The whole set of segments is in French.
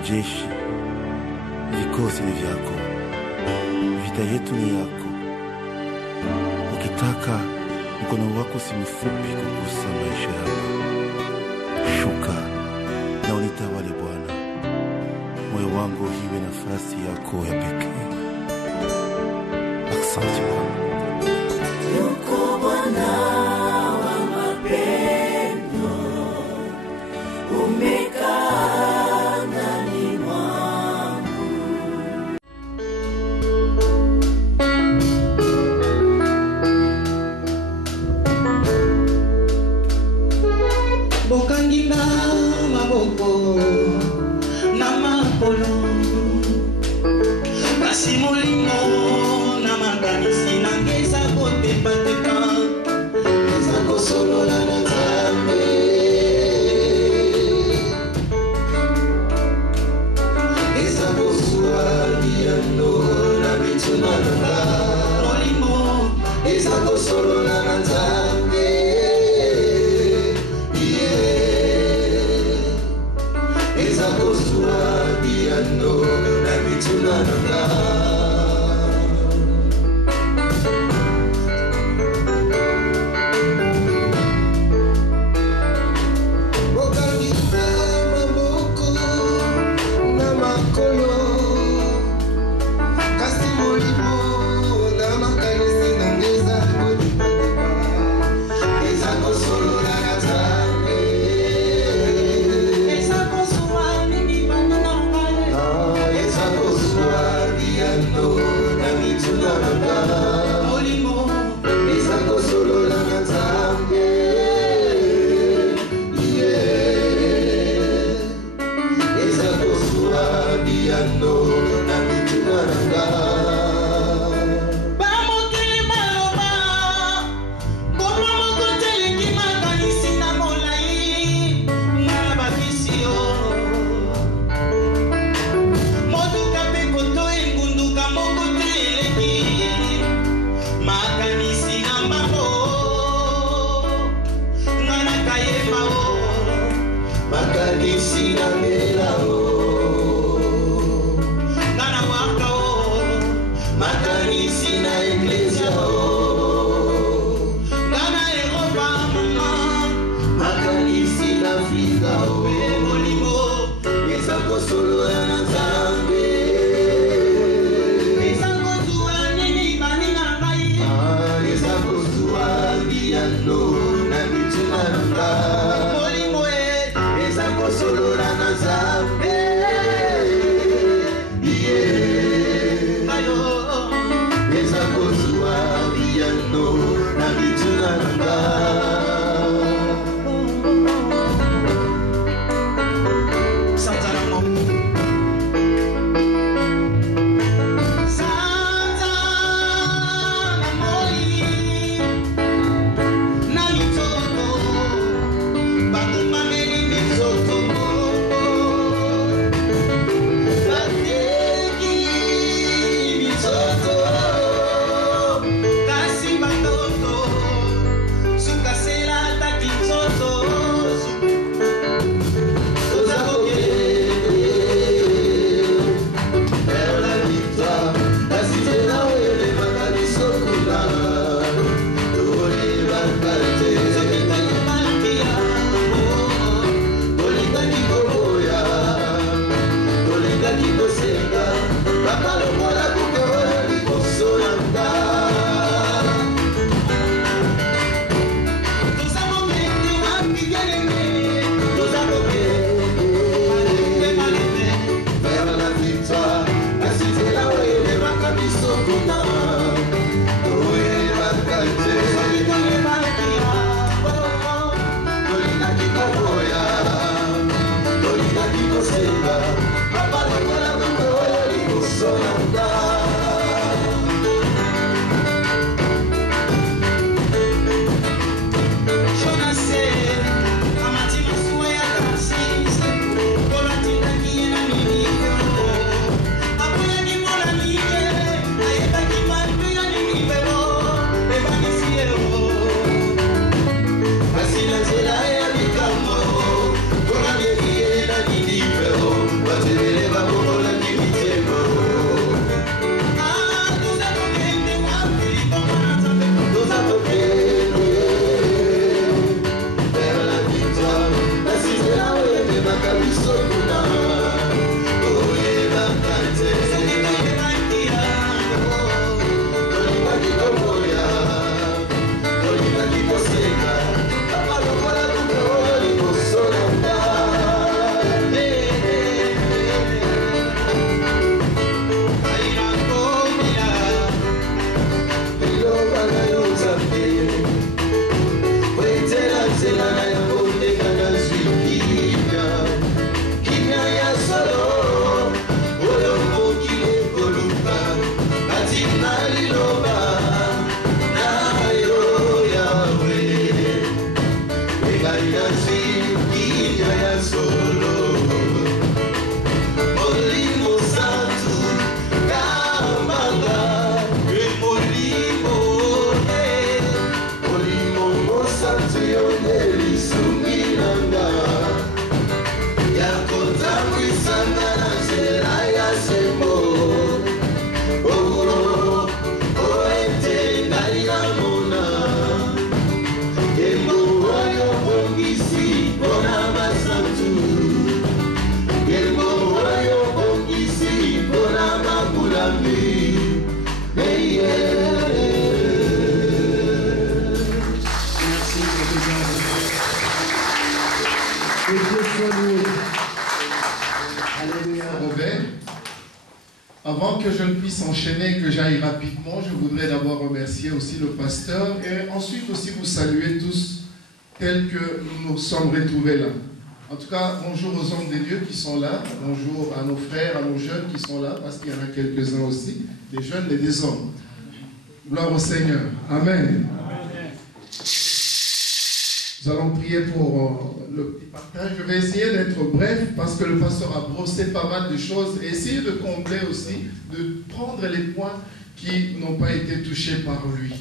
majeshi, vikosi ni vyako, vita yetu ni yako. Ukitaka mkono wako si mfupi kugusa maisha yako. Shuka na unitawale Bwana, moyo wangu iwe nafasi yako ya pekee. Asante Bwana. Yuko Bwana wa mapendo, umekaa ndani mwangu. Bokanginga maboko na makolo, kasi molimo na makanisi nangeza kotepateka, eza kosolola na Nzambe. Eza kozwa biyano na bituna nanga, molimo eza kosolola na Nzambe. Eza kozwa biyano na bituna nanga. Molimo eza kosolola na Nzambe. puisse enchaîner, que j'aille rapidement, je voudrais d'abord remercier aussi le pasteur et ensuite aussi vous saluer tous tels que nous nous sommes retrouvés là. En tout cas, bonjour aux hommes de Dieu qui sont là, bonjour à nos frères, à nos jeunes qui sont là, parce qu'il y en a quelques-uns aussi, des jeunes et des hommes. Gloire au Seigneur. Amen. Nous allons prier pour le petit partage. Je vais essayer d'être bref parce que le pasteur a brossé pas mal de choses et essayer de combler aussi, de prendre les points qui n'ont pas été touchés par lui.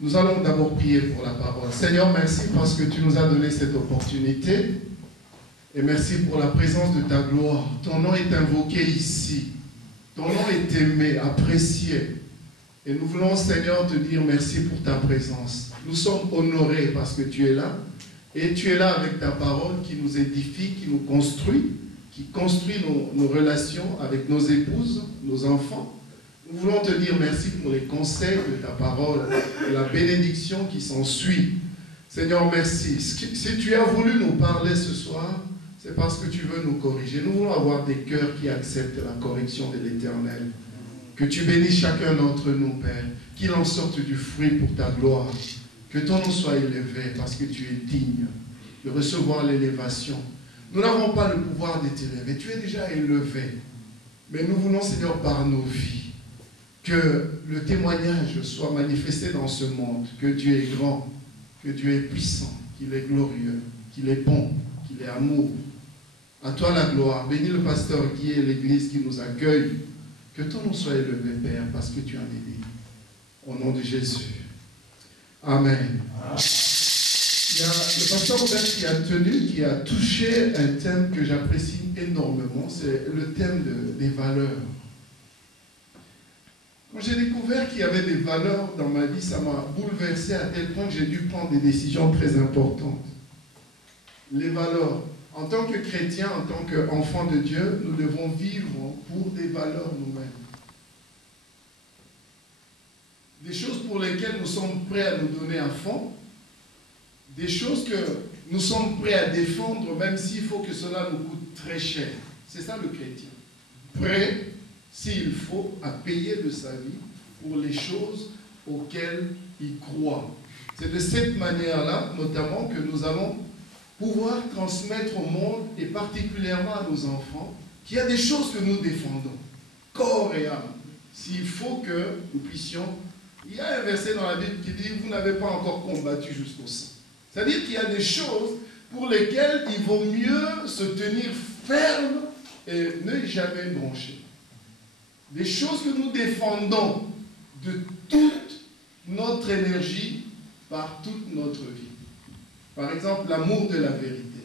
Nous allons d'abord prier pour la parole. Seigneur, merci parce que tu nous as donné cette opportunité et merci pour la présence de ta gloire. Ton nom est invoqué ici. Ton nom est aimé, apprécié. Et nous voulons, Seigneur, te dire merci pour ta présence. Nous sommes honorés parce que tu es là. Et tu es là avec ta parole qui nous édifie, qui nous construit, qui construit nos relations avec nos épouses, nos enfants. Nous voulons te dire merci pour les conseils de ta parole et la bénédiction qui s'ensuit. Seigneur, merci. Si tu as voulu nous parler ce soir, c'est parce que tu veux nous corriger. Nous voulons avoir des cœurs qui acceptent la correction de l'Éternel. Que tu bénisses chacun d'entre nous, Père, qu'il en sorte du fruit pour ta gloire. Que ton nom soit élevé parce que tu es digne de recevoir l'élévation. Nous n'avons pas le pouvoir de t'élever, tu es déjà élevé. Mais nous voulons, Seigneur, par nos vies, que le témoignage soit manifesté dans ce monde, que Dieu est grand, que Dieu est puissant, qu'il est glorieux, qu'il est bon, qu'il est amour. À toi la gloire. Bénis le pasteur Guy et l'église qui nous accueille. Que ton nom soit élevé, Père, parce que tu en es digne. Au nom de Jésus. Amen. Il y a le pasteur Robert qui a tenu, qui a touché un thème que j'apprécie énormément, c'est le thème des valeurs. Quand j'ai découvert qu'il y avait des valeurs dans ma vie, ça m'a bouleversé à tel point que j'ai dû prendre des décisions très importantes. Les valeurs. En tant que chrétien, en tant qu'enfant de Dieu, nous devons vivre pour des valeurs nous-mêmes. Des choses pour lesquelles nous sommes prêts à nous donner à fond, des choses que nous sommes prêts à défendre, même s'il faut que cela nous coûte très cher. C'est ça le chrétien. Prêt, s'il faut, à payer de sa vie pour les choses auxquelles il croit. C'est de cette manière-là, notamment, que nous allons pouvoir transmettre au monde, et particulièrement à nos enfants, qu'il y a des choses que nous défendons, corps et âme. S'il faut que nous puissions... Il y a un verset dans la Bible qui dit « Vous n'avez pas encore combattu jusqu'au sang ». C'est-à-dire qu'il y a des choses pour lesquelles il vaut mieux se tenir ferme et ne jamais broncher. Des choses que nous défendons de toute notre énergie par toute notre vie. Par exemple, l'amour de la vérité,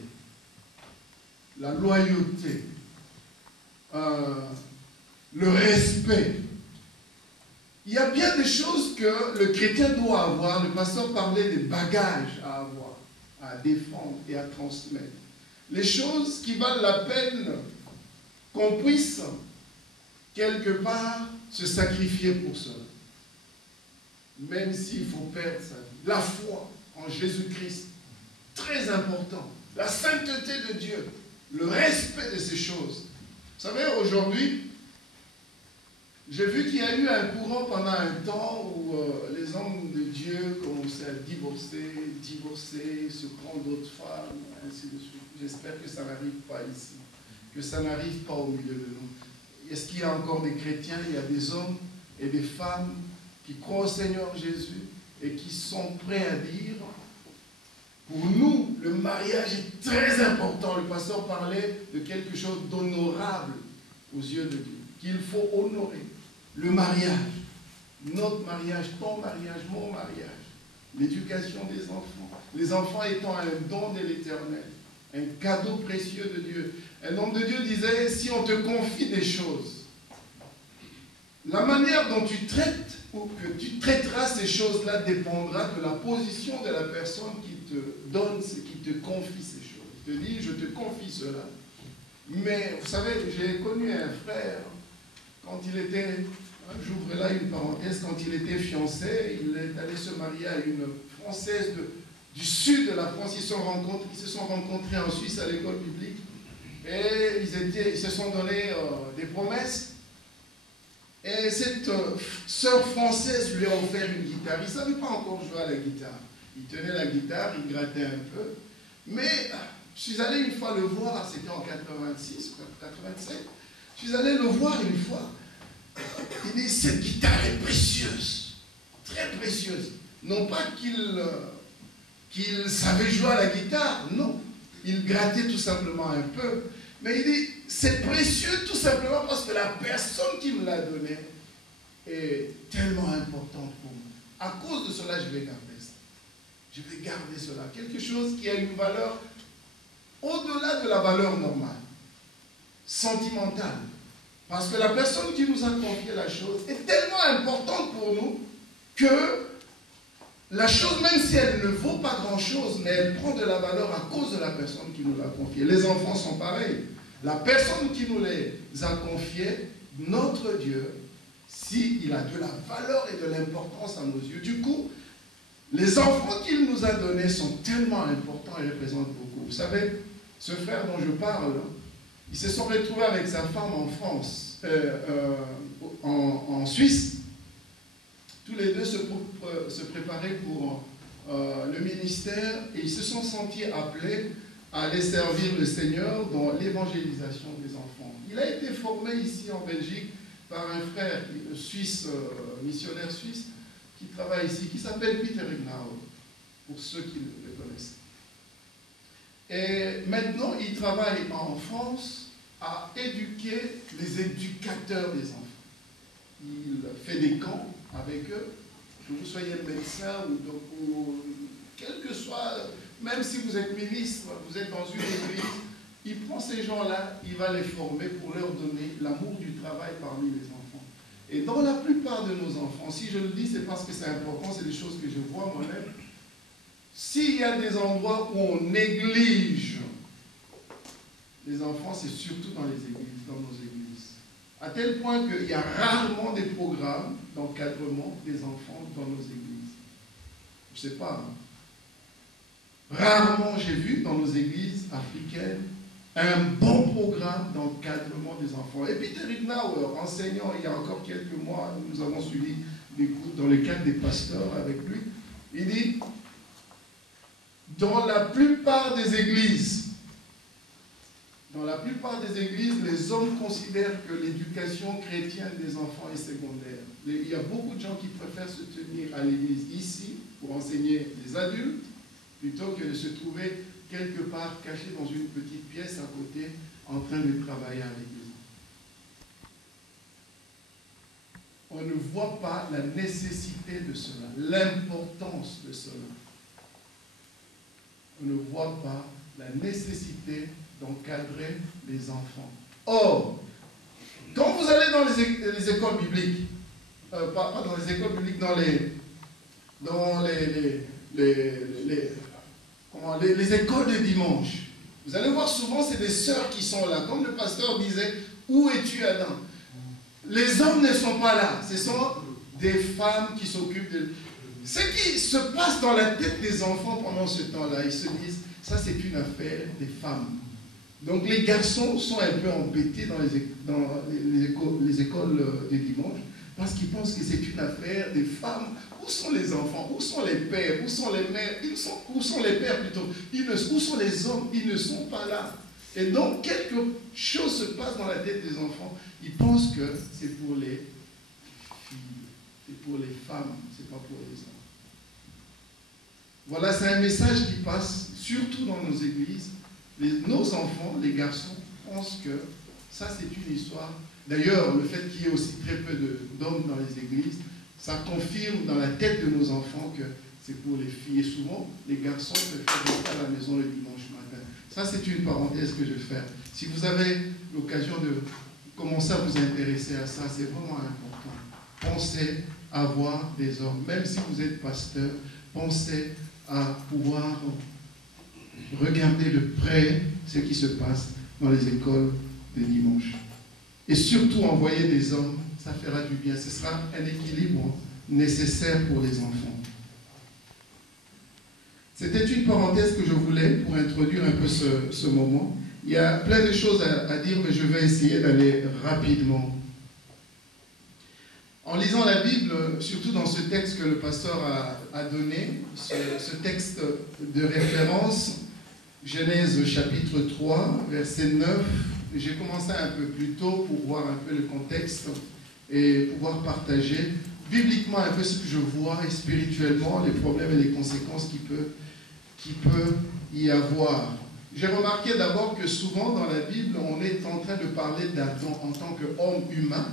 la loyauté, le respect. Il y a bien des choses que le chrétien doit avoir. Le pasteur parlait des bagages à avoir, à défendre et à transmettre. Les choses qui valent la peine qu'on puisse, quelque part, se sacrifier pour cela. Même s'il faut perdre sa vie. La foi en Jésus-Christ, très important. La sainteté de Dieu, le respect de ces choses. Vous savez, aujourd'hui, j'ai vu qu'il y a eu un courant pendant un temps où les hommes de Dieu commençaient à divorcer, se prendre d'autres femmes, ainsi de suite. J'espère que ça n'arrive pas ici, que ça n'arrive pas au milieu de nous. Est-ce qu'il y a encore des chrétiens? Il y a des hommes et des femmes qui croient au Seigneur Jésus et qui sont prêts à dire, pour nous, le mariage est très important. Le pasteur parlait de quelque chose d'honorable aux yeux de Dieu, qu'il faut honorer. Le mariage, notre mariage, ton mariage, mon mariage, l'éducation des enfants, les enfants étant un don de l'Éternel, un cadeau précieux de Dieu. Un homme de Dieu disait, si on te confie des choses, la manière dont tu traites ou que tu traiteras ces choses-là dépendra de la position de la personne qui te donne, qui te confie ces choses. Il te dit, je te confie cela. Mais vous savez, j'ai connu un frère, quand il était, j'ouvre là une parenthèse, quand il était fiancé, il est allé se marier à une Française du sud de la France. Ils se sont rencontrés en Suisse à l'école biblique et ils se sont donné des promesses. Et cette sœur française lui a offert une guitare. Il ne savait pas encore jouer à la guitare. Il tenait la guitare, il grattait un peu. Mais je suis allé une fois le voir, c'était en 86, 87. Je suis allé le voir une fois. Il dit, cette guitare est précieuse, très précieuse. Non pas qu'il savait jouer à la guitare, non. Il grattait tout simplement un peu. Mais il dit, c'est précieux tout simplement parce que la personne qui me l'a donné est tellement importante pour moi. À cause de cela, je vais garder ça. Je vais garder cela. Quelque chose qui a une valeur au-delà de la valeur normale, sentimentale. Parce que la personne qui nous a confié la chose est tellement importante pour nous que la chose, même si elle ne vaut pas grand-chose, mais elle prend de la valeur à cause de la personne qui nous l'a confiée. Les enfants sont pareils. La personne qui nous les a confiés, notre Dieu, s'il a de la valeur et de l'importance à nos yeux, du coup, les enfants qu'il nous a donnés sont tellement importants et représentent beaucoup. Vous savez, ce frère dont je parle, ils se sont retrouvés avec sa femme en France, en Suisse. Tous les deux se préparaient pour le ministère et ils se sont sentis appelés à aller servir le Seigneur dans l'évangélisation des enfants. Il a été formé ici en Belgique par un frère suisse, missionnaire suisse, qui travaille ici, qui s'appelle Peter Ignau, pour ceux qui le connaissent. Et maintenant, il travaille en France à éduquer les éducateurs des enfants. Il fait des camps avec eux, que vous soyez médecin ou quel que soit, même si vous êtes ministre, vous êtes dans une église, il prend ces gens-là, il va les former pour leur donner l'amour du travail parmi les enfants. Et dans la plupart de nos enfants, si je le dis, c'est parce que c'est important, c'est des choses que je vois moi-même. S'il y a des endroits où on néglige les enfants, c'est surtout dans les églises, dans nos églises. À tel point qu'il y a rarement des programmes d'encadrement des enfants dans nos églises. Je ne sais pas. Rarement j'ai vu dans nos églises africaines un bon programme d'encadrement des enfants. Et Peter Ignauer, enseignant il y a encore quelques mois, nous avons suivi des cours dans le cadre des pasteurs avec lui, il dit, dans la plupart des églises, les hommes considèrent que l'éducation chrétienne des enfants est secondaire. Il y a beaucoup de gens qui préfèrent se tenir à l'église ici pour enseigner les adultes, plutôt que de se trouver quelque part caché dans une petite pièce à côté, en train de travailler à l'église. On ne voit pas la nécessité de cela, l'importance de cela. On ne voit pas la nécessité d'encadrer les enfants. Or, quand vous allez dans les écoles bibliques, pas dans les écoles bibliques, dans les écoles de dimanche, vous allez voir souvent c'est des sœurs qui sont là. Comme le pasteur disait, où es-tu Adam? Les hommes ne sont pas là, ce sont des femmes qui s'occupent de... Ce qui se passe dans la tête des enfants pendant ce temps-là, ils se disent, ça c'est une affaire des femmes. Donc les garçons sont un peu embêtés dans les écoles de dimanche, parce qu'ils pensent que c'est une affaire des femmes. Où sont les enfants? Où sont les pères? Où sont les mères? Où sont les pères plutôt? Où sont les hommes? Ils ne sont pas là. Et donc quelque chose se passe dans la tête des enfants. Ils pensent que c'est pour les filles, c'est pour les femmes, c'est pas pour les hommes. Voilà, c'est un message qui passe surtout dans nos églises. Nos enfants, les garçons, pensent que ça c'est une histoire. D'ailleurs, le fait qu'il y ait aussi très peu d'hommes dans les églises, ça confirme dans la tête de nos enfants que c'est pour les filles. Et souvent, les garçons préfèrent rester à la maison le dimanche matin. Ça, c'est une parenthèse que je vais faire. Si vous avez l'occasion de commencer à vous intéresser à ça, c'est vraiment important. Pensez à avoir des hommes. Même si vous êtes pasteur, pensez à pouvoir regarder de près ce qui se passe dans les écoles de dimanche. Et surtout, envoyer des hommes, ça fera du bien. Ce sera un équilibre nécessaire pour les enfants. C'était une parenthèse que je voulais pour introduire un peu ce moment. Il y a plein de choses à dire, mais je vais essayer d'aller rapidement. En lisant la Bible, surtout dans ce texte que le pasteur a donné, ce texte de référence, Genèse chapitre 3, verset 9, j'ai commencé un peu plus tôt pour voir un peu le contexte et pouvoir partager bibliquement un peu ce que je vois et spirituellement, les problèmes et les conséquences qui peut y avoir. J'ai remarqué d'abord que souvent dans la Bible, on est en train de parler d'Adam en tant qu'homme humain.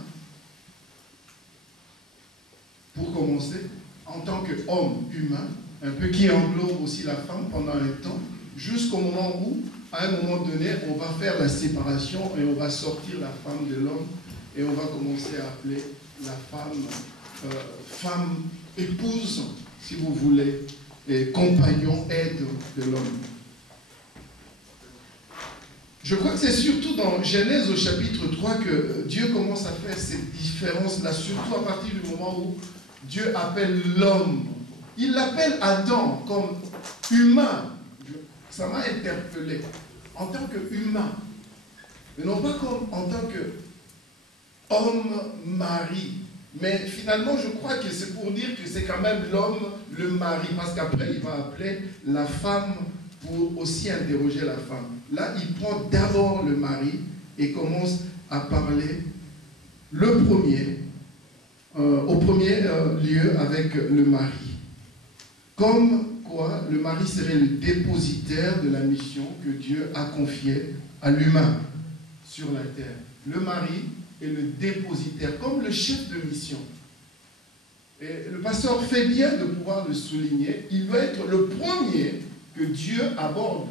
Pour commencer, en tant qu'homme humain, un peu qui englobe aussi la femme pendant un temps, jusqu'au moment où, à un moment donné, on va faire la séparation et on va sortir la femme de l'homme et on va commencer à appeler la femme épouse, si vous voulez, et compagnon, aide de l'homme. Je crois que c'est surtout dans Genèse au chapitre 3 que Dieu commence à faire cette différence-là, surtout à partir du moment où Dieu appelle l'homme. Il l'appelle Adam comme humain. Ça m'a interpellé. En tant qu'humain. Et non pas comme en tant qu'homme-mari. Mais finalement, je crois que c'est pour dire que c'est quand même l'homme, le mari. Parce qu'après, il va appeler la femme pour aussi interroger la femme. Là, il prend d'abord le mari et commence à parler le premier, au premier lieu avec le mari. Comme quoi, le mari serait le dépositaire de la mission que Dieu a confiée à l'humain sur la terre. Le mari est le dépositaire, comme le chef de mission. Et le pasteur fait bien de pouvoir le souligner. Il doit être le premier que Dieu aborde,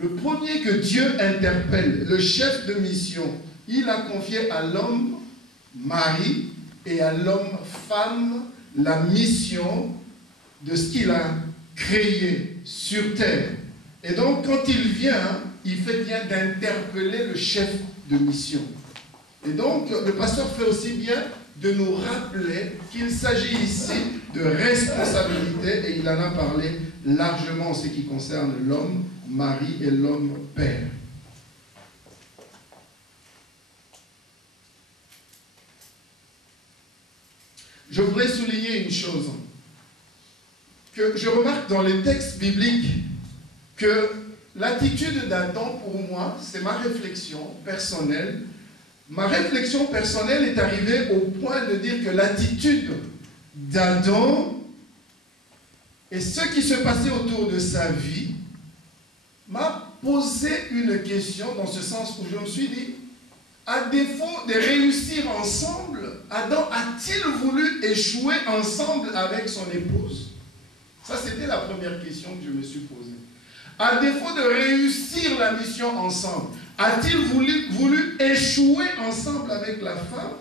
le premier que Dieu interpelle, le chef de mission. Il a confié à l'homme mari et à l'homme femme la mission de ce qu'il a créé sur terre. Et donc quand il vient, il fait bien d'interpeller le chef de mission. Et donc le pasteur fait aussi bien de nous rappeler qu'il s'agit ici de responsabilité, et il en a parlé largement en ce qui concerne l'homme mari et l'homme père. Je voudrais souligner une chose, que je remarque dans les textes bibliques que l'attitude d'Adam, pour moi, c'est ma réflexion personnelle. Ma réflexion personnelle est arrivée au point de dire que l'attitude d'Adam et ce qui se passait autour de sa vie m'a posé une question dans ce sens où je me suis dit, à défaut de réussir ensemble, Adam a-t-il voulu échouer ensemble avec son épouse? Ça, c'était la première question que je me suis posée. À défaut de réussir la mission ensemble, a-t-il voulu échouer ensemble avec la femme?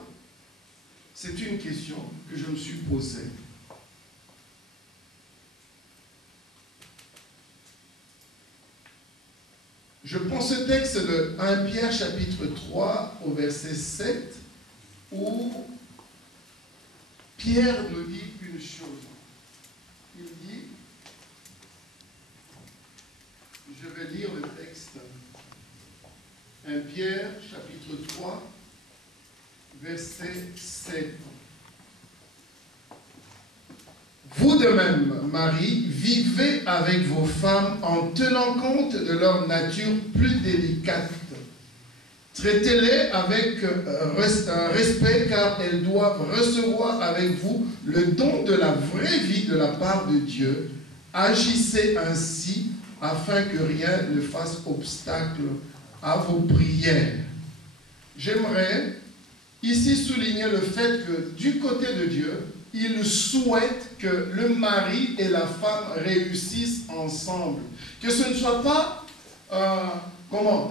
C'est une question que je me suis posée. Je prends ce texte de 1 Pierre chapitre 3 au verset 7 où Pierre nous dit une chose. Il dit, je vais lire le texte, 1 Pierre chapitre 3 verset 7. Vous de même, Marie, vivez avec vos femmes en tenant compte de leur nature plus délicate. Traitez-les avec un respect car elles doivent recevoir avec vous le don de la vraie vie de la part de Dieu. Agissez ainsi afin que rien ne fasse obstacle à vos prières. J'aimerais ici souligner le fait que du côté de Dieu, il souhaite que le mari et la femme réussissent ensemble. Que ce ne soit pas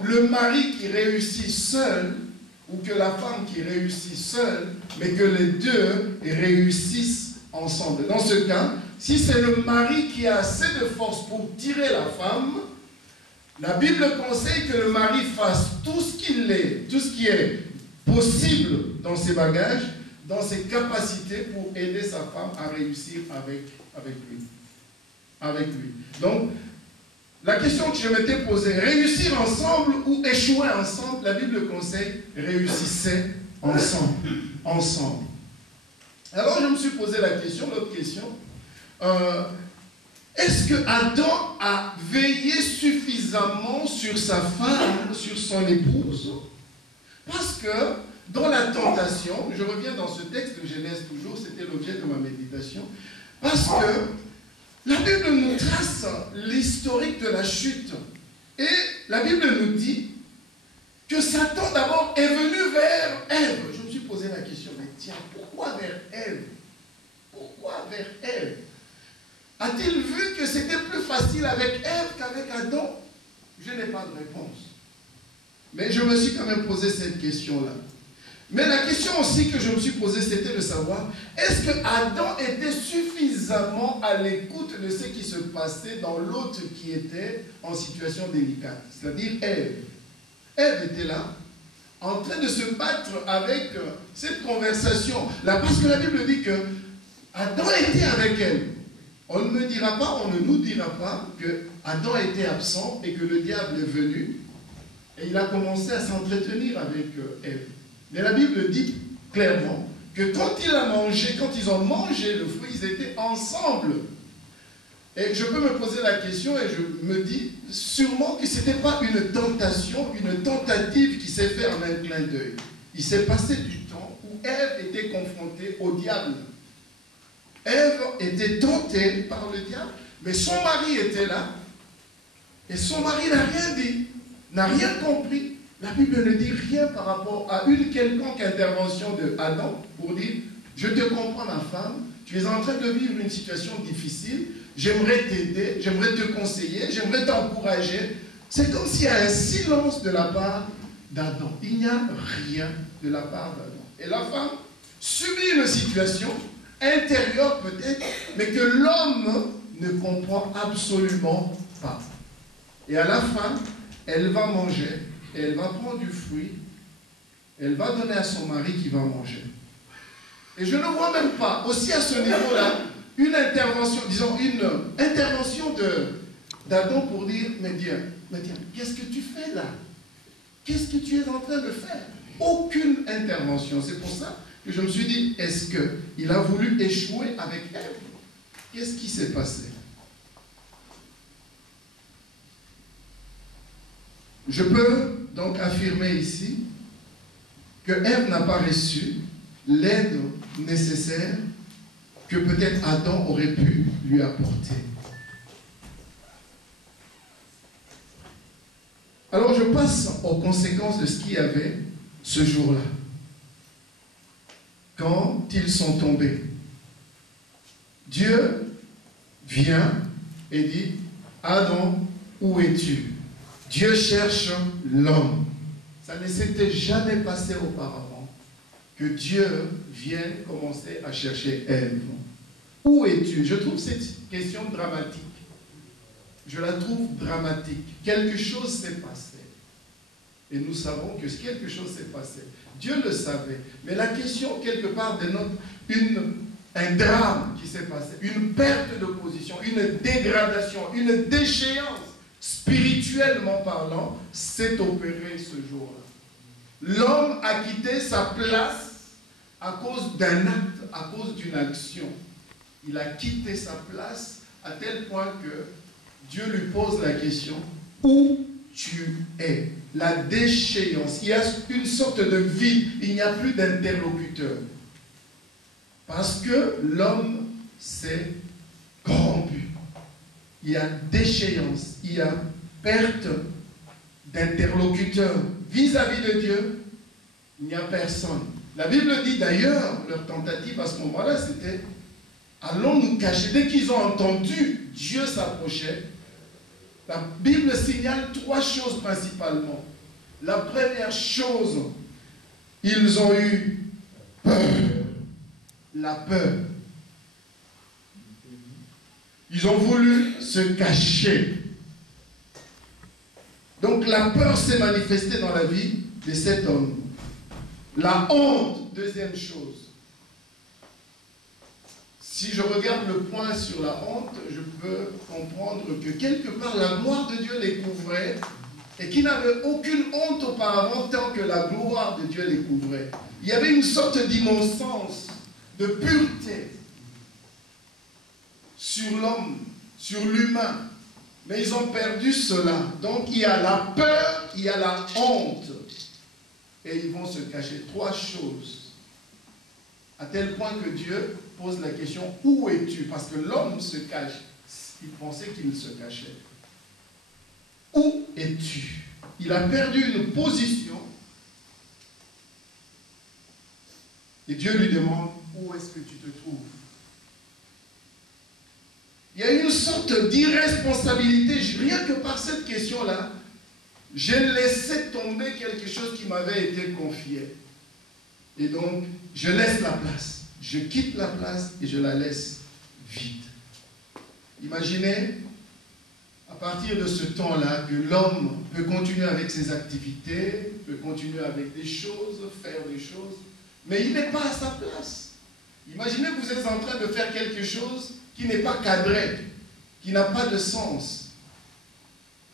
le mari qui réussit seul ou que la femme qui réussit seule, mais que les deux réussissent ensemble. Dans ce cas, si c'est le mari qui a assez de force pour tirer la femme, la Bible conseille que le mari fasse tout ce qui est possible dans ses bagages, dans ses capacités pour aider sa femme à réussir avec lui. Donc, la question que je m'étais posée, réussir ensemble ou échouer ensemble, la Bible conseille, réussissez ensemble. Alors je me suis posé la question, l'autre question, est-ce que Adam a veillé suffisamment sur sa femme, sur son épouse? Parce que dans la tentation, je reviens dans ce texte de Genèse toujours, c'était l'objet de ma méditation, parce que la Bible nous trace l'historique de la chute. Et la Bible nous dit que Satan d'abord est venu vers Ève. Je me suis posé la question, mais tiens, pourquoi vers Ève? Pourquoi vers Ève? A-t-il vu que c'était plus facile avec Ève qu'avec Adam? Je n'ai pas de réponse. Mais je me suis quand même posé cette question-là. Mais la question aussi que je me suis posée, c'était de savoir, est-ce que Adam était suffisamment à l'écoute de ce qui se passait dans l'autre qui était en situation délicate, c'est-à-dire Ève. Ève était là, en train de se battre avec cette conversation. Là, parce que la Bible dit que Adam était avec elle. On ne me dira pas, on ne nous dira pas que Adam était absent et que le diable est venu et il a commencé à s'entretenir avec Ève. Mais la Bible dit clairement que quand ils ont mangé le fruit, ils étaient ensemble. Et je peux me poser la question et je me dis sûrement que ce n'était pas une tentation, une tentative qui s'est faite en un clin d'œil. Il s'est passé du temps où Ève était confrontée au diable. Ève était tentée par le diable, mais son mari était là, et son mari n'a rien dit, n'a rien compris. La Bible ne dit rien par rapport à une quelconque intervention de Adam pour dire « Je te comprends ma femme, tu es en train de vivre une situation difficile, j'aimerais t'aider, j'aimerais te conseiller, j'aimerais t'encourager. » C'est comme s'il y a un silence de la part d'Adam. Il n'y a rien de la part d'Adam. Et la femme subit une situation intérieure peut-être, mais que l'homme ne comprend absolument pas. Et à la fin, elle va manger, et elle va prendre du fruit, elle va donner à son mari qui va manger. Et je ne vois même pas, aussi à ce niveau-là, une intervention, disons une intervention d'Adam pour dire, mais tiens, qu'est-ce que tu fais là? Qu'est-ce que tu es en train de faire? Aucune intervention. C'est pour ça que je me suis dit, est-ce qu'il a voulu échouer avec Ève? Qu'est-ce qui s'est passé? Je peux donc affirmer ici que Ève n'a pas reçu l'aide nécessaire que peut-être Adam aurait pu lui apporter. Alors je passe aux conséquences de ce qu'il y avait ce jour-là. Quand ils sont tombés, Dieu vient et dit, Adam, où es-tu? Dieu cherche l'homme. Ça ne s'était jamais passé auparavant que Dieu vienne commencer à chercher Ève. Où es-tu? Je trouve cette question dramatique. Je la trouve dramatique. Quelque chose s'est passé. Et nous savons que quelque chose s'est passé. Dieu le savait. Mais la question, quelque part, dénote un drame qui s'est passé. Une perte de position, une dégradation, une déchéance, spirituellement parlant, s'est opérée ce jour-là. L'homme a quitté sa place à cause d'un acte, à cause d'une action. Il a quitté sa place à tel point que Dieu lui pose la question, où tu es? La déchéance. Il y a une sorte de vide. Il n'y a plus d'interlocuteur. Parce que l'homme s'est corrompu. Il y a déchéance. Il y a perte d'interlocuteur. Vis-à-vis de Dieu, il n'y a personne. La Bible dit d'ailleurs, leur tentative à ce moment-là, c'était allons nous cacher. Dès qu'ils ont entendu Dieu s'approcher, la Bible signale trois choses principalement. La première chose, ils ont eu peur. La peur. Ils ont voulu se cacher. Donc la peur s'est manifestée dans la vie de cet homme. La honte, deuxième chose. Si je regarde le point sur la honte, je peux comprendre que quelque part la gloire de Dieu les couvrait et qu'ils n'avaient aucune honte auparavant tant que la gloire de Dieu les couvrait. Il y avait une sorte d'innocence de pureté sur l'homme, sur l'humain. Mais ils ont perdu cela. Donc il y a la peur, il y a la honte. Et ils vont se cacher. 3 choses. À tel point que Dieu pose la question, où es-tu? Parce que l'homme se cache. Il pensait qu'il se cachait. Où es-tu? Il a perdu une position. Et Dieu lui demande, où est-ce que tu te trouves? Il y a une sorte d'irresponsabilité. Rien que par cette question-là, j'ai laissé tomber quelque chose qui m'avait été confié. Et donc, je laisse la place. Je quitte la place et je la laisse vide. Imaginez, à partir de ce temps-là, que l'homme peut continuer avec ses activités, peut continuer avec des choses, faire des choses, mais il n'est pas à sa place. Imaginez que vous êtes en train de faire quelque chose qui n'est pas cadré, qui n'a pas de sens.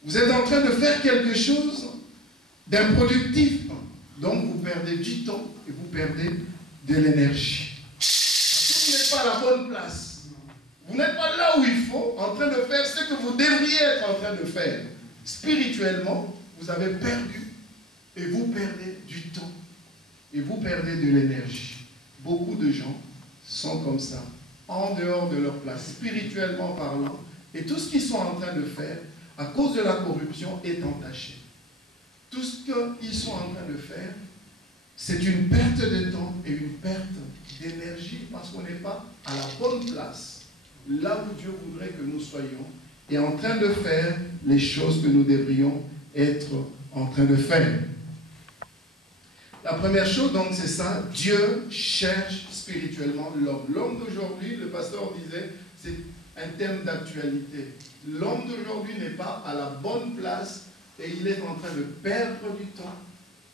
Vous êtes en train de faire quelque chose d'improductif. Donc vous perdez du temps et vous perdez de l'énergie. Parce que vous n'êtes pas à la bonne place. Vous n'êtes pas là où il faut, en train de faire ce que vous devriez être en train de faire. Spirituellement, vous avez perdu et vous perdez du temps et vous perdez de l'énergie. Beaucoup de gens sont comme ça, en dehors de leur place, spirituellement parlant, et tout ce qu'ils sont en train de faire, à cause de la corruption, est entaché. Tout ce qu'ils sont en train de faire, c'est une perte de temps et une perte d'énergie parce qu'on n'est pas à la bonne place, là où Dieu voudrait que nous soyons, et en train de faire les choses que nous devrions être en train de faire. La première chose, donc, c'est ça, Dieu cherche spirituellement l'homme. L'homme d'aujourd'hui, le pasteur disait, c'est un thème d'actualité. L'homme d'aujourd'hui n'est pas à la bonne place et il est en train de perdre du temps,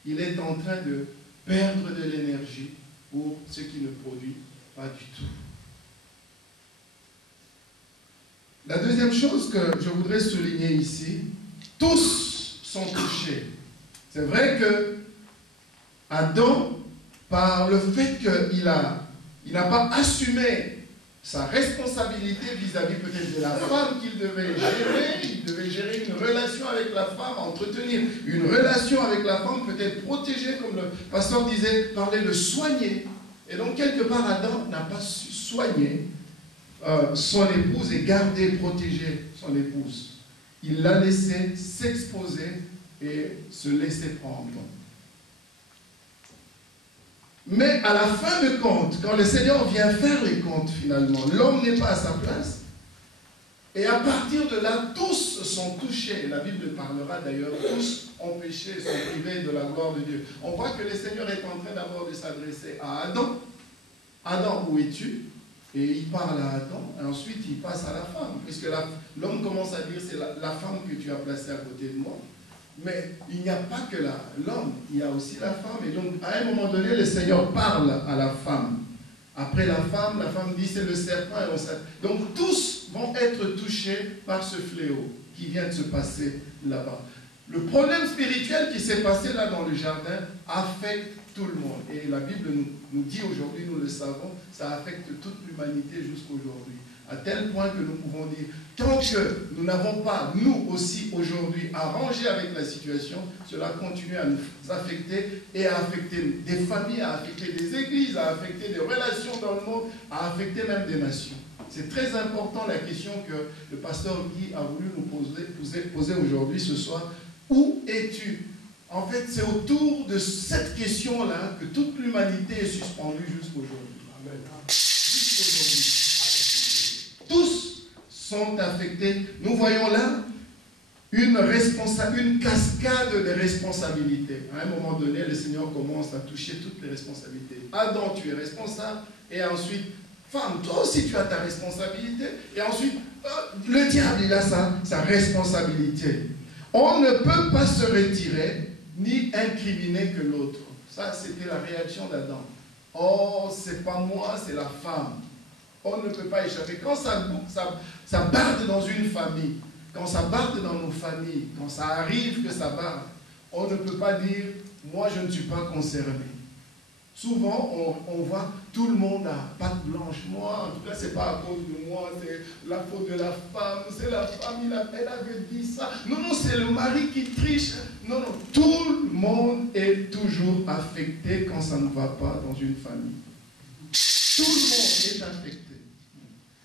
il est en train de perdre de l'énergie pour ce qui ne produit pas du tout. La deuxième chose que je voudrais souligner ici, tous sont touchés. C'est vrai que Adam, par le fait qu'il n'a pas assumé sa responsabilité vis-à-vis peut-être de la femme qu'il devait gérer, il devait gérer une relation avec la femme, entretenir une relation avec la femme, peut-être protéger, comme le pasteur disait, parler de soigner. Et donc quelque part, Adam n'a pas su soigner son épouse et garder, protéger son épouse. Il l'a laissé s'exposer et se laisser prendre. Mais à la fin de compte, quand le Seigneur vient faire les comptes finalement, l'homme n'est pas à sa place. Et à partir de là, tous sont touchés. La Bible parlera d'ailleurs, tous ont péché, sont privés de la gloire de Dieu. On voit que le Seigneur est en train d'abord de s'adresser à Adam. Adam, où es-tu? Et il parle à Adam, et ensuite il passe à la femme. Puisque l'homme commence à dire, c'est la femme que tu as placée à côté de moi. Mais il n'y a pas que l'homme, il y a aussi la femme. Et donc, à un moment donné, le Seigneur parle à la femme. Après la femme dit c'est le serpent. Et donc, tous vont être touchés par ce fléau qui vient de se passer là-bas. Le problème spirituel qui s'est passé là dans le jardin affecte tout le monde. Et la Bible nous dit aujourd'hui, nous le savons, ça affecte toute l'humanité jusqu'aujourd'hui. À tel point que nous pouvons dire, tant que nous n'avons pas, nous aussi aujourd'hui, arrangé avec la situation, cela continue à nous affecter et à affecter des familles, à affecter des églises, à affecter des relations dans le monde, à affecter même des nations. C'est très important la question que le pasteur Guy a voulu nous poser aujourd'hui ce soir. Où es-tu? En fait, c'est autour de cette question-là que toute l'humanité est suspendue jusqu'aujourd'hui. Amen. Jusqu'aujourd'hui. Tous sont affectés. Nous voyons là une cascade de responsabilités. À un moment donné, le Seigneur commence à toucher toutes les responsabilités. Adam, tu es responsable. Et ensuite, femme, toi aussi tu as ta responsabilité. Et ensuite, le diable, il a sa responsabilité. On ne peut pas se retirer ni incriminer que l'autre. Ça, c'était la réaction d'Adam. Oh, c'est pas moi, c'est la femme. On ne peut pas échapper. Quand ça barde dans une famille, quand ça barde dans nos familles, quand ça arrive que ça barde, on ne peut pas dire, moi je ne suis pas concerné. Souvent, on voit tout le monde à patte blanche. Moi, en tout cas, ce n'est pas à cause de moi, c'est la faute de la femme, c'est la femme, elle avait dit ça. Non, non, c'est le mari qui triche. Non, non, tout le monde est toujours affecté quand ça ne va pas dans une famille. Tout le monde est affecté.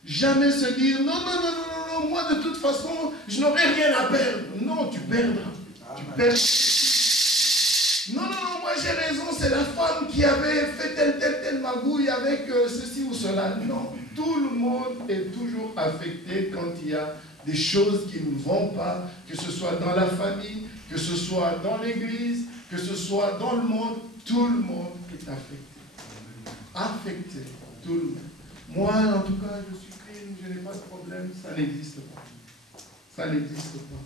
Jamais se dire, non, non, non, non, non, moi de toute façon, je n'aurai rien à perdre. Non, tu perdras. Tu perds. Non, non, non, moi j'ai raison, c'est la femme qui avait fait telle magouille avec ceci ou cela. Non, tout le monde est toujours affecté quand il y a des choses qui ne vont pas, que ce soit dans la famille, que ce soit dans l'église, que ce soit dans le monde, tout le monde est affecté. Affecté, tout le monde. Moi, en tout cas, je suis clean, je n'ai pas de problème, ça n'existe pas. Ça n'existe pas.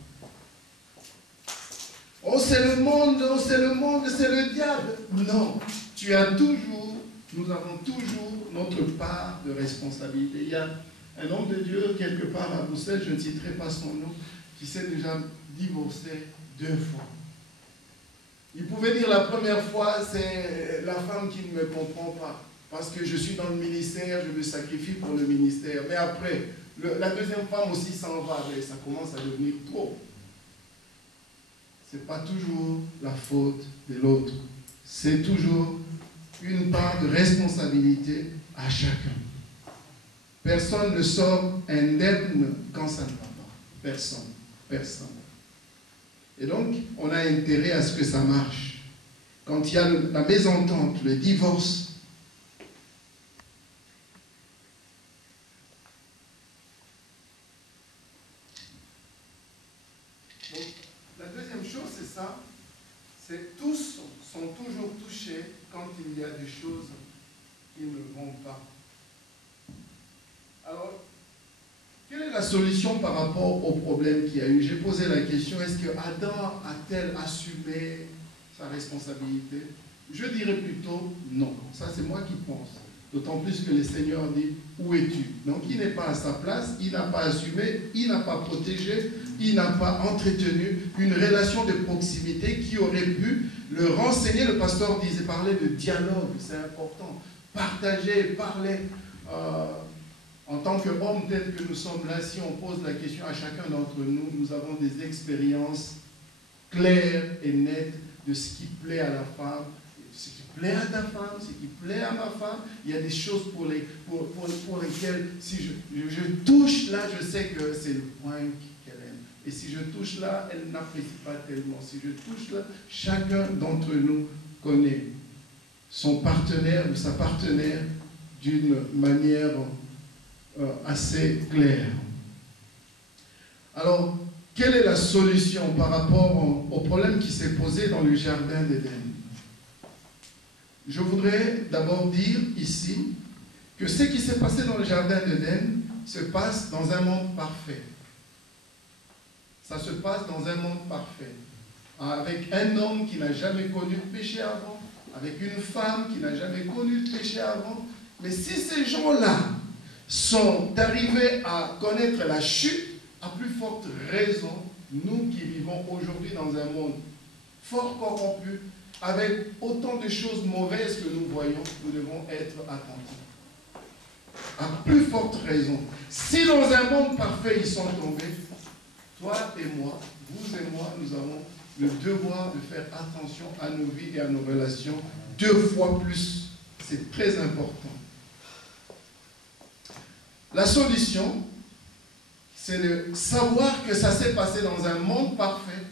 Oh, c'est le monde, oh, c'est le monde, c'est le diable. Non, tu as toujours, nous avons toujours notre part de responsabilité. Il y a un homme de Dieu, quelque part à Bruxelles, je ne citerai pas son nom, qui s'est déjà divorcé 2 fois. Il pouvait dire la première fois, c'est la femme qui ne me comprend pas, parce que je suis dans le ministère, je me sacrifie pour le ministère. Mais après, la deuxième femme aussi s'en va, mais ça commence à devenir trop. Ce n'est pas toujours la faute de l'autre. C'est toujours une part de responsabilité à chacun. Personne ne sort indemne quand ça ne va pas. Personne. Personne. Et donc, on a intérêt à ce que ça marche. Quand il y a la mésentente, le divorce, c'est tous sont toujours touchés quand il y a des choses qui ne vont pas. Alors, quelle est la solution par rapport au problème qu'il y a eu? J'ai posé la question, est-ce que Adam a-t-elle assumé sa responsabilité? Je dirais plutôt non. Ça, c'est moi qui pense. D'autant plus que le Seigneur dit, où es-tu? Donc, il n'est pas à sa place, il n'a pas assumé, il n'a pas protégé, il n'a pas entretenu une relation de proximité qui aurait pu le renseigner. Le pasteur disait, parler de dialogue, c'est important. Partager, parler. En tant qu'homme tel que nous sommes là, si on pose la question à chacun d'entre nous, nous avons des expériences claires et nettes de ce qui plaît à la femme, ce qui plaît à ta femme, ce qui plaît à ma femme. Il y a des choses pour lesquelles, si je touche là, je sais que c'est le point qu'elle aime. Et si je touche là, elle n'apprécie pas tellement. Si je touche là, chacun d'entre nous connaît son partenaire ou sa partenaire d'une manière assez claire. Alors, quelle est la solution par rapport au problème qui s'est posé dans le jardin d'Éden? Je voudrais d'abord dire ici que ce qui s'est passé dans le jardin d'Éden se passe dans un monde parfait. Ça se passe dans un monde parfait. Avec un homme qui n'a jamais connu le péché avant, avec une femme qui n'a jamais connu le péché avant. Mais si ces gens-là sont arrivés à connaître la chute, à plus forte raison, nous qui vivons aujourd'hui dans un monde fort corrompu, avec autant de choses mauvaises que nous voyons, nous devons être attentifs. À plus forte raison. Si dans un monde parfait ils sont tombés, toi et moi, vous et moi, nous avons le devoir de faire attention à nos vies et à nos relations 2 fois plus. C'est très important. La solution, c'est de savoir que ça s'est passé dans un monde parfait.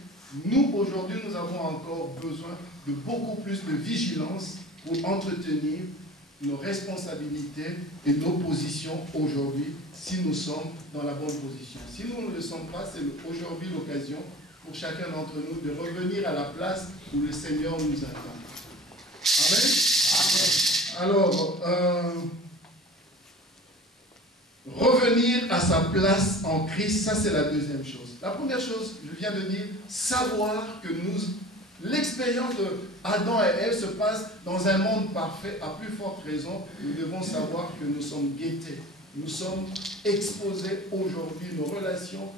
Nous, aujourd'hui, nous avons encore besoin de beaucoup plus de vigilance pour entretenir nos responsabilités et nos positions aujourd'hui, si nous sommes dans la bonne position. Si nous ne le sommes pas, c'est aujourd'hui l'occasion pour chacun d'entre nous de revenir à la place où le Seigneur nous attend. Amen. Alors, revenir à sa place en Christ, ça c'est la deuxième chose. La première chose, je viens de dire, savoir que l'expérience de Adam et Ève se passe dans un monde parfait. À plus forte raison, nous devons savoir que nous sommes guettés. nous sommes exposés aujourd'hui, nos relations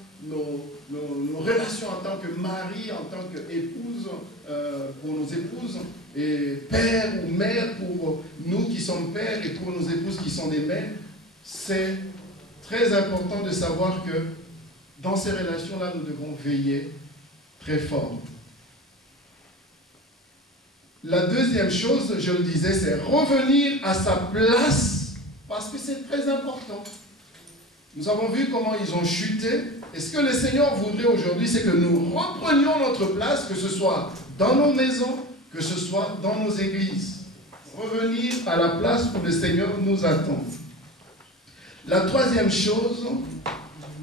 en tant que mari, en tant qu'épouse, pour nos épouses, et père ou mère pour nous qui sommes pères et pour nos épouses qui sont des mères. C'est très important de savoir que dans ces relations-là, nous devons veiller très fort. La deuxième chose, je le disais, c'est revenir à sa place, parce que c'est très important. Nous avons vu comment ils ont chuté. Et ce que le Seigneur voudrait aujourd'hui, c'est que nous reprenions notre place, que ce soit dans nos maisons, que ce soit dans nos églises. Revenir à la place où le Seigneur nous attend. La troisième chose,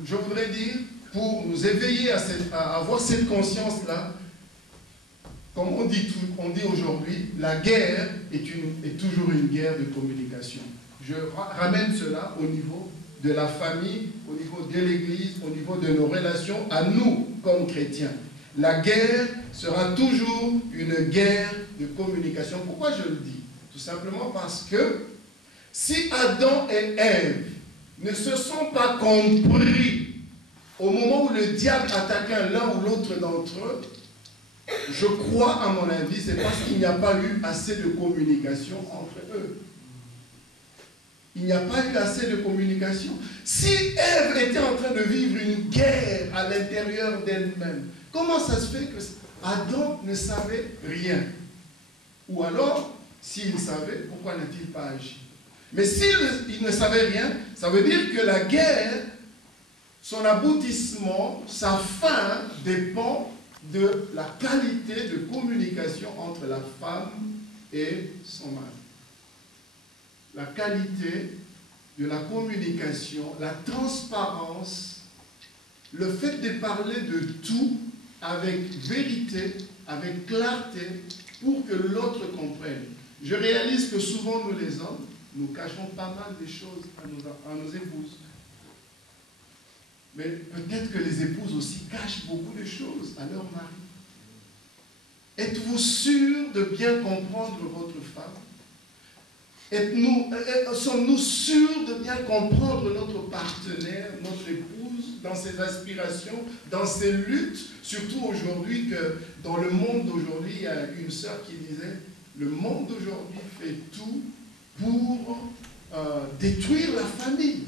je voudrais dire, pour nous éveiller à avoir cette conscience-là, comme on dit aujourd'hui, la guerre est toujours une guerre de communication. Je ramène cela au niveau de la famille, au niveau de l'Église, au niveau de nos relations, à nous comme chrétiens. La guerre sera toujours une guerre de communication. Pourquoi je le dis? Tout simplement parce que si Adam et Ève ne se sont pas compris au moment où le diable attaquait l'un ou l'autre d'entre eux, je crois, à mon avis, c'est parce qu'il n'y a pas eu assez de communication entre eux. Il n'y a pas eu assez de communication. Si Ève était en train de vivre une guerre à l'intérieur d'elle-même, comment ça se fait que Adam ne savait rien? Ou alors, s'il savait, pourquoi n'a-t-il pas agi? Mais s'il ne savait rien, ça veut dire que la guerre, son aboutissement, sa fin dépend de la qualité de communication entre la femme et son mari. La qualité de la communication, la transparence, le fait de parler de tout avec vérité, avec clarté, pour que l'autre comprenne. Je réalise que souvent, nous les hommes, nous cachons pas mal de choses à nos épouses. Mais peut-être que les épouses aussi cachent beaucoup de choses à leur mari. Êtes-vous sûr de bien comprendre votre femme? Sommes-nous sûrs de bien comprendre notre partenaire, notre épouse, dans ses aspirations, dans ses luttes? Surtout aujourd'hui, que dans le monde d'aujourd'hui, il y a une sœur qui disait, le monde d'aujourd'hui fait tout pour détruire la famille.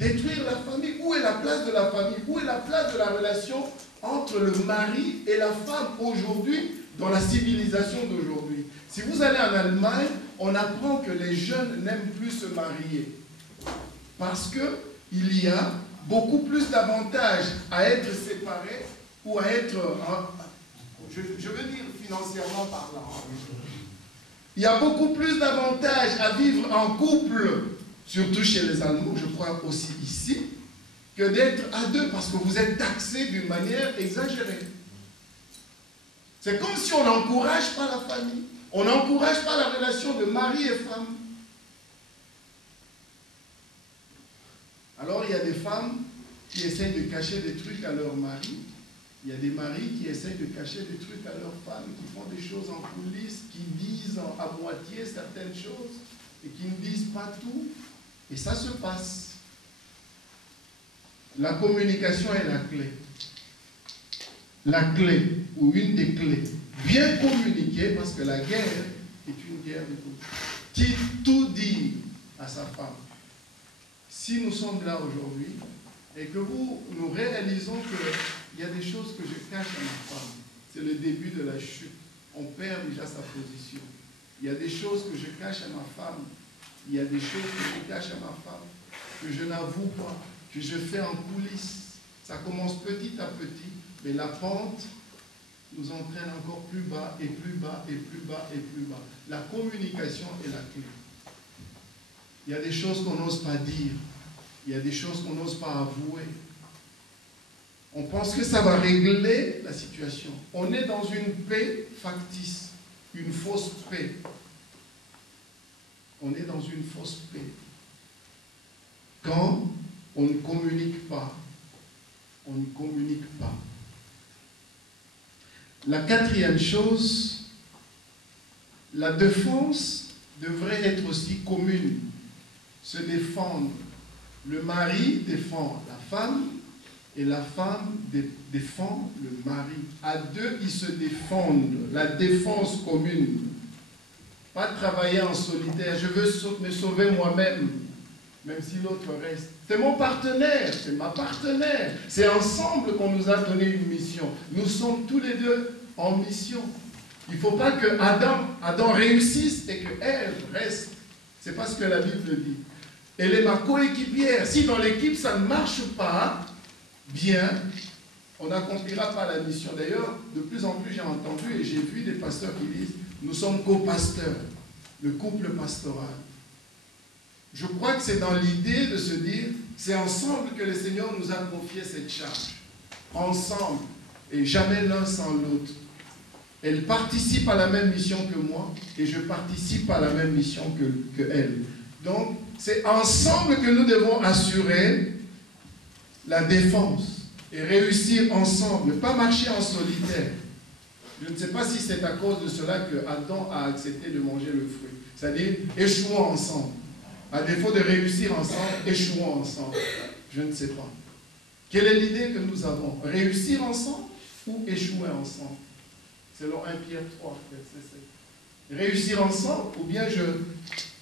Détruire la famille. Où est la place de la famille? Où est la place de la relation entre le mari et la femme aujourd'hui, dans la civilisation d'aujourd'hui? Si vous allez en Allemagne, on apprend que les jeunes n'aiment plus se marier. Parce qu'il y a beaucoup plus d'avantages à être séparés ou à être, je veux dire financièrement parlant. Il y a beaucoup plus d'avantages à vivre en couple, surtout chez les Allemands, je crois aussi ici, que d'être à deux, parce que vous êtes taxés d'une manière exagérée. C'est comme si on n'encourage pas la famille, on n'encourage pas la relation de mari et femme. Alors il y a des femmes qui essayent de cacher des trucs à leur mari, il y a des maris qui essayent de cacher des trucs à leurs femmes, qui font des choses en coulisses, qui disent à moitié certaines choses, et qui ne disent pas tout. Et ça se passe. La communication est la clé. La clé, ou une des clés. Bien communiquer, parce que la guerre est une guerre de tout. Tout dire à sa femme. Si nous sommes là aujourd'hui, et que nous réalisons qu'il y a des choses que je cache à ma femme, c'est le début de la chute. On perd déjà sa position. Il y a des choses que je cache à ma femme. Il y a des choses que je cache à ma femme, que je n'avoue pas, que je fais en coulisses. Ça commence petit à petit, mais la pente nous entraîne encore plus bas et plus bas et plus bas et plus bas. La communication est la clé. Il y a des choses qu'on n'ose pas dire. Il y a des choses qu'on n'ose pas avouer. On pense que ça va régler la situation. On est dans une paix factice, une fausse paix. On est dans une fausse paix. Quand on ne communique pas, on ne communique pas. La quatrième chose, la défense devrait être aussi commune. se défendent. Le mari défend la femme et la femme défend le mari. À deux, ils se défendent. La défense commune. Pas travailler en solitaire. Je veux me sauver moi-même, même si l'autre reste. C'est mon partenaire, c'est ma partenaire. C'est ensemble qu'on nous a donné une mission. Nous sommes tous les deux en mission. Il ne faut pas que Adam réussisse et que Ève reste. C'est pas ce que la Bible dit. Elle est ma coéquipière. Si dans l'équipe ça ne marche pas bien, on n'accomplira pas la mission. D'ailleurs, de plus en plus j'ai entendu et j'ai vu des pasteurs qui disent nous sommes co-pasteurs, le couple pastoral. Je crois que c'est dans l'idée de se dire c'est ensemble que le Seigneur nous a confié cette charge. Ensemble et jamais l'un sans l'autre. Elle participe à la même mission que moi et je participe à la même mission que elle. Donc, c'est ensemble que nous devons assurer la défense et réussir ensemble, pas marcher en solitaire. Je ne sais pas si c'est à cause de cela que Adam a accepté de manger le fruit. C'est-à-dire, échouons ensemble. À défaut de réussir ensemble, échouons ensemble. Je ne sais pas. Quelle est l'idée que nous avons? Réussir ensemble ou échouer ensemble? Selon 1 Pierre 3, verset 7. Réussir ensemble, ou bien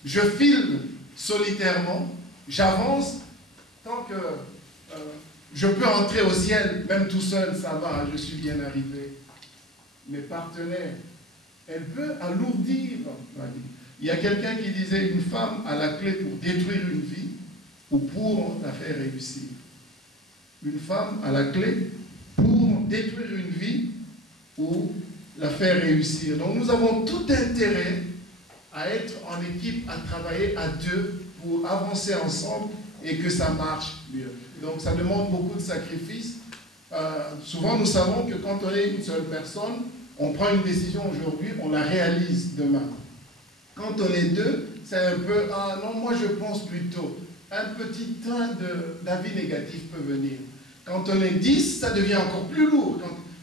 je file solitairement, j'avance, tant que je peux entrer au ciel, même tout seul, ça va, je suis bien arrivé. Mes partenaires, elle peut alourdir ma vie. Il y a quelqu'un qui disait, une femme a la clé pour détruire une vie ou pour la faire réussir. Une femme a la clé pour détruire une vie ou la faire réussir. Donc nous avons tout intérêt à être en équipe, à travailler à deux pour avancer ensemble et que ça marche mieux. Donc ça demande beaucoup de sacrifices. Souvent nous savons que quand on est une seule personne, on prend une décision aujourd'hui, on la réalise demain. Quand on est deux, c'est un peu, ah non, moi je pense plutôt, un petit train d'avis négatif peut venir. Quand on est 10, ça devient encore plus lourd.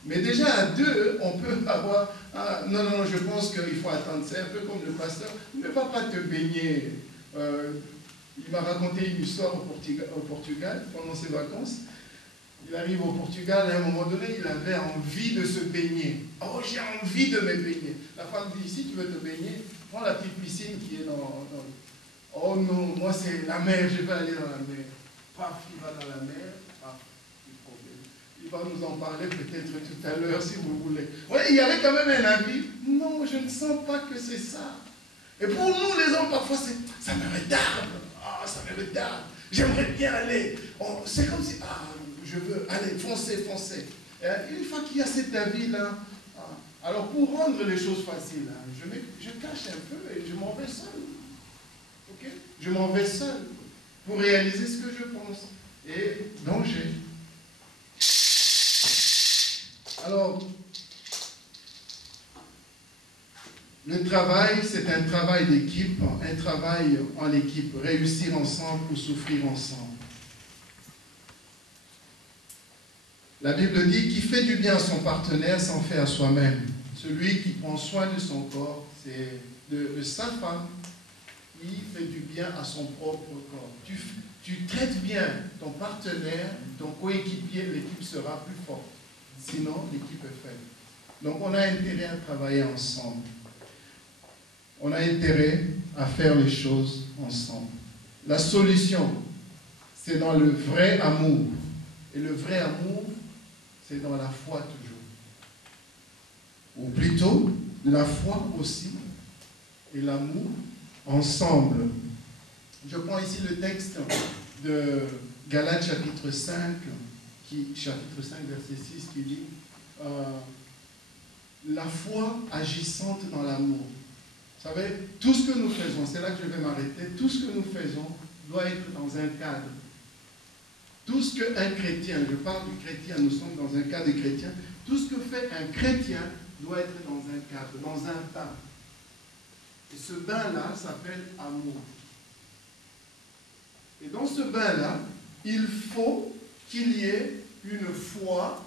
Mais déjà à deux, on peut avoir, ah, non, je pense qu'il faut attendre. C'est un peu comme le pasteur, ne va pas te baigner. Il m'a raconté une histoire au Portugal pendant ses vacances. Il arrive au Portugal, à un moment donné, il avait envie de se baigner. Oh, j'ai envie de me baigner. La femme dit, si tu veux te baigner, prends la petite piscine qui est dans... Oh non, moi c'est la mer, je vais aller dans la mer. Paf, il va dans la mer, paf, il va nous en parler peut-être tout à l'heure si vous voulez. Oui, il y avait quand même un avis. Non, je ne sens pas que c'est ça. Et pour nous les hommes, parfois, ça me retarde. Ah, ça me retarde. J'aimerais bien aller. C'est comme si, ah, je veux aller, foncer. Et une fois qu'il y a cet avis-là, alors pour rendre les choses faciles, je cache un peu et je m'en vais seul. Ok? Je m'en vais seul pour réaliser ce que je pense. Et danger. Alors, le travail, c'est un travail d'équipe, un travail en équipe, réussir ensemble ou souffrir ensemble. La Bible dit, qui fait du bien à son partenaire s'en fait à soi-même. Celui qui prend soin de son corps, c'est de sa femme, qui fait du bien à son propre corps. Tu traites bien ton partenaire, ton coéquipier, l'équipe sera plus forte. Sinon, l'équipe est faible. Donc, on a intérêt à travailler ensemble. On a intérêt à faire les choses ensemble. La solution, c'est dans le vrai amour. Et le vrai amour, c'est dans la foi toujours. Ou plutôt, la foi aussi et l'amour ensemble. Je prends ici le texte de Galates chapitre 5, chapitre 5, verset 6, qui dit la foi agissante dans l'amour. Vous savez, tout ce que nous faisons, c'est là que je vais m'arrêter, tout ce que nous faisons doit être dans un cadre. Tout ce qu'un chrétien, je parle du chrétien, nous sommes dans un cadre chrétien, tout ce que fait un chrétien doit être dans un cadre, dans un bain. Et ce bain-là s'appelle amour. Et dans ce bain-là, il faut qu'il y ait une foi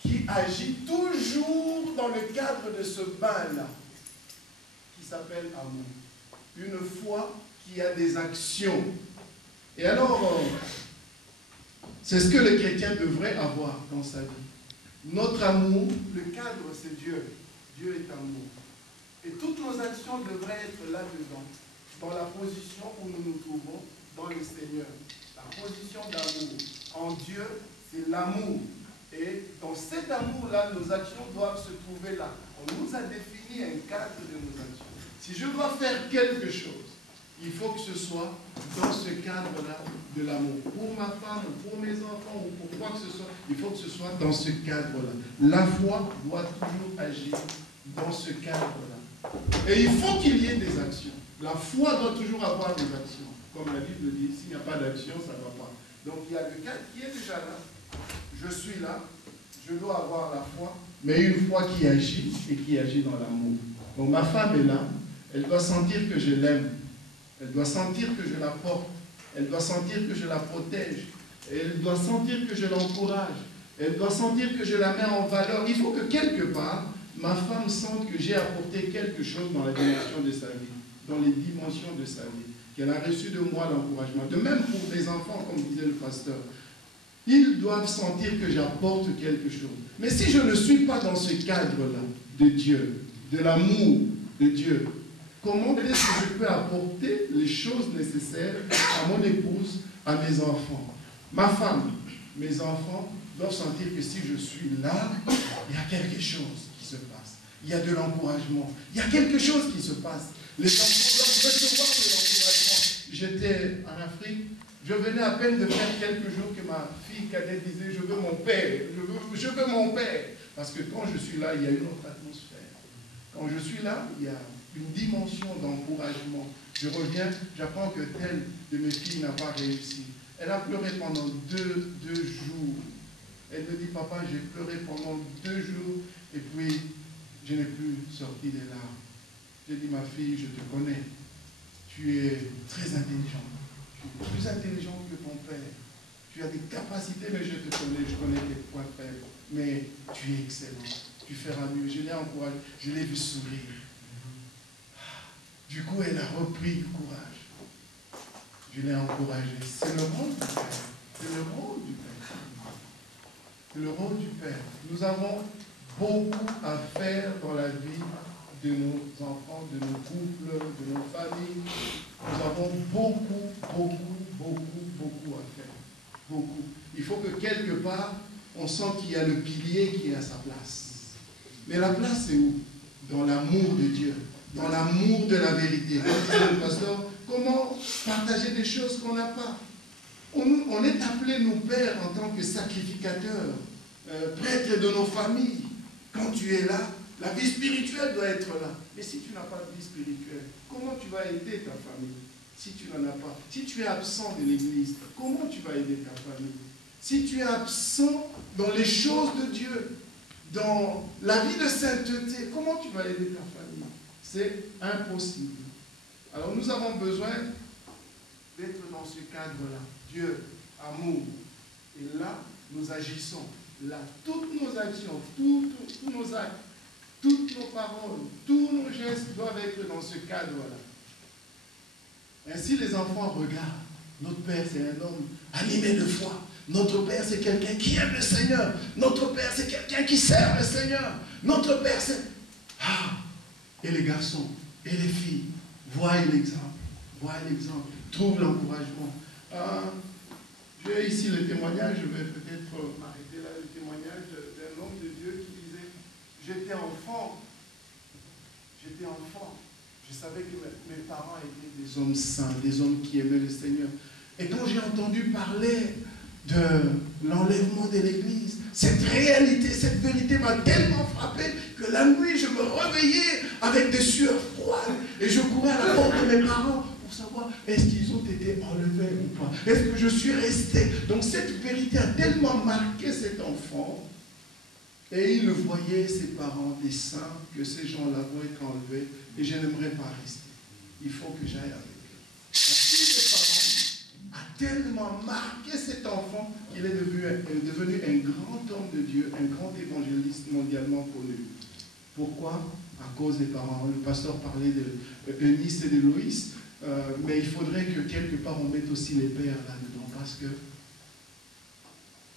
qui agit toujours dans le cadre de ce bain-là, qui s'appelle amour. Une foi qui a des actions. Et alors, c'est ce que le chrétien devrait avoir dans sa vie. Notre amour, le cadre, c'est Dieu. Dieu est amour. Et toutes nos actions devraient être là-dedans, dans la position où nous nous trouvons dans le Seigneur. La position d'amour. En Dieu, c'est l'amour. Et dans cet amour-là, nos actions doivent se trouver là. On nous a défini un cadre de nos actions. Si je dois faire quelque chose, il faut que ce soit dans ce cadre-là de l'amour. Pour ma femme, ou pour mes enfants, ou pour quoi que ce soit, il faut que ce soit dans ce cadre-là. La foi doit toujours agir dans ce cadre-là. Et il faut qu'il y ait des actions. La foi doit toujours avoir des actions. Comme la Bible dit, s'il n'y a pas d'action, ça ne va pas. Donc il y a le cadre qui est déjà là. Je suis là, je dois avoir la foi, mais une foi qui agit et qui agit dans l'amour. Donc ma femme est là, elle doit sentir que je l'aime. Elle doit sentir que je la porte. Elle doit sentir que je la protège. Elle doit sentir que je l'encourage. Elle doit sentir que je la mets en valeur. Il faut que quelque part, ma femme sente que j'ai apporté quelque chose dans la dimension de sa vie, dans les dimensions de sa vie, qu'elle a reçu de moi l'encouragement. De même pour les enfants, comme disait le pasteur, ils doivent sentir que j'apporte quelque chose. Mais si je ne suis pas dans ce cadre-là de Dieu, de l'amour de Dieu, comment est-ce que je peux apporter les choses nécessaires à mon épouse, à mes enfants? Ma femme, mes enfants doivent sentir que si je suis là, il y a quelque chose qui se passe. Il y a de l'encouragement. Il y a quelque chose qui se passe. Les enfants doivent recevoir de l'encouragement. J'étais en Afrique, je venais à peine de faire quelques jours que ma fille cadette disait « Je veux mon père, je veux mon père ». Parce que quand je suis là, il y a une autre atmosphère. Quand je suis là, il y a une dimension d'encouragement. Je reviens, j'apprends que telle de mes filles n'a pas réussi. Elle a pleuré pendant deux jours. Elle me dit, papa, j'ai pleuré pendant 2 jours et puis je n'ai plus sorti des larmes. J'ai dit, ma fille, je te connais. Tu es très intelligente. Tu es plus intelligente que ton père. Tu as des capacités, mais je te connais, je connais tes points faibles. Mais tu es excellente. Tu feras mieux. Je l'ai encouragée, je l'ai vu sourire. Du coup, elle a repris du courage. Je l'ai encouragée. C'est le rôle du Père. C'est le rôle du Père. C'est le rôle du Père. Nous avons beaucoup à faire dans la vie de nos enfants, de nos couples, de nos familles. Nous avons beaucoup à faire. Beaucoup. Il faut que quelque part, on sent qu'il y a le pilier qui est à sa place. Mais la place, c'est où? Dans l'amour de Dieu. Dans l'amour de la vérité. Comme disait le pasteur, comment partager des choses qu'on n'a pas? On est appelé, nous, pères, en tant que sacrificateurs, prêtres de nos familles. Quand tu es là, la vie spirituelle doit être là. Mais si tu n'as pas de vie spirituelle, comment tu vas aider ta famille? Si tu n'en as pas. Si tu es absent de l'église, comment tu vas aider ta famille? Si tu es absent dans les choses de Dieu, dans la vie de sainteté, comment tu vas aider ta famille? C'est impossible. Alors nous avons besoin d'être dans ce cadre-là. Dieu, amour. Et là, nous agissons. Là, toutes nos actions, tous nos actes, toutes nos paroles, tous nos gestes doivent être dans ce cadre-là. Ainsi, les enfants regardent. Notre Père, c'est un homme animé de foi. Notre Père, c'est quelqu'un qui aime le Seigneur. Notre Père, c'est quelqu'un qui sert le Seigneur. Notre Père, c'est... Ah! Et les garçons, et les filles, voient l'exemple, trouvent l'encouragement. J'ai ici le témoignage, je vais peut-être m'arrêter là, le témoignage d'un homme de Dieu qui disait, j'étais enfant, je savais que mes parents étaient des hommes saints, des hommes qui aimaient le Seigneur. Et quand j'ai entendu parler de l'enlèvement de l'Église, cette réalité, cette vérité m'a tellement frappé que la nuit, je me réveillais avec des sueurs froides et je courais à la porte de mes parents pour savoir est-ce qu'ils ont été enlevés ou pas. Est-ce que je suis resté? Donc cette vérité a tellement marqué cet enfant et il le voyait, ses parents, des saints, que ces gens-là vont être enlevés et je n'aimerais pas rester. Il faut que j'aille avec eux. A tellement marqué cet enfant qu'il est devenu un grand homme de Dieu, un grand évangéliste mondialement connu. Pourquoi? À cause des parents. Le pasteur parlait de Eunice et de Loïs. Mais il faudrait que quelque part on mette aussi les pères là-dedans, parce que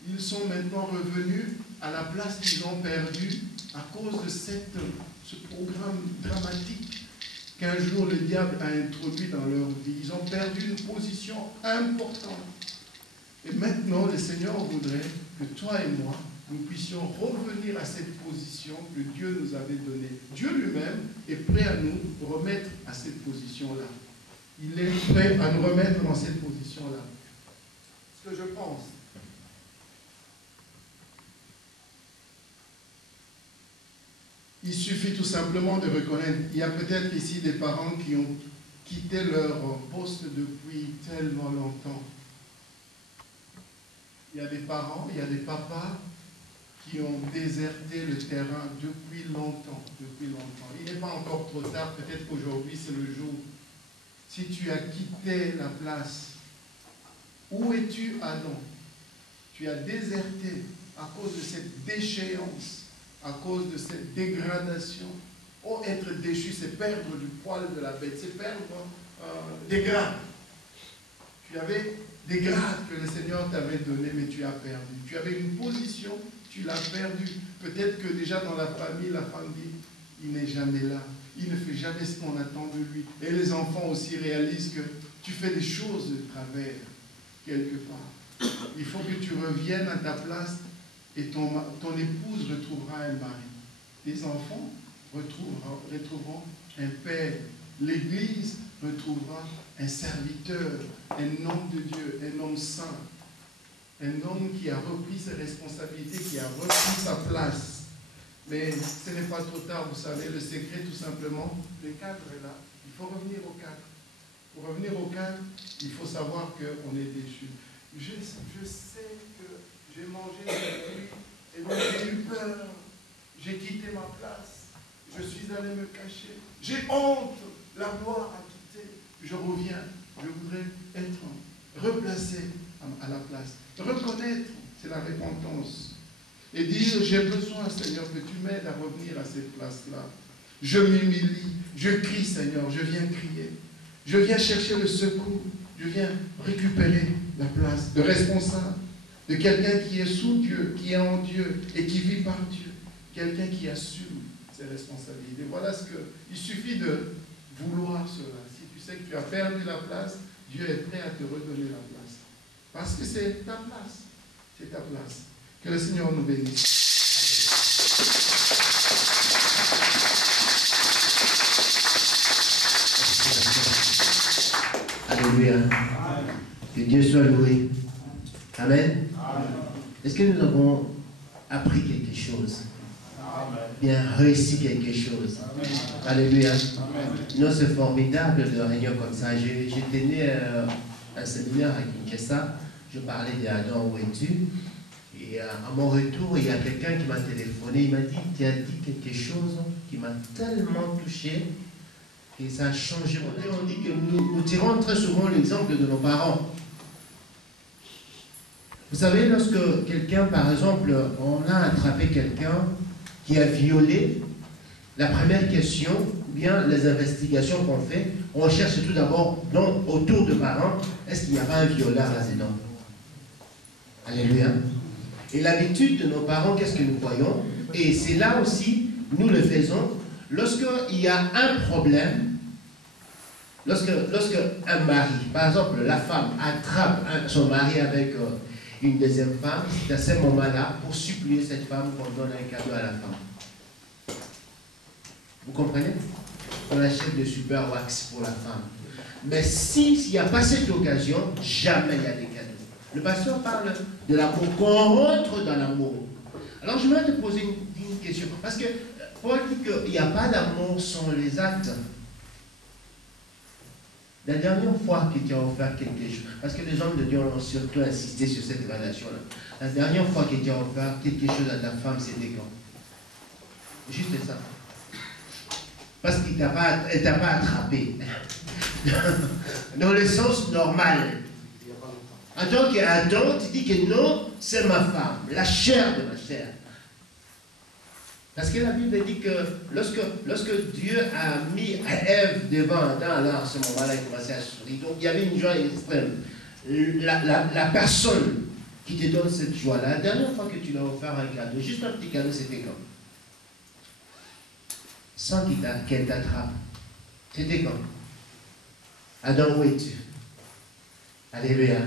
ils sont maintenant revenus à la place qu'ils ont perdue à cause de ce programme dramatique qu'un jour le diable a introduit dans leur vie. Ils ont perdu une position importante. Et maintenant, le Seigneur voudrait que toi et moi, nous puissions revenir à cette position que Dieu nous avait donnée. Dieu lui-même est prêt à nous remettre à cette position-là. Il est prêt à nous remettre dans cette position-là. Ce que je pense, il suffit tout simplement de reconnaître. Il y a peut-être ici des parents qui ont quitté leur poste depuis tellement longtemps. Il y a des parents, il y a des papas qui ont déserté le terrain depuis longtemps, depuis longtemps. Il n'est pas encore trop tard, peut-être qu'aujourd'hui c'est le jour. Si tu as quitté la place, où es-tu, Adam? Tu as déserté à cause de cette déchéance, à cause de cette dégradation. Oh, être déchu, c'est perdre du poil de la bête, c'est perdre des grades. Tu avais des grades que le Seigneur t'avait donnés, mais tu as perdu. Tu avais une position, tu l'as perdue. Peut-être que déjà dans la famille, la femme dit, il n'est jamais là. Il ne fait jamais ce qu'on attend de lui. Et les enfants aussi réalisent que tu fais des choses de travers, quelque part. Il faut que tu reviennes à ta place et ton épouse retrouvera un mari. Tes enfants retrouveront un père. L'Église retrouvera un serviteur, un homme de Dieu, un homme saint, un homme qui a repris ses responsabilités, qui a repris sa place. Mais ce n'est pas trop tard, vous savez, le secret tout simplement, le cadre est là. Il faut revenir au cadre. Pour revenir au cadre, il faut savoir qu'on est déchu. Je sais que j'ai mangé avec lui, et donc j'ai eu peur. J'ai quitté ma place. Je suis allé me cacher. J'ai honte. La gloire a quitté. Je reviens. Je voudrais être replacé à la place. Reconnaître, c'est la repentance. Et dire, j'ai besoin, Seigneur, que tu m'aides à revenir à cette place-là. Je m'humilie. Je crie, Seigneur. Je viens crier. Je viens chercher le secours. Je viens récupérer la place de responsable, de quelqu'un qui est sous Dieu, qui est en Dieu et qui vit par Dieu. Quelqu'un qui assume ses responsabilités. Voilà ce que... Il suffit de vouloir cela. Si tu sais que tu as perdu la place, Dieu est prêt à te redonner la place. Parce que c'est ta place. C'est ta place. Que le Seigneur nous bénisse. Alléluia. Que Dieu soit loué. Amen. Est-ce que nous avons appris quelque chose? Bien réussi quelque chose? Alléluia. Non, c'est formidable de réunion comme ça. J'étais né à un séminaire à Kinshasa. Je parlais d'Adam, où es-tu? Et à mon retour, il y a quelqu'un qui m'a téléphoné. Il m'a dit, tu as dit quelque chose qui m'a tellement touché. Et ça a changé mon vie. On dit que nous tirons très souvent l'exemple de nos parents. Vous savez, lorsque quelqu'un, par exemple, on a attrapé quelqu'un qui a violé, la première question, ou bien les investigations qu'on fait, on cherche tout d'abord autour de parents, est-ce qu'il n'y a pas un violeur là-dedans? Alléluia. Et l'habitude de nos parents, qu'est-ce que nous voyons? Et c'est là aussi, nous le faisons, lorsqu'il y a un problème, lorsque un mari, par exemple, la femme attrape son mari avec une deuxième femme, c'est à ce moment-là, pour supplier cette femme qu'on donne un cadeau à la femme. Vous comprenez? On achète de super wax pour la femme. Mais s'il n'y a pas cette occasion, jamais il y a des cadeaux. Le pasteur parle de l'amour, qu'on rentre dans l'amour. Alors je voudrais te poser une question. Parce que Paul dit qu'il n'y a pas d'amour sans les actes. La dernière fois que tu as offert quelque chose, parce que les hommes de Dieu ont surtout insisté sur cette relation-là. La dernière fois que tu as offert quelque chose à ta femme, c'était quand? Juste ça. Parce qu'il ne t'a pas attrapé. Dans le sens normal. En tant qu'Adam, tu dis que non, c'est ma femme, la chair de ma chair. Parce que la Bible dit que lorsque Dieu a mis Ève devant Adam, alors à ce moment-là, il commençait à sourire. Donc il y avait une joie extrême. La personne qui te donne cette joie-là, la dernière fois que tu lui as offert un cadeau, juste un petit cadeau, c'était quand? Sans qu'elle t'attrape. C'était quand? Adam, où es-tu? Alléluia.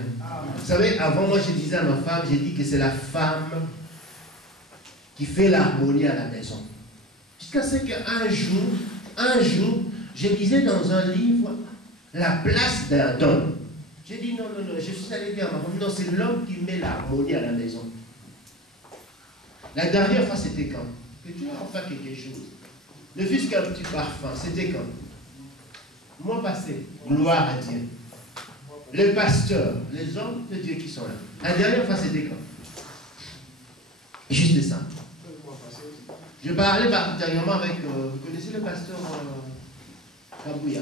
Vous savez, avant moi, je disais à ma femme, j'ai dit que c'est la femme qui fait l'harmonie à la maison. Jusqu'à ce qu'un jour, je lisais dans un livre la place d'un homme. J'ai dit non, je suis allé dire à ma femme, non, c'est l'homme qui met l'harmonie à la maison. La dernière fois, c'était quand? Que tu as enfin quelque chose. Ne fût-ce qu'un petit parfum, c'était quand? Mois passé, gloire à Dieu. Le pasteur, les hommes de Dieu qui sont là. La dernière fois, c'était quand? Juste ça. Je parlais dernièrement avec, vous connaissez le pasteur Kabouya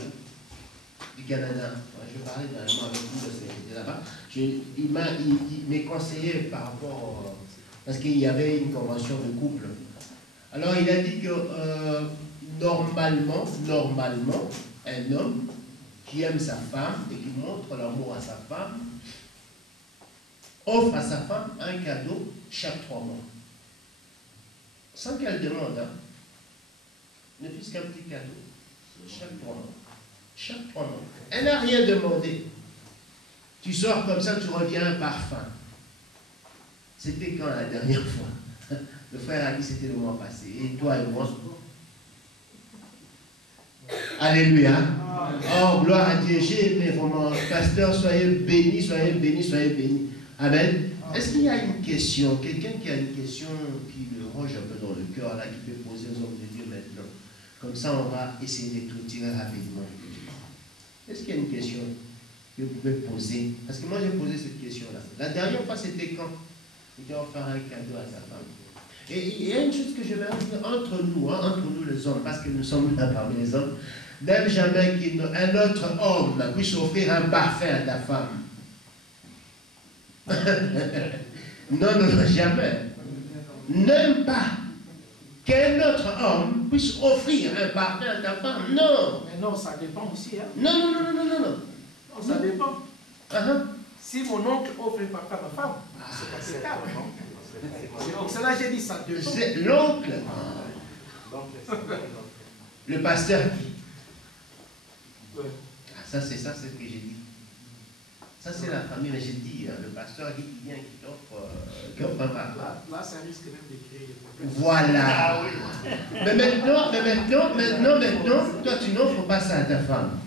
du Canada. Je parlais dernièrement avec lui parce qu'il était là-bas. Il m'a conseillé par rapport, parce qu'il y avait une convention de couple. Alors il a dit que normalement, un homme qui aime sa femme et qui montre l'amour à sa femme offre à sa femme un cadeau chaque 3 mois. Sans qu'elle demande, hein. Ne fût-ce qu'un petit cadeau. Chaque 3 mois. Chaque 3 mois. Elle n'a rien demandé. Tu sors comme ça, tu reviens un parfum. C'était quand la dernière fois? Le frère a dit c'était le mois passé. Et toi et moi? Alléluia. Oh, gloire à Dieu. J'ai aimé vraiment. Pasteur, soyez bénis, soyez bénis, soyez bénis. Amen. Est-ce qu'il y a une question? Quelqu'un qui a une question qui le roge un peu dans le cœur, là, qui peut poser aux hommes de Dieu maintenant? Comme ça, on va essayer de clôturer rapidement. Est-ce qu'il y a une question que vous pouvez poser? Parce que moi, j'ai posé cette question-là. La dernière fois, c'était quand il doit faire un cadeau à sa femme. Et il y a une chose que je vais dire entre nous les hommes, parce que nous sommes là parmi les hommes, n'aime jamais qu'un autre homme puisse offrir un parfum à ta femme. non, jamais. N'aime pas qu'un autre homme puisse offrir un parfum à ta femme. Non. Mais non, ça dépend aussi. Hein? Non. Non, ça dépend. Si mon oncle offre un parfum à ma femme, c'est acceptable. C'est pour cela que j'ai dit ça dépend. C'est l'oncle. Le pasteur qui. Ouais. Ça, c'est ce que j'ai dit. Ça, c'est la famille, mais j'ai dit, le pasteur qui vient, qui offre un parfum. Là, ça risque même de créer des problèmes. Voilà. Mais maintenant, toi, tu n'offres pas ça à ta femme.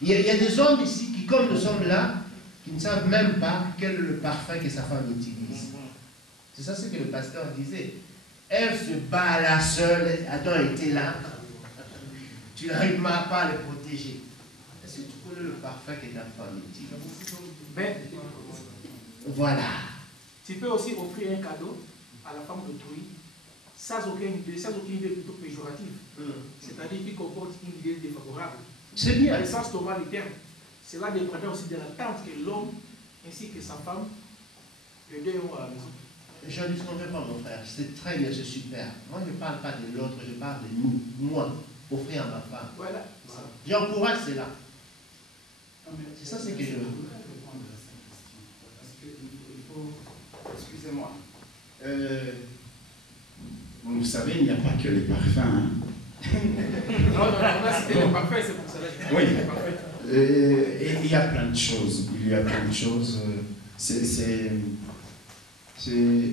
Il y a des hommes ici qui, comme nous sommes là, qui ne savent même pas quel est le parfum que sa femme utilise. C'est ça ce que le pasteur disait. Elle se bat là seule, Adam était là. Tu n'arrives pas à le protéger. Est-ce que tu connais le parfum que ta femme utilise? Ben, voilà. tu peux aussi offrir un cadeau à la femme d'autrui sans aucune idée plutôt péjorative. C'est-à-dire qui comporte une idée défavorable. C'est bien. Dans le sens normal du terme. Cela dépendra aussi de l'attente que l'homme ainsi que sa femme, les deux ont à la maison. Je ne disconfais pas, mon frère. C'est très bien, c'est super. Moi, je ne parle pas de l'autre, je parle de nous. Moi, offrir à ma femme. Voilà. J'encourage cela. C'est ça ce que je veux. Excusez-moi. Vous savez, il n'y a pas que les parfums. Hein. Non, là c'était le parfait, c'est pour cela que je Oui. le parfait. Et il y a plein de choses. Vous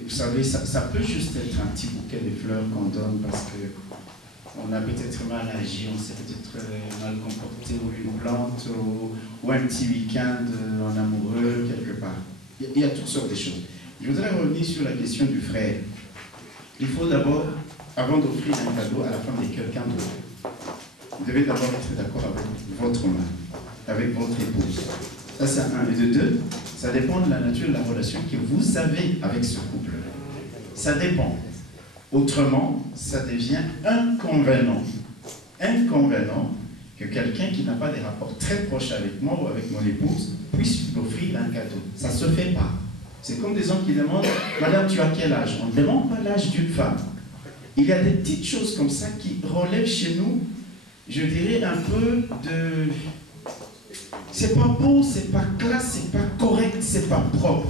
savez, ça peut juste être un petit bouquet de fleurs qu'on donne parce qu'on a peut-être mal agi, on s'est peut-être mal comporté, ou une plante, ou un petit week-end en amoureux, quelque part. Il y a toutes sortes de choses. Je voudrais revenir sur la question du frère. Il faut d'abord, avant d'offrir un cadeau à la femme de quelqu'un d'autre, vous devez d'abord être d'accord avec votre mari, avec votre épouse. Ça, c'est un. Et de deux, ça dépend de la nature de la relation que vous avez avec ce couple. Ça dépend. Autrement, ça devient inconvénient. Inconvénient que quelqu'un qui n'a pas des rapports très proches avec moi ou avec mon épouse puisse m'offrir un cadeau. Ça ne se fait pas. C'est comme des hommes qui demandent « Madame, tu as quel âge ?» On ne demande pas l'âge d'une femme. Il y a des petites choses comme ça qui relèvent chez nous, je dirais, un peu de... C'est pas beau, c'est pas classe, c'est pas correct, c'est pas propre.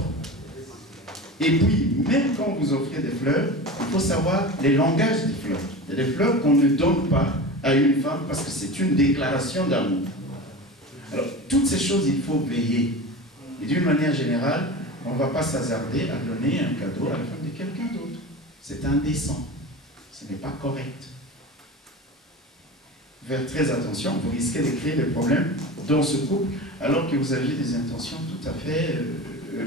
Et puis, même quand vous offrez des fleurs, il faut savoir les langages des fleurs. Il y a des fleurs qu'on ne donne pas à une femme parce que c'est une déclaration d'amour. Alors, toutes ces choses, il faut veiller. Et d'une manière générale, on ne va pas s'hasarder à donner un cadeau à la femme de quelqu'un d'autre. C'est indécent. Ce n'est pas correct. Faites très attention, vous risquez de créer des problèmes dans ce couple, alors que vous aviez des intentions tout à fait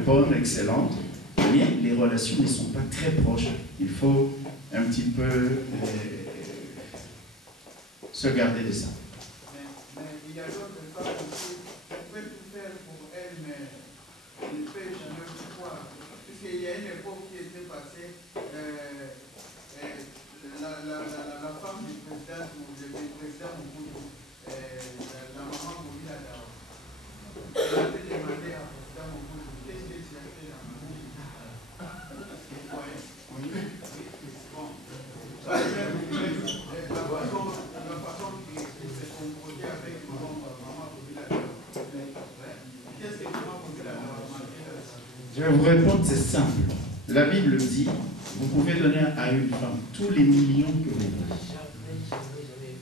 bonnes, excellentes, mais les relations ne sont pas très proches. Il faut un petit peu se garder de ça. Mais il y a d'autres femmes aussi, on peut tout faire pour elles, mais elles pêchent jamais pouvoir. Puisqu'il y a une époque qui était passée, la femme du président, la maman Moubila Dawa, elle avait demandé à président Moubila qu'est-ce que tu as fait dans ma vie. La façon qui s'est comportée avec maman Moubila Dawa, qu'est-ce que maman Moubila Dawa m'a dit? Je vais vous répondre, c'est simple. La Bible dit, vous pouvez donner à une femme tous les millions que vous voulez.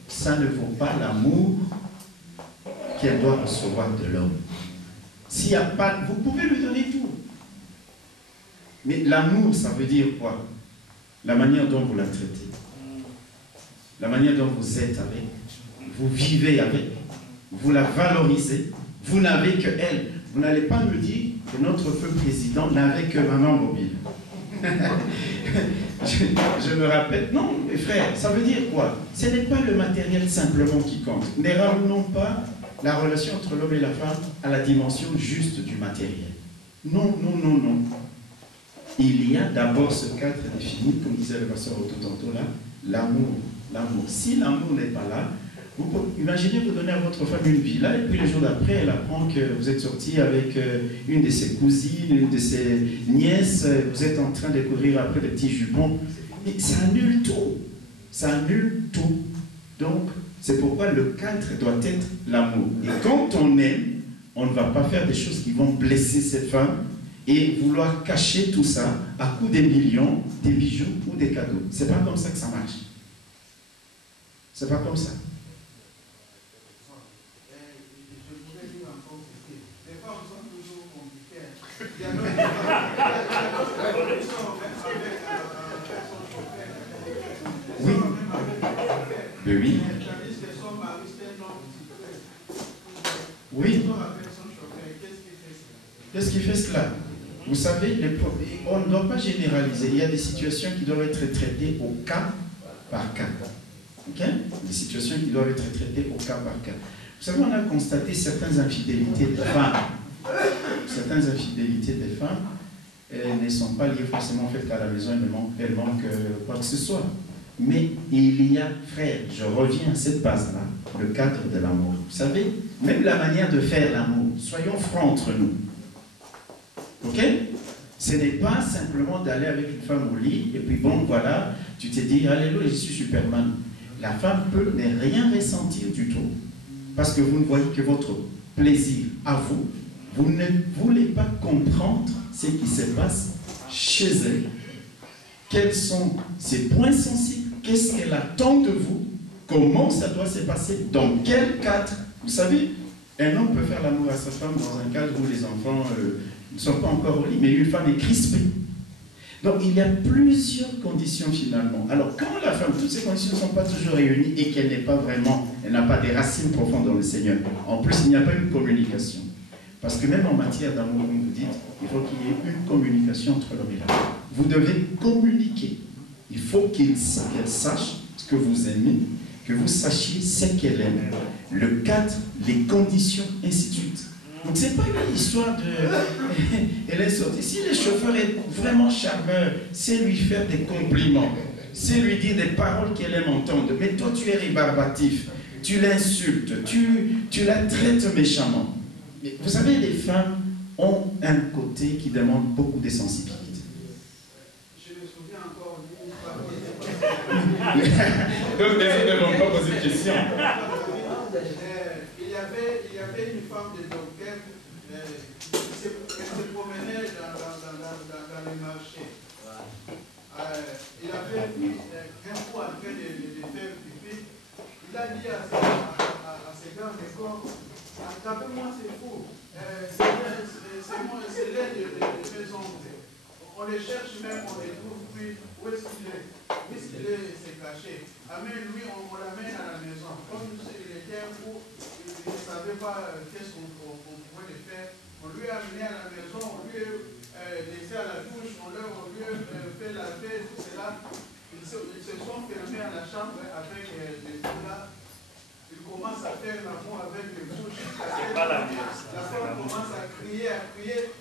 Ça ne vaut pas l'amour qu'elle doit recevoir de l'homme. S'il n'y a pas, vous pouvez lui donner tout. Mais l'amour, ça veut dire quoi? La manière dont vous la traitez. La manière dont vous êtes avec. Vous vivez avec. Vous la valorisez. Vous n'avez que elle. Vous n'allez pas me dire que notre feu président n'avait que maman mobile. je me rappelle, non mes frères, ça veut dire quoi? Ce n'est pas le matériel simplement qui compte. Ne ramenons pas la relation entre l'homme et la femme à la dimension juste du matériel. Non, non, non, non. Il y a d'abord ce cadre défini, comme disait le pasteur Otto tantôt là, l'amour. L'amour. Si l'amour n'est pas là, imaginez vous donner à votre femme une villa et puis le jour d'après elle apprend que vous êtes sorti avec une de ses cousines, une de ses nièces, vous êtes en train de courir après des petits jupons. Et ça annule tout. Ça annule tout. Donc c'est pourquoi le cadre doit être l'amour. Et quand on aime, on ne va pas faire des choses qui vont blesser cette femme et vouloir cacher tout ça à coup des millions, des bijoux ou des cadeaux. C'est pas comme ça que ça marche. C'est pas comme ça. Oui. Oui. Oui. Qu'est-ce qui fait cela? Vous savez, on ne doit pas généraliser. Il y a des situations qui doivent être traitées au cas par cas. Okay? Des situations qui doivent être traitées au cas par cas. Vous savez, on a constaté certaines infidélités des femmes. Certaines infidélités des femmes ne sont pas liées forcément faites qu'à la maison, elles manquent quoi que ce soit. Mais il y a, frère, je reviens à cette base-là, le cadre de l'amour. Vous savez, même la manière de faire l'amour, soyons francs entre nous. Ok? Ce n'est pas simplement d'aller avec une femme au lit et puis bon, voilà, tu t'es dit, alléluia, je suis Superman. La femme peut ne rien ressentir du tout parce que vous ne voyez que votre plaisir à vous. Vous ne voulez pas comprendre ce qui se passe chez elle. Quels sont ses points sensibles? Qu'est-ce qu'elle attend de vous? Comment ça doit se passer? Dans quel cadre? Vous savez, un homme peut faire l'amour à sa femme dans un cadre où les enfants ne sont pas encore au lit, mais une femme est crispée. Donc il y a plusieurs conditions finalement. Alors quand la femme, toutes ces conditions ne sont pas toujours réunies et qu'elle n'est pas vraiment, elle n'a pas des racines profondes dans le Seigneur. En plus, il n'y a pas une communication. Parce que même en matière d'amour, comme vous dites, il faut qu'il y ait une communication entre l'homme et la femme. Vous devez communiquer. Il faut qu'elle sache ce que vous aimez, que vous sachiez ce qu'elle aime, le cadre, les conditions, ainsi de suite. Donc ce n'est pas une histoire de... Elle est sortie. Si le chauffeur est vraiment charmeur, c'est lui faire des compliments, c'est lui dire des paroles qu'elle aime entendre. Mais toi, tu es rébarbatif, tu l'insultes, tu la traites méchamment. Mais vous savez, les femmes ont un côté qui demande beaucoup de sensibilité. Je me souviens encore d'une histoire qui était Donc les autres ne vont pas poser de questions. Il y avait une femme de docteur qui se promenait dans les marchés. Il avait vu un coup en train de faire pipi. Il a dit à ses gars de corps, attrapez-moi ces fous. C'est l'aide de mes oncles. On les cherche même, on les trouve plus. Où est-ce qu'il est? Où est-ce qu'il est? C'est caché. Amène lui, on l'amène à la maison. Comme il était un fou, il ne savait pas qu'est-ce qu'on pouvait le faire. On lui a amené à la maison, on lui a laissé à la douche, on lui a fait laver, tout cela. Ils se sont fermés à la chambre avec les fous-là. Il commence à faire l'amour avec les bouches. La femme commence à crier.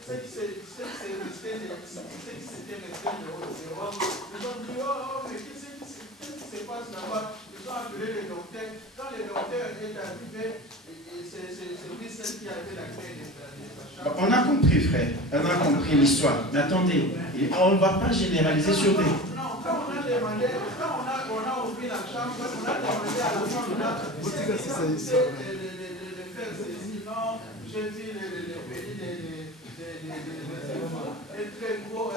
C'est qui s'était resté dehors. Ils ont dit, oh, mais qu'est-ce qui se passe là-bas? Ils ont appelé le docteur. Quand le docteur est arrivé, c'est lui celle qui avait la clé de sa chambre. On a compris, frère. On a compris l'histoire. Mais attendez, on ne va pas généraliser sur des... Non, quand on a demandé, quand on a ouvert la chambre, on a demandé à la femme là, de faire ceci. Non, j'ai dit les pays est très gros,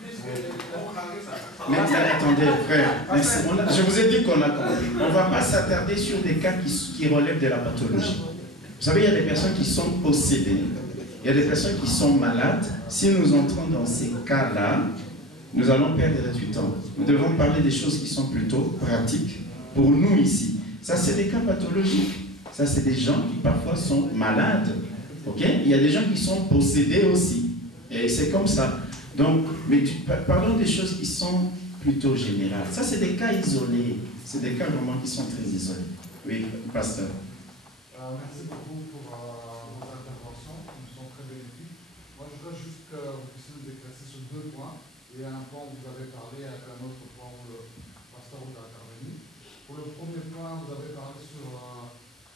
puisque mon mari ça. Mais attendez, frère, je vous ai dit qu'on a compris. On ne va pas s'attarder sur des cas qui relèvent de la pathologie. Vous savez, il y a des personnes qui sont possédées, il y a des personnes qui sont malades. Si nous entrons dans ces cas-là, nous allons perdre du temps. Nous devons parler des choses qui sont plutôt pratiques pour nous ici. Ça, c'est des cas pathologiques. Ça, c'est des gens qui parfois sont malades. Okay? Il y a des gens qui sont possédés aussi. Et c'est comme ça. Donc, mais parlons des choses qui sont plutôt générales. Ça, c'est des cas isolés. C'est des cas vraiment qui sont très isolés. Oui, pasteur. Merci beaucoup pour vos interventions, qui sont très bénéfiques. Moi, je voudrais juste que vous puissiez nous éclaircir sur deux points. Il y a un point où vous avez parlé, et un autre point où le pasteur vous a intervenu. Pour le premier point, vous avez parlé sur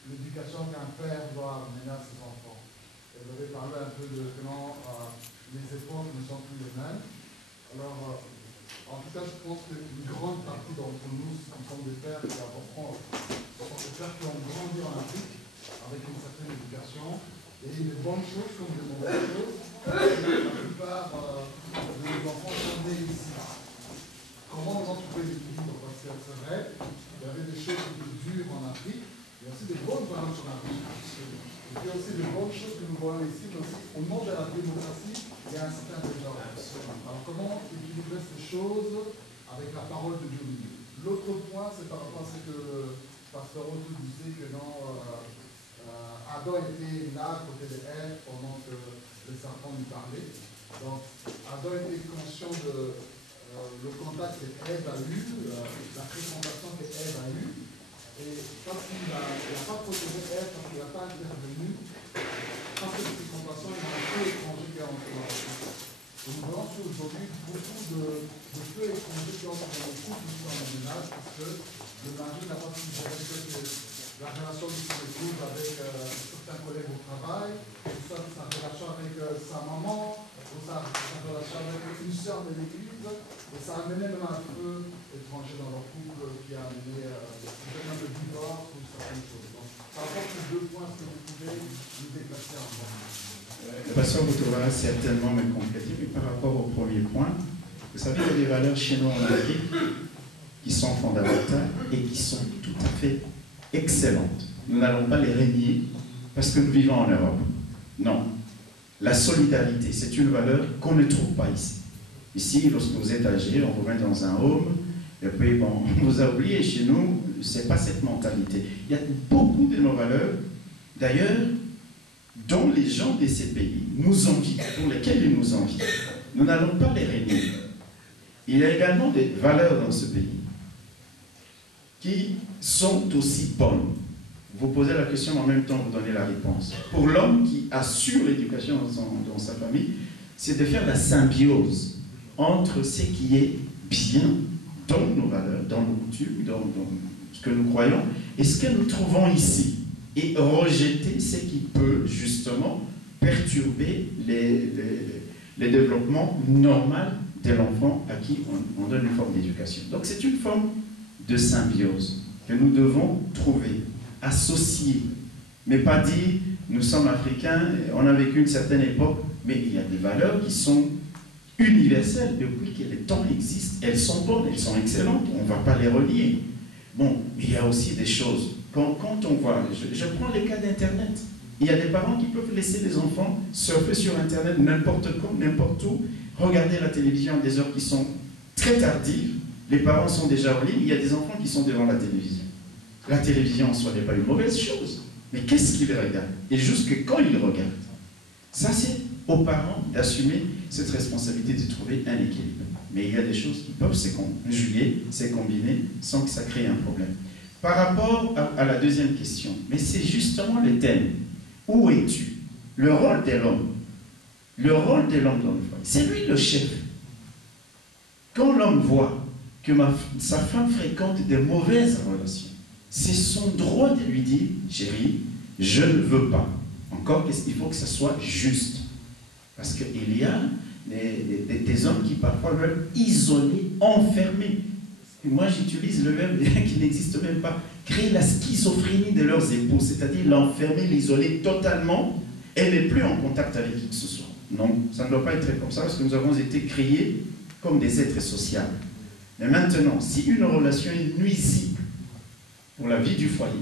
l'éducation qu'un père doit mener à ses enfants. Et vous avez parlé un peu de comment les époques ne sont plus les mêmes. Alors, en tout cas, je pense qu'une grande partie d'entre nous, qui sommes des pères qui apporteront, sont des pères qui ont grandi en Afrique avec une certaine éducation, et des bonnes choses comme des mauvaises choses. La plupart de nos enfants sont nés ici. Comment on a trouvé l'équilibre? Parce que c'est vrai, il y avait des choses qui étaient dures en Afrique, il y a aussi des bonnes valeurs en Afrique. Et puis aussi des bonnes choses que nous voyons ici, mais aussi au nom de la démocratie, il y a un certain désordre. Alors comment équilibrer ces choses avec la parole de Dieu? L'autre point, c'est par rapport à ce que le pasteur Otto disait que Adam était là à côté de Ève pendant que le serpent lui parlait. Donc Adam était conscient de le contact que Ève a eu, la fréquentation que Ève a eue. Et parce qu'il n'a pas protégé Ève, parce qu'il n'a pas intervenu, parce que cette fréquentation est un peu étranger qui est entre nous. Nous voyons aujourd'hui beaucoup de feux étrangers qui entrent dans les couples qui sont en ménage, parce que le mari n'a pas pu gérer la relation de son épouse avec certains collègues au travail, ou sa relation avec sa maman, ou sa relation avec une sœur de l'église, et ça a amené même un feu étranger dans leur couple qui a amené un peu de divorce ou certaines choses. Donc, par rapport à ces deux points, est-ce que vous pouvez nous déplacer en moi? Le pasteur Boutoura certainement me compléter, mais par rapport au premier point, vous savez, il y a des valeurs chez nous en Afrique qui sont fondamentales et qui sont tout à fait excellentes. Nous n'allons pas les régner parce que nous vivons en Europe. Non. La solidarité, c'est une valeur qu'on ne trouve pas ici. Ici, lorsque vous êtes âgé, on vous met dans un home, et puis bon, on vous a oublié. Chez nous, ce n'est pas cette mentalité. Il y a beaucoup de nos valeurs, d'ailleurs, dont les gens de ces pays nous envient, pour lesquels ils nous envient. Nous n'allons pas les régner. Il y a également des valeurs dans ce pays qui sont aussi bonnes. Vous posez la question, en même temps vous donnez la réponse. Pour l'homme qui assure l'éducation dans sa famille, c'est de faire la symbiose entre ce qui est bien dans nos valeurs, dans nos coutumes, dans ce que nous croyons, et ce que nous trouvons ici. Et rejeter ce qui peut justement perturber les développements normaux de l'enfant à qui on donne une forme d'éducation. Donc c'est une forme de symbiose que nous devons trouver, associer, mais pas dire nous sommes africains, on a vécu une certaine époque, mais il y a des valeurs qui sont universelles depuis que les temps existent. Elles sont bonnes, elles sont excellentes, on ne va pas les renier. Bon, il y a aussi des choses. Quand on voit, je prends les cas d'Internet. Il y a des parents qui peuvent laisser les enfants surfer sur Internet n'importe quand, n'importe où, regarder la télévision à des heures qui sont très tardives. Les parents sont déjà en ligne, il y a des enfants qui sont devant la télévision. La télévision en soi n'est pas une mauvaise chose, mais qu'est-ce qu'ils regardent? Et jusque quand ils regardent? Ça, c'est aux parents d'assumer cette responsabilité de trouver un équilibre. Mais il y a des choses qui peuvent se conjuguer, se combiner, sans que ça crée un problème. Par rapport à la deuxième question, mais c'est justement le thème. Où es-tu? Le rôle de l'homme. Le rôle de l'homme dans le foyer. C'est lui le chef. Quand l'homme voit que sa femme fréquente de mauvaises relations, c'est son droit de lui dire, chérie, je ne veux pas. Encore, il faut que ça soit juste. Parce qu'il y a des hommes qui parfois veulent isoler, enfermer. Et moi, j'utilise le verbe qui n'existe même pas. Créer la schizophrénie de leurs époux, c'est-à-dire l'enfermer, l'isoler totalement et n'est plus en contact avec qui que ce soit. Non, ça ne doit pas être comme ça parce que nous avons été créés comme des êtres sociaux. Mais maintenant, si une relation est nuisible pour la vie du foyer,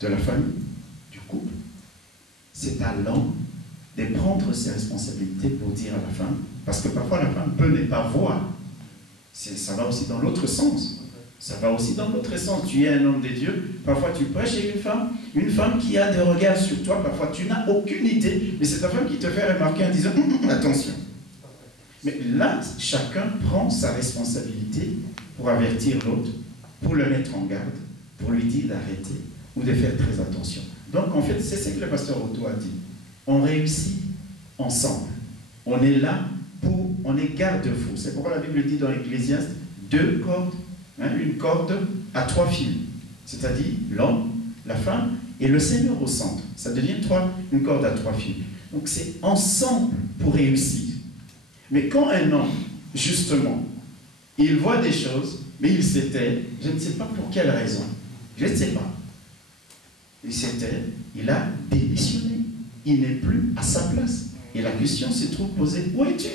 de la famille, du couple, c'est à l'homme de prendre ses responsabilités pour dire à la femme, parce que parfois la femme peut ne pas voir. Ça va aussi dans l'autre sens. Ça va aussi dans l'autre sens. Tu es un homme de Dieu, parfois tu prêches chez une femme qui a des regards sur toi, parfois tu n'as aucune idée, mais c'est ta femme qui te fait remarquer en disant attention. Mais là, chacun prend sa responsabilité pour avertir l'autre, pour le mettre en garde, pour lui dire d'arrêter ou de faire très attention. Donc en fait, c'est ce que le pasteur Otto a dit. On réussit ensemble. On est là on est garde-fou. C'est pourquoi la Bible dit dans l'Ecclésiaste, 2 cordes, une corde à 3 fils. C'est-à-dire l'homme, la femme et le Seigneur au centre. Ça devient une corde à 3 fils. Donc c'est ensemble pour réussir. Mais quand un homme, justement, il voit des choses, mais il s'était, je ne sais pas pour quelle raison, je ne sais pas. Il a démissionné. Il n'est plus à sa place. Et la question se trouve posée, où es-tu?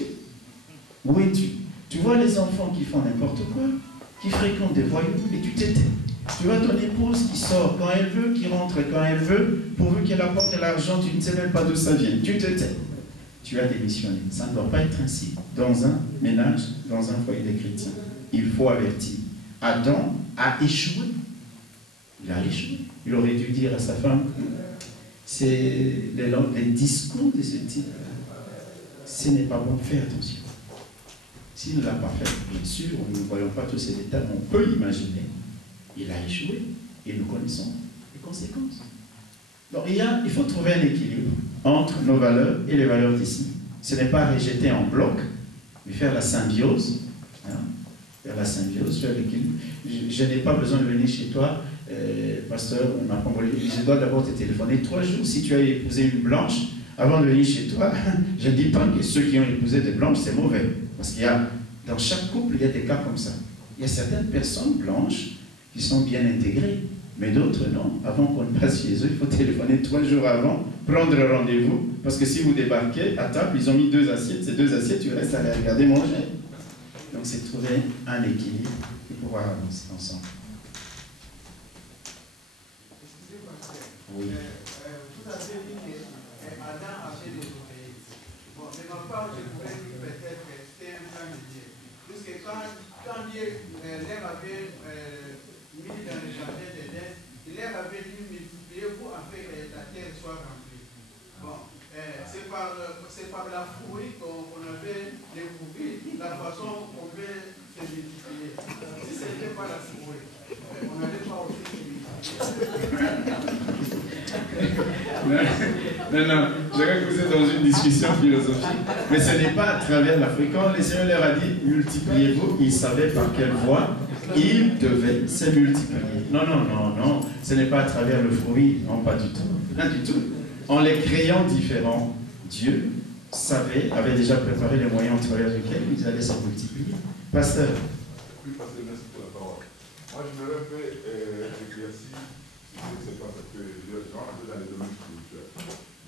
Où es-tu? Tu vois les enfants qui font n'importe quoi, qui fréquentent des voyous, et tu t'étais. Tu vois ton épouse qui sort quand elle veut, qui rentre quand elle veut, pourvu qu'elle apporte de l'argent, tu ne sais même pas d'où ça vient. Tu t'étais. Tu as démissionné. Ça ne doit pas être ainsi. Dans un ménage, dans un foyer des chrétiens, il faut avertir. Adam a échoué. Il a échoué. Il aurait dû dire à sa femme, c'est les discours de ce type. Ce n'est pas bon, fais attention. S'il ne l'a pas fait, bien sûr, nous ne voyons pas tous ces détails, on peut imaginer. Il a échoué et nous connaissons les conséquences. Donc il faut trouver un équilibre entre nos valeurs et les valeurs d'ici. Ce n'est pas rejeter en bloc, mais faire la symbiose. Faire la symbiose, faire l'équilibre. Je n'ai pas besoin de venir chez toi, pasteur, je dois d'abord te téléphoner 3 jours. Si tu as épousé une blanche, avant de venir chez toi, je ne dis pas que ceux qui ont épousé des blanches, c'est mauvais. Parce qu'il y a, dans chaque couple, il y a des cas comme ça. Il y a certaines personnes blanches qui sont bien intégrées, mais d'autres non. Avant qu'on passe chez eux, il faut téléphoner 3 jours avant, prendre rendez-vous, parce que si vous débarquez à table, ils ont mis 2 assiettes, ces 2 assiettes, tu restes à les regarder manger. Donc c'est trouver un équilibre et pouvoir avancer ensemble. Oui. Tout à fait dit que Adam a fait des oreilles. Bon, de ma part, je pourrais dire peut-être que c'était un plan de Dieu. Puisque quand Dieu leur avait mis dans le jardin d'Éden, il leur avait dit multipliez-vous afin que la terre soit remplie. Bon, c'est par la fruit qu'on avait découvert la façon qu'on peut se multiplier. Si ce n'était pas la fruit, on n'allait pas aussi se multiplier. Non, je crois que vous êtes dans une discussion philosophique, mais ce n'est pas à travers la fruit. Quand le Seigneur leur a dit multipliez-vous, ils savaient par quelle voie ils devaient se multiplier. Non, ce n'est pas à travers le fruit, non, pas du tout. En les créant différents, Dieu avait déjà préparé les moyens au travers duquel ils allaient se multiplier. Pasteur. Oui, pasteur, merci pour la parole. Moi, je me fais éclaircir, c'est pas parce que je rentre un peu dans les domaines spirituels.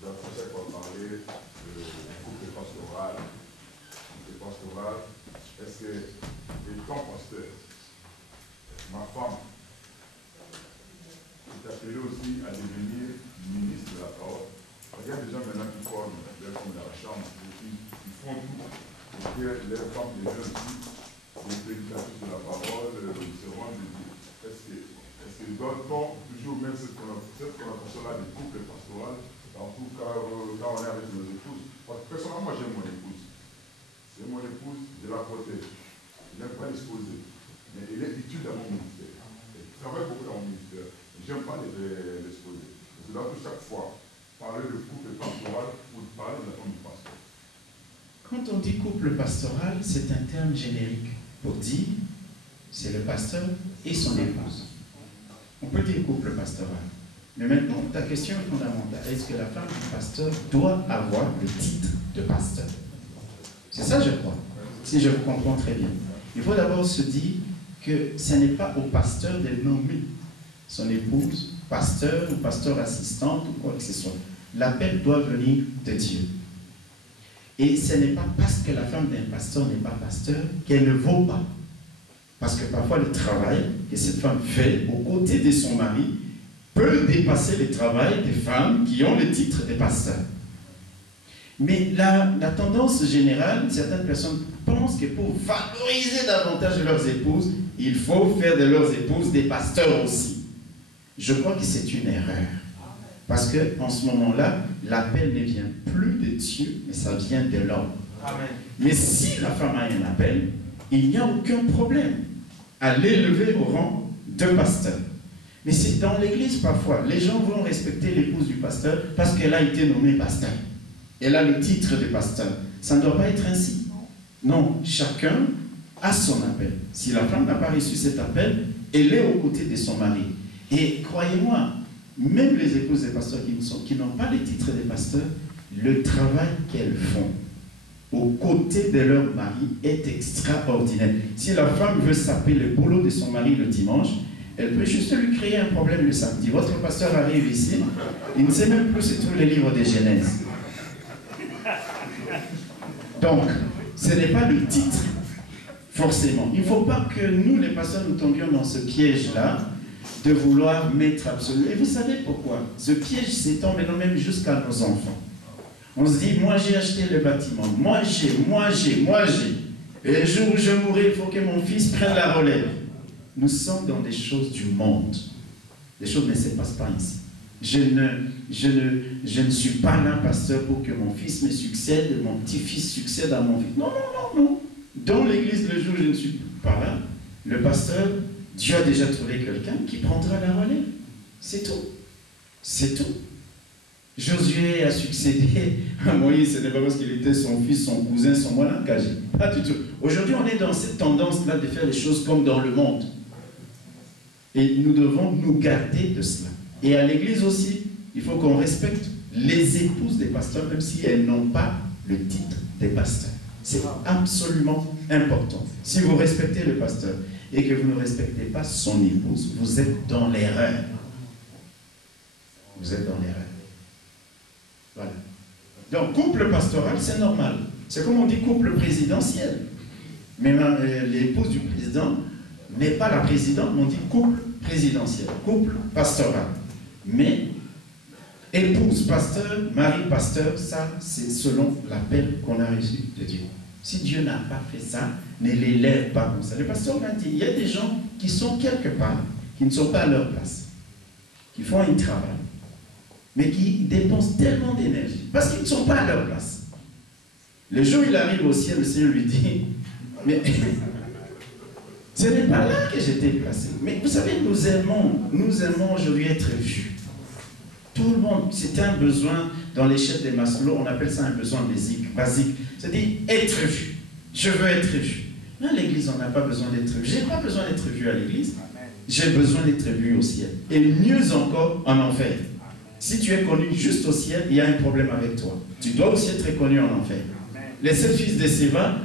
Donc, c'est ça qu'on parlait du couple pastoral. Le pastoral, est-ce que, étant pasteur, ma femme est appelée aussi à devenir ministre de la parole? Il y a des gens maintenant qui forment leur femme dans la chambre, qui font tout pour que leurs femmes deviennent aussi des prédicateurs de la parole, servants de Dieu. Est-ce que doit-on toujours mettre cette connotation-là de couple pastoral, en tout cas quand on est avec nos épouses? Parce que personnellement, moi j'aime mon épouse. C'est mon épouse, je la protège. Je n'aime pas l'exposer. Mais elle est utile dans mon ministère. Elle travaille beaucoup dans mon ministère. Je n'aime pas l'exposer. C'est donc chaque fois parler de couple pastoral ou de parler de la femme du pasteur. Quand on dit couple pastoral, c'est un terme générique pour dire c'est le pasteur et son épouse. On peut dire couple pastoral. Mais maintenant, ta question est fondamentale. Est-ce que la femme du pasteur doit avoir le titre de pasteur? C'est ça, je crois, si je vous comprends très bien. Il faut d'abord se dire que ce n'est pas au pasteur de nommer son épouse pasteur ou pasteur assistante ou quoi que ce soit. L'appel doit venir de Dieu. Et ce n'est pas parce que la femme d'un pasteur n'est pas pasteur qu'elle ne vaut pas. Parce que parfois le travail que cette femme fait aux côtés de son mari peut dépasser le travail des femmes qui ont le titre de pasteur. Mais la tendance générale, certaines personnes pensent que pour valoriser davantage leurs épouses, il faut faire de leurs épouses des pasteurs aussi. Je crois que c'est une erreur. Parce qu'en ce moment-là, l'appel ne vient plus de Dieu, mais ça vient de l'homme. Mais si la femme a un appel, il n'y a aucun problème à l'élever au rang de pasteur. Mais c'est dans l'église parfois, les gens vont respecter l'épouse du pasteur parce qu'elle a été nommée pasteur. Elle a le titre de pasteur. Ça ne doit pas être ainsi. Non, chacun a son appel. Si la femme n'a pas reçu cet appel, elle est aux côtés de son mari. Et croyez-moi, même les épouses des pasteurs qui n'ont pas les titres de pasteurs, le travail qu'elles font aux côtés de leur mari est extraordinaire. Si la femme veut saper le boulot de son mari le dimanche, elle peut juste lui créer un problème le samedi. Votre pasteur arrive ici, il ne sait même plus se trouve les livres de Genèse. Donc, ce n'est pas le titre, forcément. Il ne faut pas que nous, les pasteurs, nous tombions dans ce piège-là de vouloir mettre absolument. Et vous savez pourquoi? Ce piège s'étend maintenant même jusqu'à nos enfants. On se dit, moi j'ai acheté le bâtiment, moi j'ai. Et le jour où je mourrai, il faut que mon fils prenne la relève. Nous sommes dans des choses du monde. Les choses ne se passent pas ici. Je ne suis pas là, pasteur, pour que mon fils me succède, mon petit-fils succède à mon fils. Non. Dans l'église, le jour où je ne suis pas là, le pasteur, Dieu a déjà trouvé quelqu'un qui prendra la relève. C'est tout. C'est tout. Josué a succédé à Moïse, ce n'est pas parce qu'il était son fils, son cousin, son moine engagé. Pas du tout. Aujourd'hui, on est dans cette tendance-là de faire les choses comme dans le monde. Et nous devons nous garder de cela. Et à l'église aussi, il faut qu'on respecte les épouses des pasteurs, même si elles n'ont pas le titre des pasteurs. C'est absolument important. Si vous respectez le pasteur et que vous ne respectez pas son épouse, vous êtes dans l'erreur. Vous êtes dans l'erreur. Voilà. Donc, couple pastoral, c'est normal. C'est comme on dit couple présidentiel. Mais l'épouse du président n'est pas la présidente, mais on dit couple présidentiel, couple pastoral. Mais épouse pasteur, mari pasteur, ça c'est selon l'appel qu'on a reçu de Dieu. Si Dieu n'a pas fait ça, ne l'élève pas comme ça. Le pasteur m'a dit, il y a des gens qui sont quelque part, qui ne sont pas à leur place, qui font un travail, mais qui dépensent tellement d'énergie, parce qu'ils ne sont pas à leur place. Le jour où il arrive au ciel, le Seigneur lui dit, mais ce n'est pas là que j'étais placé. Mais vous savez, nous aimons aujourd'hui être vus. Tout le monde, c'est un besoin dans l'échelle des Maslow, on appelle ça un besoin basique. C'est-à-dire être vu. Je veux être vu. À l'église, on n'a pas besoin d'être vu. Je n'ai pas besoin d'être vu à l'église. J'ai besoin d'être vu au ciel. Et mieux encore, en enfer. Si tu es connu juste au ciel, il y a un problème avec toi. Tu dois aussi être connu en enfer. Les 7 fils de Séva,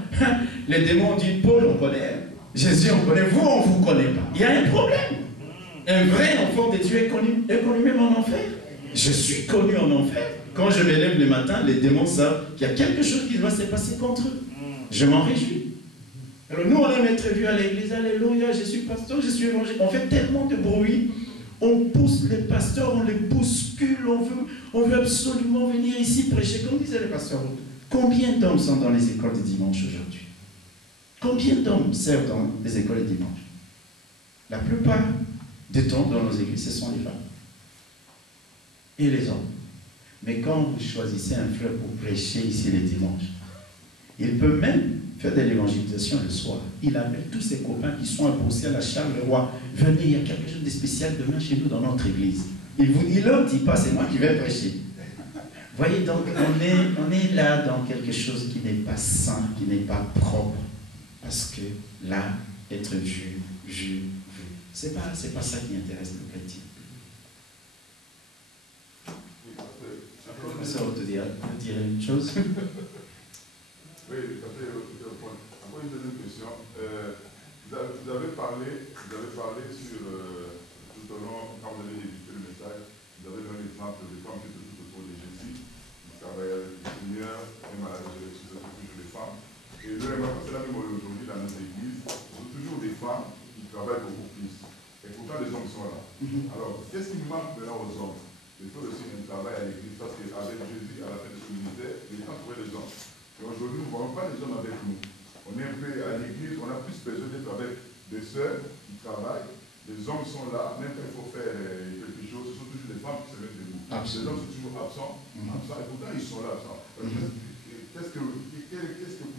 les démons disent, Paul, on connaît. Jésus, on connaît. Vous, on ne vous connaît pas. Il y a un problème. Un vrai enfant de Dieu est connu même en enfer. Je suis connu en enfer. Quand je me lève le matin, les démons savent qu'il y a quelque chose qui va se passer contre eux. Je m'en réjouis. Alors nous, on aime être vus à l'église. Alléluia, je suis pasteur, je suis évangéliste. On fait tellement de bruit. On pousse les pasteurs, on les bouscule. On veut absolument venir ici prêcher. Comme disait le pasteur, combien d'hommes sont dans les écoles de dimanche aujourd'hui? Combien d'hommes servent dans les écoles de dimanche? La plupart du temps, dans nos églises, ce sont les femmes et les hommes. Mais quand vous choisissez un frère pour prêcher ici les dimanches, il peut même faire de l'évangélisation le soir. Il appelle tous ses copains qui sont à Bruxelles, à Charleroi. Venez, il y a quelque chose de spécial demain chez nous dans notre église. Il ne leur dit pas, c'est moi qui vais prêcher. Voyez, donc on est là dans quelque chose qui n'est pas sain, qui n'est pas propre. Parce que là, être vu, c'est pas ça qui intéresse le chrétien. Ça va te dire une chose. Oui, encore une deuxième question. Vous avez parlé sur, tout au long, quand vous avez édité le message, vous avez donné l'exemple des femmes qui étaient tout autour de Jésus, qui travaillaient avec le Seigneur, même à la résurrection, c'est toujours des femmes. Et là, c'est la même aujourd'hui dans nos églises, ce sont toujours des femmes qui travaillent beaucoup plus. Et pourtant, les hommes sont là. Alors, qu'est-ce qui manque maintenant aux hommes? Il faut aussi un travail à l'église, parce qu'avec Jésus, à la fin de son ministère, les gens trouvaient les hommes. Et aujourd'hui, nous ne voyons pas les hommes avec nous. On est un peu à l'église, on a plus besoin d'être avec des sœurs qui travaillent. Les hommes sont là, même quand il faut faire quelque chose, ce sont toujours les femmes qui se mettent debout. Les hommes sont toujours absents, et pourtant ils sont là absents. Qu'est-ce que vous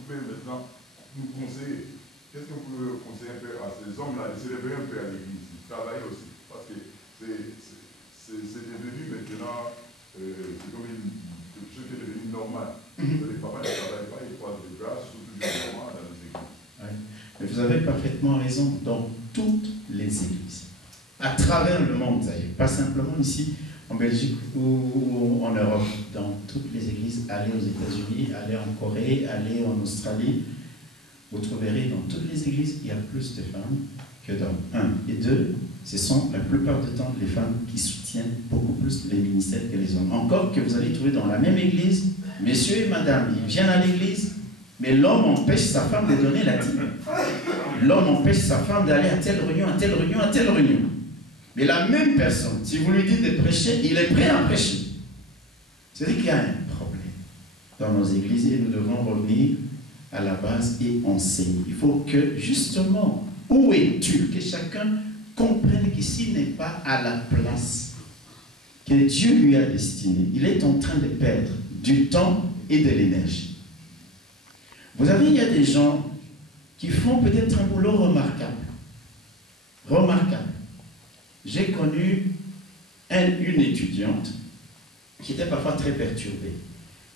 pouvez maintenant nous conseiller? Qu'est-ce que vous pouvez conseiller un peu à ces hommes-là de se réveiller un peu à l'église, de travailler aussi? Parce que c'est devenu maintenant c'est comme quelque chose qui est devenu normal. Les papas ne travaillent pas, ils croisent de grâce, surtout du moment dans les églises. Ouais. Mais vous avez parfaitement raison, dans toutes les églises, à travers le monde d'ailleurs, pas simplement ici en Belgique ou en Europe, dans toutes les églises, allez aux États-Unis, allez en Corée, allez en Australie, vous trouverez dans toutes les églises, il y a plus de femmes que d'hommes. 1. Et 2, ce sont la plupart du temps les femmes qui soutiennent beaucoup plus les ministères que les hommes. Encore que vous allez trouver dans la même église, messieurs et madame, ils viennent à l'église, mais l'homme empêche sa femme de donner la dîme. L'homme empêche sa femme d'aller à telle réunion, à telle réunion, à telle réunion. Mais la même personne, si vous lui dites de prêcher, il est prêt à prêcher. C'est-à-dire qu'il y a un problème dans nos églises et nous devons revenir à la base et enseigner. Il faut que, justement, où es-tu? Que chacun comprenne qu'ici n'est pas à la place que Dieu lui a destiné. Il est en train de perdre du temps et de l'énergie. Vous savez, il y a des gens qui font peut-être un boulot remarquable. Remarquable. J'ai connu une étudiante qui était parfois très perturbée.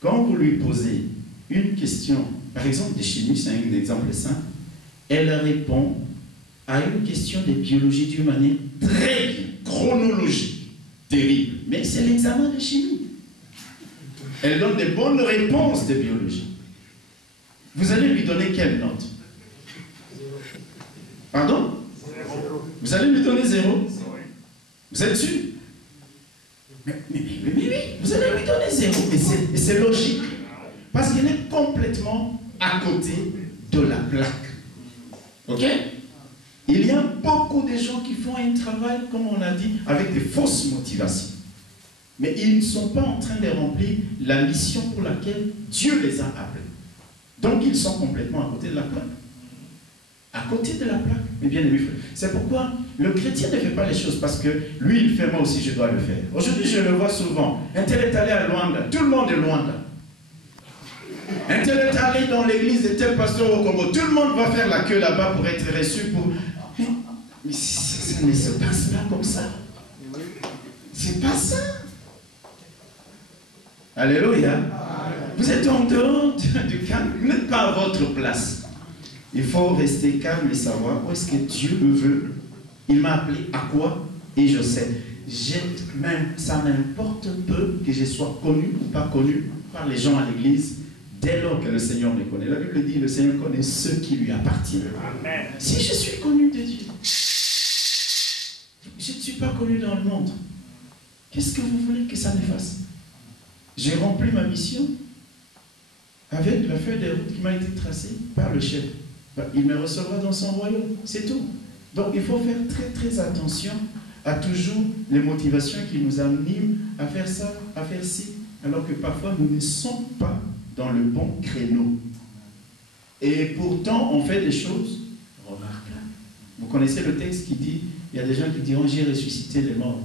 Quand vous lui posez une question, par exemple de chimie, c'est un exemple simple, elle répond à une question de biologie d'une manière très bien, chronologique, terrible. Mais c'est l'examen de chimie. Elle donne des bonnes réponses de biologie. Vous allez lui donner quelle note? Pardon? Vous allez lui donner 0? Vous êtes sûr? Mais oui, vous allez lui donner 0. Et c'est logique. Parce qu'elle est complètement à côté de la plaque. Ok? Il y a beaucoup de gens qui font un travail, comme on a dit, avec des fausses motivations. Mais ils ne sont pas en train de remplir la mission pour laquelle Dieu les a appelés. Donc ils sont complètement à côté de la plaque. À côté de la plaque, mes bien-aimés frères. C'est pourquoi le chrétien ne fait pas les choses parce que lui il fait, moi aussi je dois le faire. Aujourd'hui je le vois souvent. Un tel est allé à Luanda, tout le monde est Luanda. Un tel est allé dans l'église de tel pasteur au Congo, tout le monde va faire la queue là-bas pour être reçu pour... Mais ça ne se passe pas comme ça. C'est pas ça. Alléluia. Vous êtes en dehors du calme, vous n'êtes pas à votre place. Il faut rester calme et savoir où est-ce que Dieu me veut. Il m'a appelé à quoi? Et je sais. ça m'importe peu que je sois connu ou pas connu par les gens à l'église, dès lors que le Seigneur me connaît. La Bible dit, le Seigneur connaît ceux qui lui appartiennent. Amen. Si je suis connu de Dieu, je ne suis pas connu dans le monde, qu'est-ce que vous voulez que ça me fasse? J'ai rempli ma mission avec la feuille de route qui m'a été tracée par le chef. Il me recevra dans son royaume, c'est tout. Donc il faut faire très très attention à toujours les motivations qui nous animent à faire ça, à faire ci, alors que parfois nous ne sommes pas dans le bon créneau. Et pourtant on fait des choses remarquables. Vous connaissez le texte qui dit, il y a des gens qui diront, j'ai ressuscité les morts.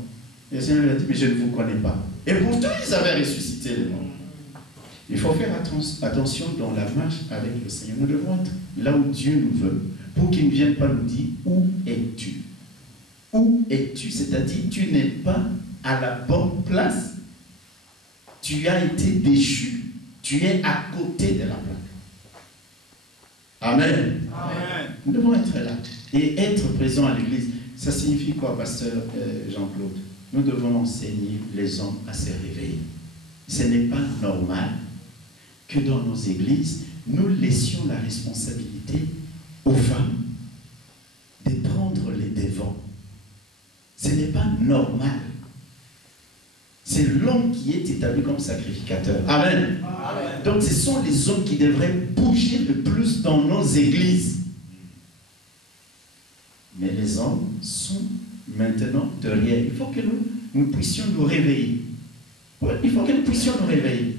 Et le Seigneur lui a dit, mais je ne vous connais pas. Et pourtant ils avaient ressuscité les morts. Il faut faire attention dans la marche avec le Seigneur. Nous devons être là où Dieu nous veut, pour qu'il ne vienne pas nous dire, où es-tu? Où es-tu? C'est-à-dire, tu n'es pas à la bonne place. Tu as été déchu. Tu es à côté de la plaque. Amen. Amen. Nous devons être là et être présents à l'église. Ça signifie quoi, pasteur Jean-Claude? Nous devons enseigner les hommes à se réveiller. Ce n'est pas normal que dans nos églises, nous laissions la responsabilité aux femmes de prendre les devants. Ce n'est pas normal. C'est l'homme qui est établi comme sacrificateur. Amen. Amen. Donc ce sont les hommes qui devraient bouger le plus dans nos églises. Mais les hommes sont maintenant derrière. Il faut que nous puissions nous réveiller. Oui, il faut que nous puissions nous réveiller.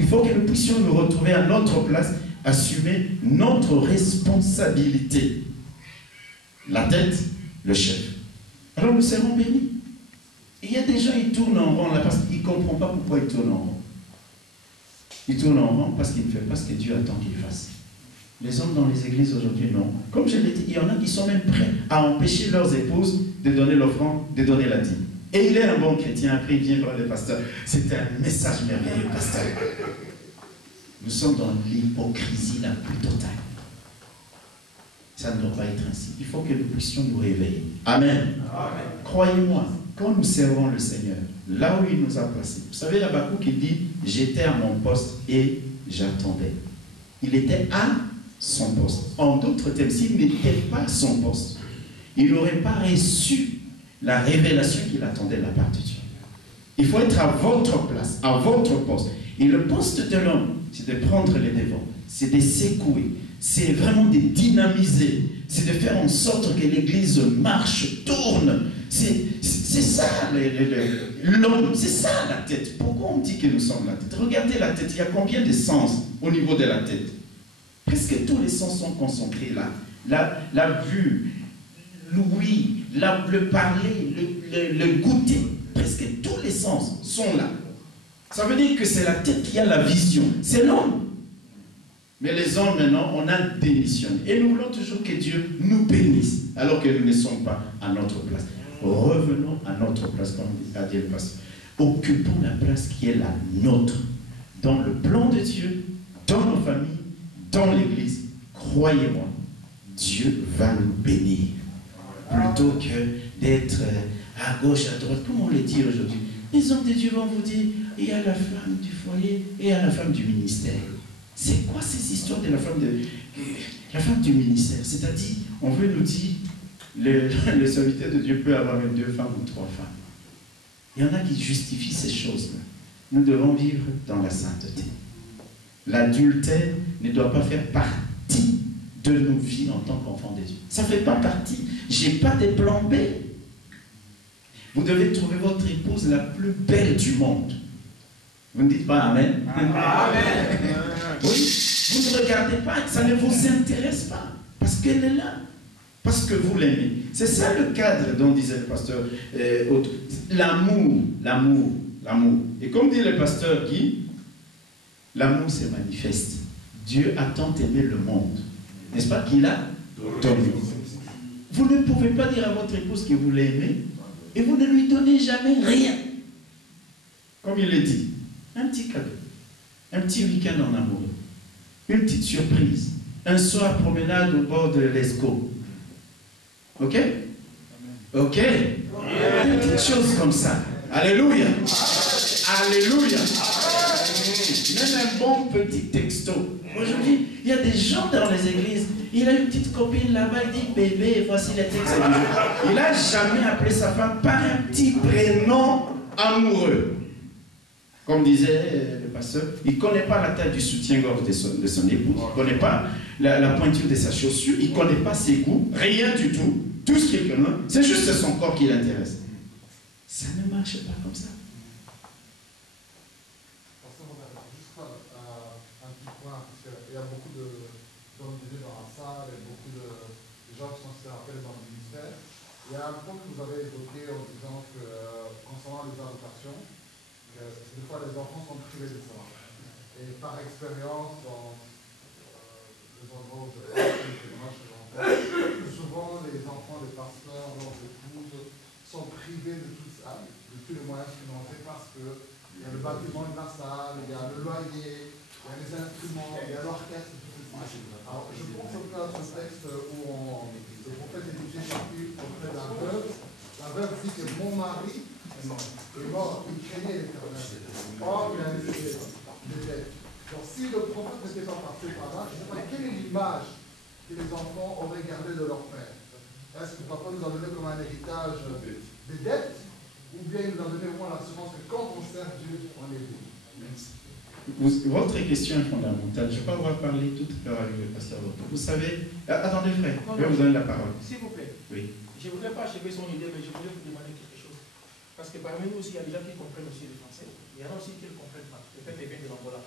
Il faut que nous puissions nous retrouver à notre place, assumer notre responsabilité. La tête, le chef. Alors nous serons bénis. Il y a des gens, ils tournent en rond là parce qu'ils ne comprennent pas pourquoi ils tournent en rond. Ils tournent en rond parce qu'ils ne font pas ce que Dieu attend qu'ils fassent. Les hommes dans les églises aujourd'hui, non. Comme je l'ai dit, il y en a qui sont même prêts à empêcher leurs épouses de donner l'offrande, de donner la dîme. Et il est un bon chrétien, après il vient voir le pasteur. C'est un message merveilleux, pasteur. Nous sommes dans l'hypocrisie la plus totale. Ça ne doit pas être ainsi. Il faut que nous puissions nous réveiller. Amen. Amen. Croyez-moi, quand nous servons le Seigneur, là où il nous a placés. Vous savez, Habakkuk qui dit, j'étais à mon poste et j'attendais. Il était à son poste. En d'autres termes, s'il n'était pas à son poste, il n'aurait pas reçu la révélation qu'il attendait de la part de Dieu. Il faut être à votre place, à votre poste. Et le poste de l'homme, c'est de prendre les devants, c'est de secouer, c'est vraiment de dynamiser, c'est de faire en sorte que l'église marche, tourne. C'est ça l'homme, c'est ça la tête. Pourquoi on dit que nous sommes la tête? Regardez la tête, il y a combien de sens au niveau de la tête? Presque tous les sens sont concentrés là. La vue, l'ouïe, le parler, le goûter, presque tous les sens sont là. Ça veut dire que c'est la tête qui a la vision, c'est l'homme. Mais les hommes maintenant, on a démissionné. Et nous voulons toujours que Dieu nous bénisse, alors que nous ne sommes pas à notre place. Revenons à notre place, comme a dit le pasteur. Occupons la place qui est la nôtre, dans le plan de Dieu, dans nos familles, dans l'église. Croyez-moi, Dieu va nous bénir. Plutôt que d'être à gauche, à droite, comme on le dit aujourd'hui. Les hommes de Dieu vont vous dire, il y a la femme du foyer et il y a la femme du ministère. C'est quoi ces histoires de la femme du ministère? C'est-à-dire, on veut nous dire, le serviteur de Dieu peut avoir même 2 femmes ou 3 femmes. Il y en a qui justifient ces choses-là. Nous devons vivre dans la sainteté. L'adultère ne doit pas faire partie de nos vies en tant qu'enfants de Dieu. Ça ne fait pas partie. Je n'ai pas de plan B. Vous devez trouver votre épouse la plus belle du monde. Vous ne dites pas Amen? Amen. Oui, vous ne regardez pas, ça ne vous intéresse pas. Parce qu'elle est là. Parce que vous l'aimez. C'est ça le cadre dont disait le pasteur. L'amour, l'amour, l'amour. Et comme dit le pasteur Guy, l'amour se manifeste. Dieu a tant aimé le monde. N'est-ce pas qu'il a donné? Vous ne pouvez pas dire à votre épouse que vous l'aimez et vous ne lui donnez jamais rien. Comme il le dit, un petit cadeau, un petit week-end en amoureux, une petite surprise, un soir promenade au bord de l'Escaut. Ok? Ok? Des petites choses comme ça. Alléluia. Alléluia. Même un bon petit texto. Aujourd'hui, il y a des gens dans les églises. Il a une petite copine là-bas, il dit bébé, voici les textes du jour. Il n'a jamais appelé sa femme par un petit prénom amoureux. Comme disait le pasteur, il ne connaît pas la taille du soutien-gorge de son épouse, il ne connaît pas la pointure de sa chaussure, il ne connaît pas ses goûts, rien du tout. Tout ce qu'il connaît, c'est juste son corps qui l'intéresse. Ça ne marche pas comme ça. Il y a beaucoup d'hommes dans la salle et beaucoup de gens qui sont appelés dans le ministère. Il y a un point que vous avez évoqué en disant que concernant les allocations, des fois les enfants sont privés de ça. Et par expérience, dans les endroits où je vais, souvent les enfants des pasteurs, leurs épouses, sont privés de tout ça, de tous les moyens financiers parce qu'il y a le bâtiment de la salle, il y a le loyer, il y a les instruments, il y a l'orchestre, tout ça. Alors, je pense un peu à ce texte où le prophète Élie auprès de la veuve. La veuve dit que mon mari est mort, il craignait l'Éternel. Or, il a laissé des dettes. Donc, si le prophète n'était pas passé par là, je ne sais pas quelle est l'image que les enfants auraient gardée de leur père. Est-ce que papa nous a donné comme un héritage des dettes, ou bien il nous a donné au moins l'assurance que quand on sert Dieu, on est libre? Votre question est fondamentale. Je ne vais pas avoir parlé tout à l'heure avec le pasteur Otto. Vous savez, attendez frère, je vais vous donner la parole. S'il vous plaît. Oui. Je ne voudrais pas achever son idée, mais je voulais vous demander quelque chose. Parce que parmi nous aussi, il y a des gens qui comprennent aussi le français. Il y en a aussi qui ne le comprennent pas. Peut-être les biens de l'Angola.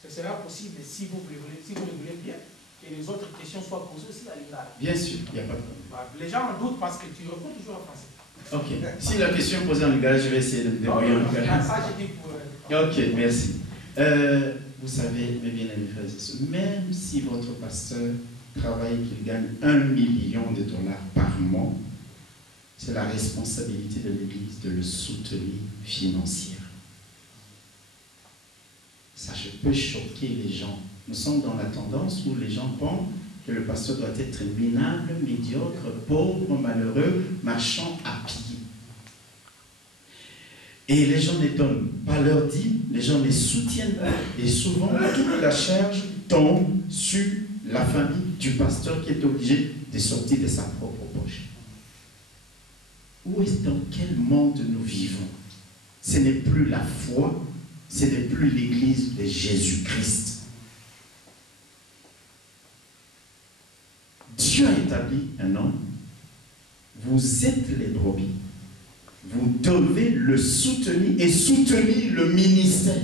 Ce sera possible si vous le voulez bien, que les autres questions soient posées aussi à l'Ingal. Bien sûr, il n'y a pas de problème. Les gens en doutent parce que tu réponds toujours en français. Ok. Si la question est posée en lingala, je vais essayer de me débrouiller en lingala. Ça, j'ai dit pour... Ok, merci. Vous savez, mes bien-aimés frères et sœurs, même si votre pasteur travaille et qu'il gagne $1 million par mois, c'est la responsabilité de l'Église de le soutenir financièrement. Ça peut choquer les gens. Nous sommes dans la tendance où les gens pensent que le pasteur doit être minable, médiocre, pauvre, malheureux, marchand à pied. Et les gens ne donnent pas leur dîme, les gens ne soutiennent pas. Et souvent, toute la charge tombe sur la famille du pasteur qui est obligé de sortir de sa propre poche. Dans quel monde nous vivons? Ce n'est plus la foi, ce n'est plus l'Église de Jésus-Christ. Dieu a établi un homme. Vous êtes les brebis. Vous devez le soutenir et soutenir le ministère.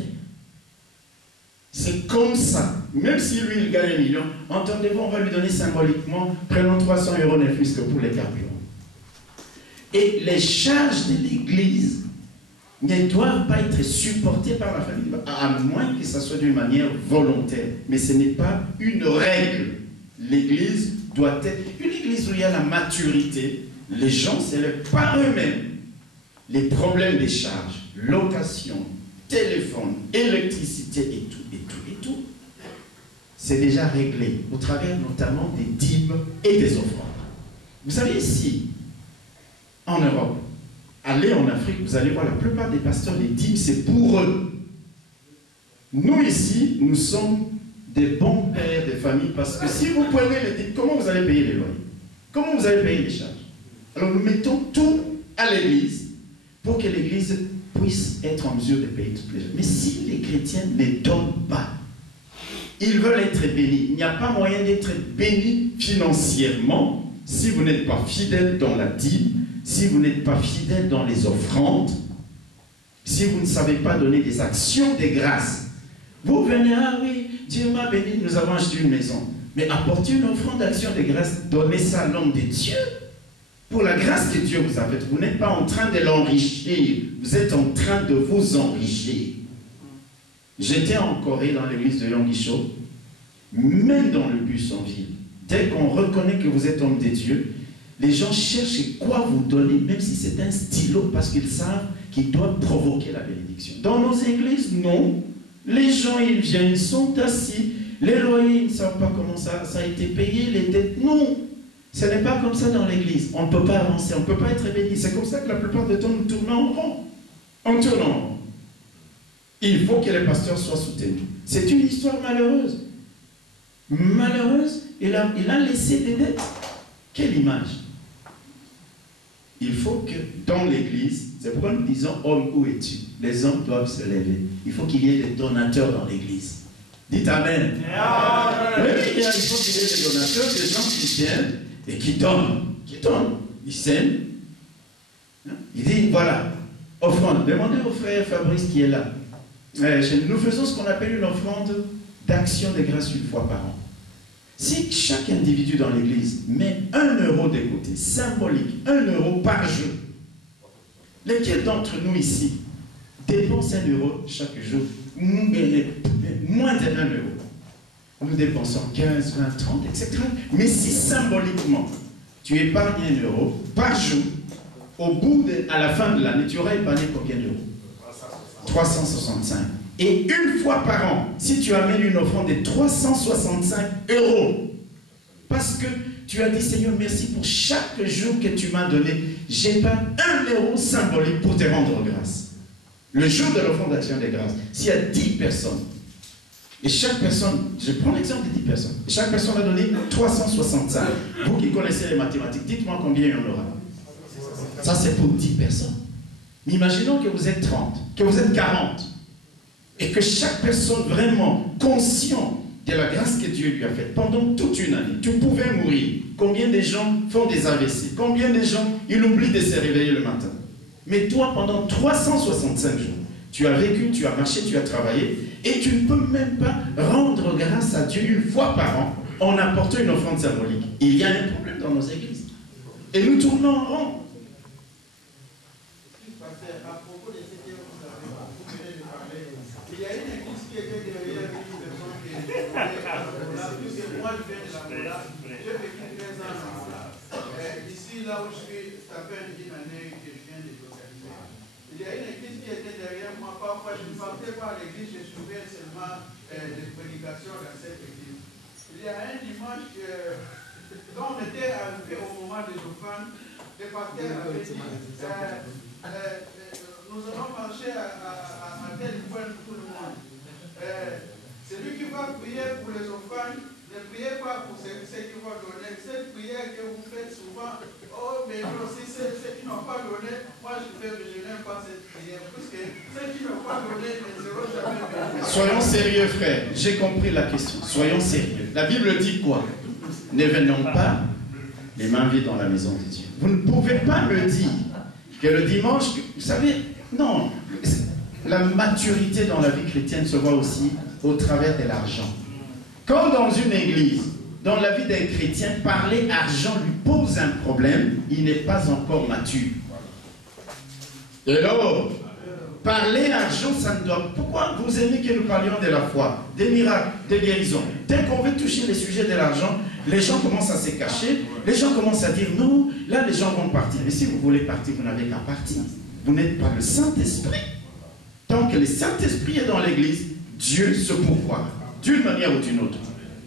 C'est comme ça. Même si lui, il gagne $1 million, entendez-vous, on va lui donner symboliquement, prenons 300 € ne plus que pour les carburants. Et les charges de l'Église ne doivent pas être supportées par la famille, à moins que ça soit d'une manière volontaire. Mais ce n'est pas une règle. L'Église doit être une Église où il y a la maturité. Les gens s'élèvent par eux-mêmes. Les problèmes des charges, location, téléphone, électricité et tout, c'est déjà réglé au travers notamment des dîmes et des offrandes. Vous savez, ici, en Europe, allez en Afrique, vous allez voir la plupart des pasteurs, les dîmes, c'est pour eux. Nous ici, nous sommes des bons pères de famille parce que si vous prenez les dîmes, comment vous allez payer les loyers? Comment vous allez payer les charges? Alors nous mettons tout à l'église pour que l'Église puisse être en mesure de payer toutes les choses. Mais si les chrétiens ne donnent pas, ils veulent être bénis. Il n'y a pas moyen d'être béni financièrement si vous n'êtes pas fidèle dans la dîme, si vous n'êtes pas fidèle dans les offrandes, si vous ne savez pas donner des actions de grâce. Vous venez, ah oui, Dieu m'a béni, nous avons acheté une maison. Mais apportez une offrande d'action de grâce, donnez ça à l'homme de Dieu. Pour la grâce que Dieu vous a faite, vous n'êtes pas en train de l'enrichir, vous êtes en train de vous enrichir. J'étais en Corée dans l'église de Yonggi-cho, même dans le bus en ville. Dès qu'on reconnaît que vous êtes homme de Dieu, les gens cherchent quoi vous donner, même si c'est un stylo, parce qu'ils savent qu'ils doivent provoquer la bénédiction. Dans nos églises, non. Les gens, ils viennent, ils sont assis. Les loyers, ils ne savent pas comment ça a été payé, les dettes, non. Ce n'est pas comme ça dans l'église. On ne peut pas avancer, on ne peut pas être béni. C'est comme ça que la plupart du temps, nous tournons en rond. On tourne en rond. Il faut que les pasteurs soient soutenus. C'est une histoire malheureuse. Malheureuse, il a laissé des dettes. Quelle image? Il faut que dans l'église, c'est pourquoi nous disons homme, où es-tu? Les hommes doivent se lever. Il faut qu'il y ait des donateurs dans l'église. Dites Amen. Oui, il faut qu'il y ait des donateurs, des gens qui viennent et qui donnent. Ils sèment. Il dit, voilà, offrande. Demandez au frère Fabrice qui est là. Nous faisons ce qu'on appelle une offrande d'action de grâce une fois par an. Si chaque individu dans l'église met 1 euro de côté, symbolique, 1 euro par jour, lesquels d'entre nous ici dépensent 1 euro chaque jour? Moins de 1 euro. Nous dépensons 15, 20, 30, etc. Mais si symboliquement, tu épargnes 1 euro par jour, à la fin de l'année, tu auras épargné combien d'euros? 365. Et une fois par an, si tu amènes une offrande de 365 euros, parce que tu as dit, Seigneur, merci pour chaque jour que tu m'as donné, j'épargne 1 euro symbolique pour te rendre grâce. Le jour de l'offrande d'action des grâces, s'il y a 10 personnes, et chaque personne, je prends l'exemple de 10 personnes, et chaque personne a donné 365. Vous qui connaissez les mathématiques, dites-moi combien il y en aura. Ça, c'est pour 10 personnes. Mais imaginons que vous êtes 30, que vous êtes 40, et que chaque personne vraiment conscient de la grâce que Dieu lui a faite pendant toute une année, tu pouvais mourir. Combien de gens font des AVC? Combien de gens, ils oublient de se réveiller le matin? Mais toi, pendant 365 jours, tu as vécu, tu as marché, tu as travaillé, et tu ne peux même pas rendre grâce à Dieu une fois par an en apportant une offrande symbolique. Il y a un problème dans nos églises. Et nous tournons en rond. À propos de ce que vous venez de parler, il y a une église qui était derrière une personne qui est là, puisque moi je viens de l'Angola, j'ai vécu 13 ans en Angola. Ici, là où je suis, ça fait une année que je viens de localiser. Il y a une église qui était derrière moi, parfois je ne partais pas à l'église, je suivais seulement des prédications dans cette église. Il y a un dimanche quand on était arrivé au moment des offrandes, le pasteur avait dit nous allons marcher à tel point pour tout le monde. Celui qui va prier pour les offrandes, ne priez pas pour ceux qui vont donner. Cette prière que vous faites souvent, oh, mais non, si ceux qui n'ont pas donné, moi je n'aime pas cette prière, puisque ceux qui n'ont pas donné ne seront jamais bénis. Soyons sérieux, frère. J'ai compris la question. Soyons sérieux. La Bible dit quoi? Ne venons pas les mains vides dans la maison de Dieu. Vous ne pouvez pas me dire que le dimanche, vous savez, non, la maturité dans la vie chrétienne se voit aussi au travers de l'argent. Quand dans une église, dans la vie d'un chrétien, parler argent lui pose un problème, il n'est pas encore mature. Et alors, parler argent, ça ne doit... Pourquoi vous aimez que nous parlions de la foi, des miracles, des guérisons? Dès qu'on veut toucher les sujets de l'argent, les gens commencent à se cacher, les gens commencent à dire non, là les gens vont partir. Mais si vous voulez partir, vous n'avez qu'à partir. Vous n'êtes pas le Saint-Esprit. Tant que le Saint-Esprit est dans l'église, Dieu se pourvoit, d'une manière ou d'une autre.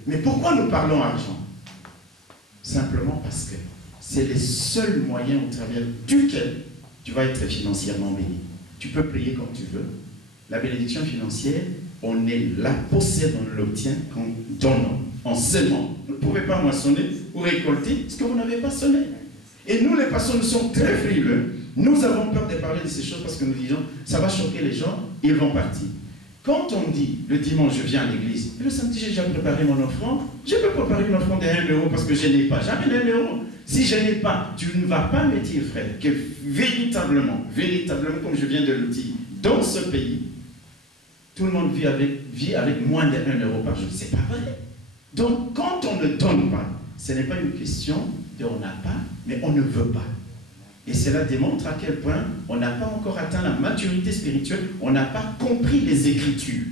Mais pourquoi nous parlons argent? Simplement parce que c'est le seul moyen au travers duquel tu vas être financièrement béni. Tu peux prier comme tu veux. La bénédiction financière, on est la possède, on l'obtient en donnant, en semant. Vous ne pouvez pas moissonner ou récolter ce que vous n'avez pas semé. Et nous, les pasteurs, nous sommes très frileux. Nous avons peur de parler de ces choses parce que nous disons, ça va choquer les gens, ils vont partir. Quand on dit, le dimanche, je viens à l'église, et le samedi, j'ai déjà préparé mon offrande, je peux préparer une offrande de 1 euro parce que je n'ai pas. Jamais 1 euro. Si je n'ai pas, tu ne vas pas me dire, frère, que véritablement, comme je viens de le dire, dans ce pays, tout le monde vit avec moins de 1 euro par jour. C'est pas vrai. Donc, quand on ne donne pas, ce n'est pas une question de on n'a pas, mais on ne veut pas. Et cela démontre à quel point on n'a pas encore atteint la maturité spirituelle, on n'a pas compris les Écritures.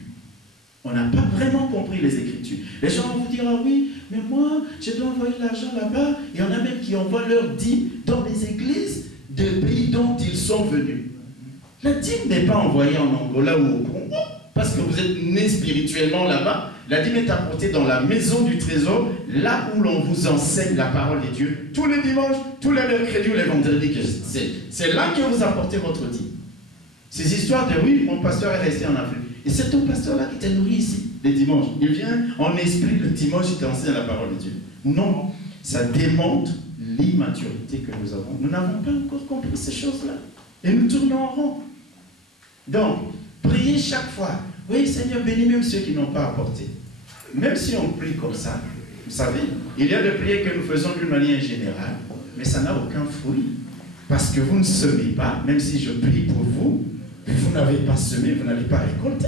On n'a pas vraiment compris les Écritures. Les gens vont vous dire, ah oui, mais moi, je dois envoyer l'argent là-bas. Il y en a même qui envoient leur dîme dans les églises de pays dont ils sont venus. La dîme n'est pas envoyée en Angola ou au Congo, parce que vous êtes né spirituellement là-bas. La dîme est apportée dans la maison du trésor, là où l'on vous enseigne la parole de Dieu, tous les dimanches, tous les mercredis ou les vendredis. C'est là que vous apportez votre dîme. Ces histoires de oui, mon pasteur est resté en Afrique. Et c'est ton pasteur-là qui t'a nourri ici, les dimanches. Il vient en esprit le dimanche, il t'enseigne la parole de Dieu. Non, ça démontre l'immaturité que nous avons. Nous n'avons pas encore compris ces choses-là. Et nous tournons en rond. Donc, priez chaque fois. Oui, Seigneur, bénis même ceux qui n'ont pas apporté. Même si on prie comme ça, vous savez, il y a des prières que nous faisons d'une manière générale, mais ça n'a aucun fruit. Parce que vous ne semez pas, même si je prie pour vous, vous n'avez pas semé, vous n'avez pas récolté.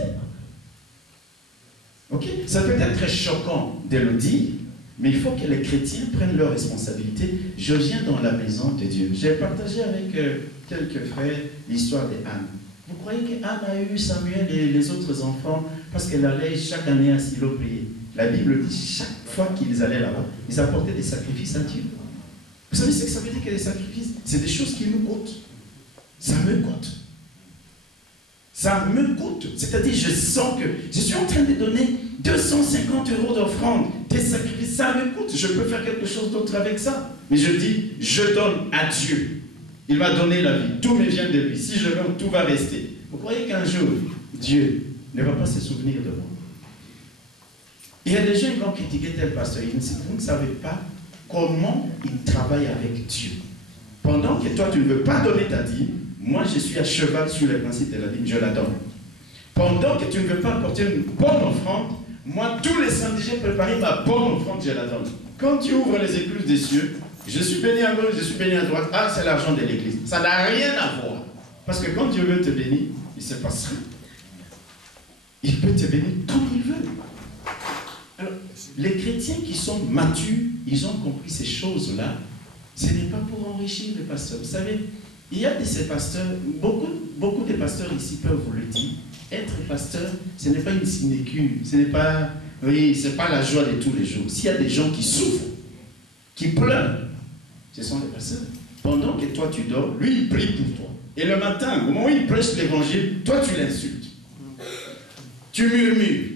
Ok? Ça peut être très choquant de le dire, mais il faut que les chrétiens prennent leurs responsabilités. Je viens dans la maison de Dieu. J'ai partagé avec quelques frères l'histoire d'Anne. Vous croyez qu'Anne a eu Samuel et les autres enfants parce qu'elle allait chaque année à Silo prier? La Bible dit chaque fois qu'ils allaient là-bas, ils apportaient des sacrifices à Dieu. Vous savez ce que ça veut dire que les sacrifices? C'est des choses qui nous coûtent. Ça me coûte. Ça me coûte. C'est-à-dire, je sens que je suis en train de donner 250 € d'offrande, des sacrifices, ça me coûte. Je peux faire quelque chose d'autre avec ça. Mais je dis, je donne à Dieu. Il m'a donné la vie. Tout me vient de lui. Si je veux, tout va rester. Vous croyez qu'un jour, Dieu ne va pas se souvenir de moi? Il y a des gens qui vont critiquer tel pasteur. Vous ne savez pas comment il travaille avec Dieu. Pendant que toi, tu ne veux pas donner ta dîme, moi, je suis à cheval sur les principes de la dîme, je la donne. Pendant que tu ne veux pas apporter une bonne offrande, moi, tous les samedis, j'ai préparé ma bonne offrande, je la donne. Quand tu ouvres les écluses des cieux, je suis béni à gauche, je suis béni à droite. Ah, c'est l'argent de l'église. Ça n'a rien à voir. Parce que quand Dieu veut te bénir, il se passe rien. Il peut te bénir comme il veut. Alors, les chrétiens qui sont matures, ils ont compris ces choses-là. Ce n'est pas pour enrichir les pasteurs. Vous savez, il y a de ces pasteurs, beaucoup de pasteurs ici peuvent vous le dire. Être pasteur, ce n'est pas une sinécure. Ce n'est pas, oui, c'est pas la joie de tous les jours. S'il y a des gens qui souffrent, qui pleurent, ce sont les pasteurs. Pendant que toi tu dors, lui il prie pour toi. Et le matin, au moment où il prêche l'évangile, toi tu l'insultes. Tu murmures,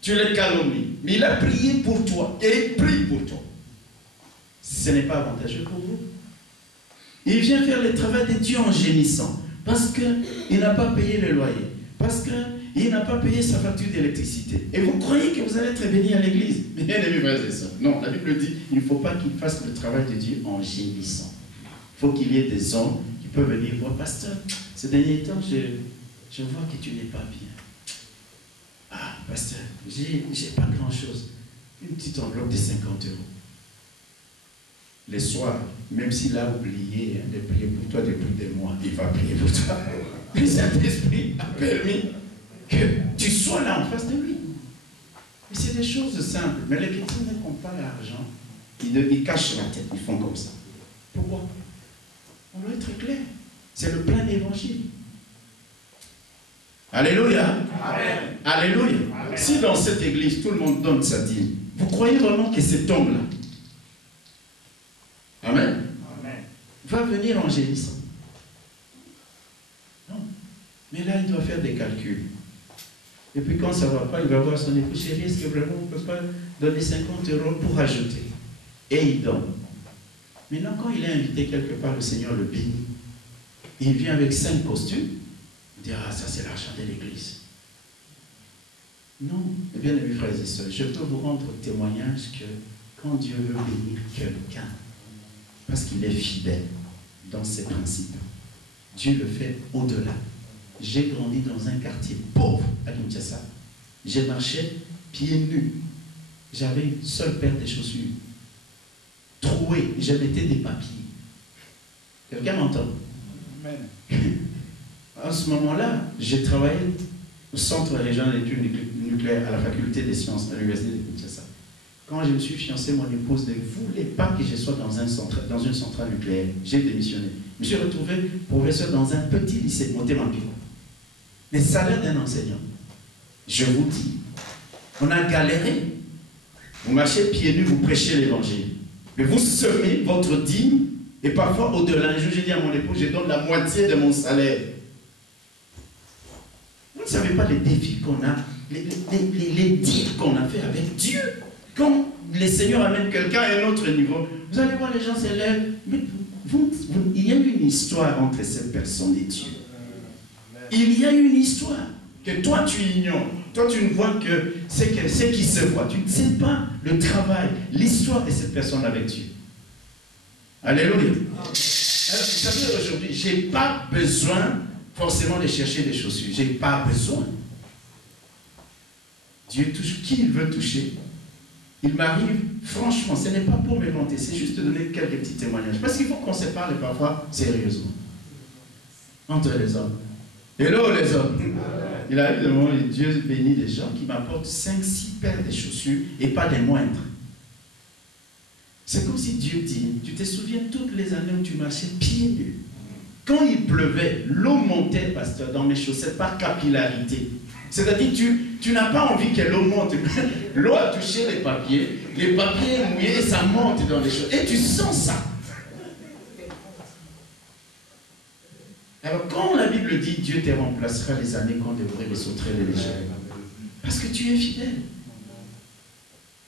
tu le calomnies. Mais il a prié pour toi et il prie pour toi. Ce n'est pas avantageux pour vous. Il vient faire le travail de Dieu en gémissant. Parce qu'il n'a pas payé le loyer. Parce qu'il n'a pas payé sa facture d'électricité. Et vous croyez que vous allez être béni à l'église? Bien aimés frères et sœurs. Non, la Bible dit il ne faut pas qu'il fasse le travail de Dieu en gémissant. Il faut qu'il y ait des hommes qui peuvent venir voir. Pasteur, ces derniers temps, je vois que tu n'es pas bien. Ah, pasteur, j'ai pas grand-chose. Une petite enveloppe de 50 €. Les soirs, même s'il a oublié de prier pour toi depuis des mois, il va prier pour toi. Le Saint-Esprit a permis que tu sois là en face de lui. Mais c'est des choses simples. Mais les chrétiens ne font pas l'argent. Ils cachent la tête, ils font comme ça. Pourquoi? On doit être clair. C'est le plein évangile. Alléluia. Amen. Alléluia. Amen. Si dans cette église, tout le monde donne sa dîme, vous croyez vraiment que cet homme-là, Amen, va venir en gémissant? Non. Mais là, il doit faire des calculs. Et puis quand ça ne va pas, il va voir son époux. Chérie, est-ce que vraiment on ne peut pas donner 50 € pour ajouter? Et il donne. Maintenant, quand il est invité quelque part, le Seigneur le bénit. Il vient avec 5 costumes. Il dit, ah, ça c'est l'argent de l'église. Non, bien aimés frères et sœurs, je peux vous rendre témoignage que quand Dieu veut bénir quelqu'un, parce qu'il est fidèle dans ses principes, Dieu le fait au-delà. J'ai grandi dans un quartier pauvre à Kinshasa. J'ai marché pieds nus. J'avais une seule paire de chaussures. Trouées, je mettais des papiers. Quelqu'un m'entend? En ce moment-là, j'ai travaillé au Centre régional d'études nucléaires à la faculté des sciences à l'université de Kinshasa. Quand je me suis fiancé, mon épouse ne voulait pas que je sois dans une centrale nucléaire. J'ai démissionné. Je me suis retrouvé professeur dans un petit lycée, Montémampiro. Les salaires d'un enseignant. Je vous dis, on a galéré. Vous marchez pieds nus, vous prêchez l'évangile. Mais vous semez votre dîme, et parfois au-delà. Un jour, j'ai dit à mon épouse, je donne la moitié de mon salaire. Vous ne savez pas les défis qu'on a les deals qu'on a fait avec Dieu. Quand le Seigneur amène quelqu'un à un autre niveau, vous allez voir les gens s'élèvent. Mais il y a une histoire entre cette personne et Dieu. Il y a une histoire que toi tu ignores. Toi tu ne vois que c'est qui se voit. Tu ne sais pas le travail, l'histoire de cette personne avec Dieu. Alléluia. Alors, vous savez, aujourd'hui, je n'ai pas besoin forcément de chercher des chaussures. Je n'ai pas besoin. Dieu touche qui il veut toucher. Il m'arrive, franchement, ce n'est pas pour me vanter, c'est juste de donner quelques petits témoignages. Parce qu'il faut qu'on se parle parfois sérieusement. Entre les hommes. Hello les hommes. Il arrive de moment où Dieu bénit des gens qui m'apportent 5-6 paires de chaussures et pas des moindres. C'est comme si Dieu dit, tu te souviens toutes les années où tu marchais pieds nus. Quand il pleuvait, l'eau montait, pasteur, dans mes chaussettes par capillarité. C'est-à-dire, tu n'as pas envie que l'eau monte. L'eau a touché les papiers mouillés et ça monte dans les chaussettes. Et tu sens ça. Alors, quand la Bible dit Dieu te remplacera les années qu'on devrait les sauter les légères, parce que tu es fidèle.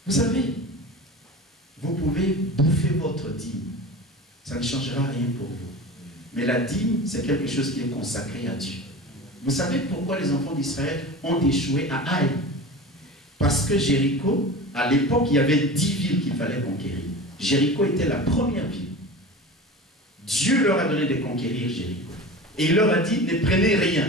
Vous savez, vous pouvez bouffer votre dîme. Ça ne changera rien pour vous. Mais la dîme, c'est quelque chose qui est consacré à Dieu. Vous savez pourquoi les enfants d'Israël ont échoué à Haï? Parce que Jéricho, à l'époque, il y avait 10 villes qu'il fallait conquérir. Jéricho était la première ville. Dieu leur a donné de conquérir Jéricho. Et il leur a dit, ne prenez rien.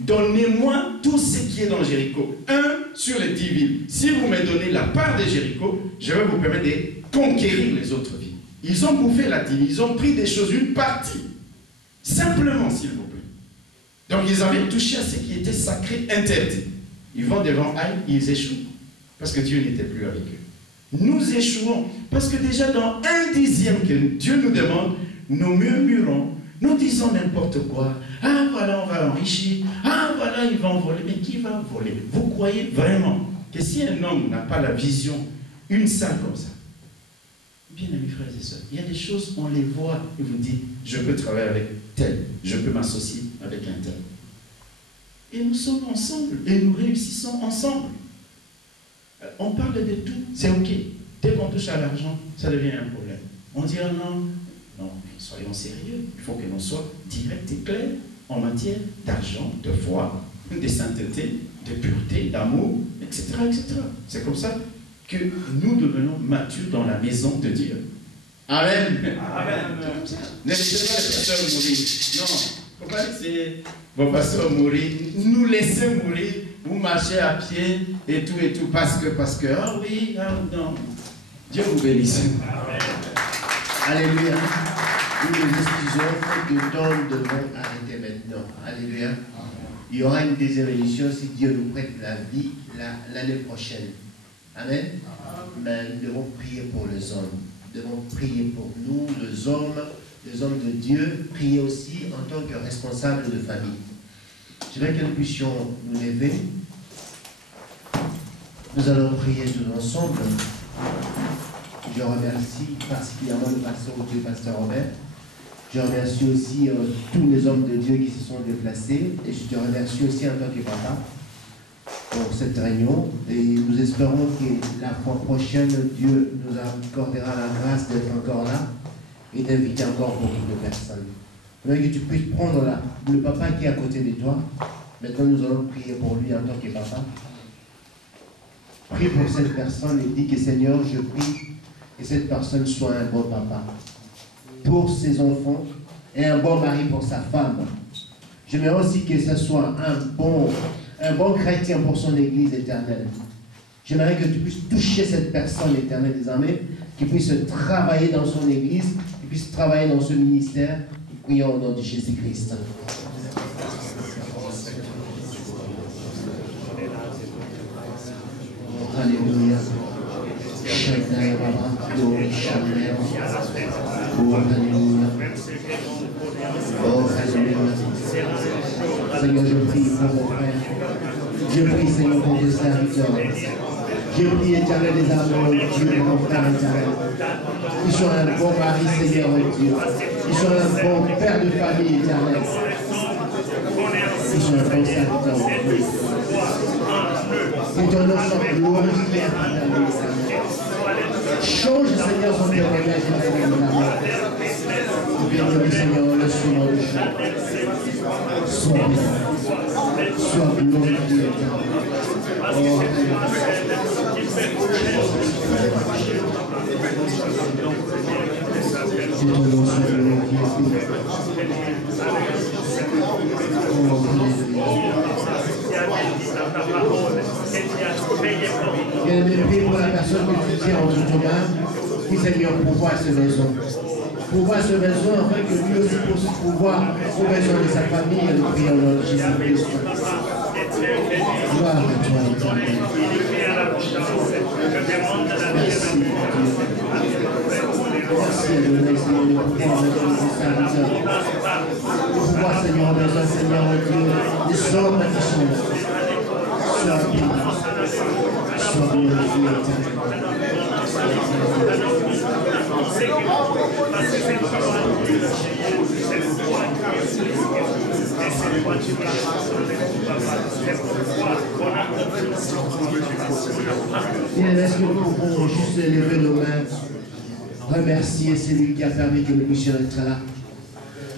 Donnez-moi tout ce qui est dans Jéricho. 1 sur les 10 villes. Si vous me donnez la part de Jéricho, je vais vous permettre de conquérir les autres villes. Ils ont bouffé la dîme. Ils ont pris des choses, une partie. Simplement, s'il vous plaît. Donc, ils avaient touché à ce qui était sacré, interdit. Ils vont devant Haï, ils échouent. Parce que Dieu n'était plus avec eux. Nous échouons. Parce que déjà, dans 1/10 que Dieu nous demande, nous murmurons. Nous disons n'importe quoi. Ah, voilà, on va enrichir. Ah, voilà, ils vont voler. Mais qui va voler? Vous croyez vraiment que si un homme n'a pas la vision, une salle comme ça, bien amis frères et sœurs, il y a des choses, on les voit et vous dites, je peux travailler avec tel, je peux m'associer avec un tel. Et nous sommes ensemble et nous réussissons ensemble. On parle de tout, c'est ok. Dès qu'on touche à l'argent, ça devient un problème. On dit, ah non, non, soyons sérieux. Il faut que l'on soit direct et clair en matière d'argent, de foi, de sainteté, de pureté, d'amour, etc., etc. C'est comme ça que nous devenons matures dans la maison de Dieu. Amen. Amen. Ne laissez pas les pasteurs mourir. Non, il ne faut pas laisser vos pasteurs mourir. Nous laisser mourir. Vous marchez à pied et tout, parce que, ah oui, ah non. Dieu vous bénisse. Amen. Alléluia. Nous nous excusons, faute de temps, nous devons arrêter maintenant. Alléluia. Il y aura une deuxième édition si Dieu nous prête la vie l'année prochaine. Amen. Mais nous devons prier pour les hommes. Nous devons prier pour nous, les hommes de Dieu, prier aussi en tant que responsables de famille. Je veux que nous puissions nous lever. Nous allons prier tous ensemble. Je remercie particulièrement le pasteur Dieu, pasteur Robert. Je remercie aussi tous les hommes de Dieu qui se sont déplacés. Et je te remercie aussi en tant que papa pour cette réunion. Et nous espérons que la fois prochaine, Dieu nous accordera la grâce d'être encore là et d'inviter encore beaucoup de personnes. Je veux que tu puisses prendre le papa qui est à côté de toi. Maintenant, nous allons prier pour lui en tant que papa. Prie pour cette personne et dis que Seigneur, je prie que cette personne soit un bon papa pour ses enfants et un bon mari pour sa femme. J'aimerais aussi que ce soit un bon chrétien pour son église éternelle. J'aimerais que tu puisses toucher cette personne éternelle désormais, qui puisse travailler dans son église, qui puisse travailler dans ce ministère. Prions au nom de Jésus-Christ. Alléluia. Oh, alléluia. Oh, alléluia. Seigneur, je prie pour mon frère. Je prie, Seigneur, pour tes serviteurs. Je prie, éternel des armes, Dieu, mon frère éternel. Qu'ils soient un bon mari, Seigneur, Dieu. Qu'ils soient un bon père de famille, éternel. Qu'ils soient un bon serviteur, Dieu. Que ton nom soit glorifié, éternel. Change, Seigneur, son témoignage, éternel. Bénis, Seigneur, le Seigneur, le chant. Sois glorifié, éternel. Que ton nom soit glorifié. Bien-aimé, prie pour la personne que tu tiens entre ton main, qui Seigneur pourvoit ce besoin. Pourvoit ce besoin afin que lui aussi puisse pourvoir aux besoins de sa famille et nous prions au nom de Jésus-Christ. Gloire à toi, éternel. Merci. Merci, Adonai, Seigneur, de pouvoir besoin de tes serviteurs. Pourquoi, Seigneur, besoin, Seigneur, Dieu, des hommes qui sont là. Sois béni. Sois glorifié, éternel. Bien, est-ce que nous pouvons juste lever nos mains, remercier celui qui a permis que nous puissions être là,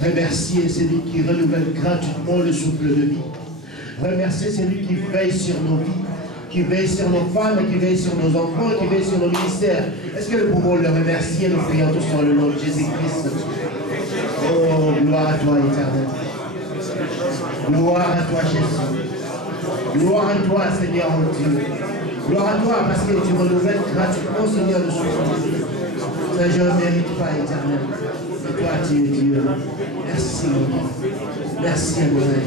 remercier celui qui renouvelle gratuitement le souffle de vie, remercier celui qui veille sur nos vies, qui veille sur nos femmes, qui veille sur nos enfants, qui veille sur nos ministères. Est-ce que nous pouvons le remercier? Nous prions tous dans le nom de Jésus-Christ. Oh, gloire à toi, éternel. Gloire à toi, Jésus. Gloire à toi, Seigneur, mon Dieu. Gloire à toi, parce que tu renouvelles gratuitement, Seigneur, le souffle de vie. Mais je ne mérite pas, éternel. Mais toi, tu es Dieu. Merci, mon Dieu. Merci, Adonai.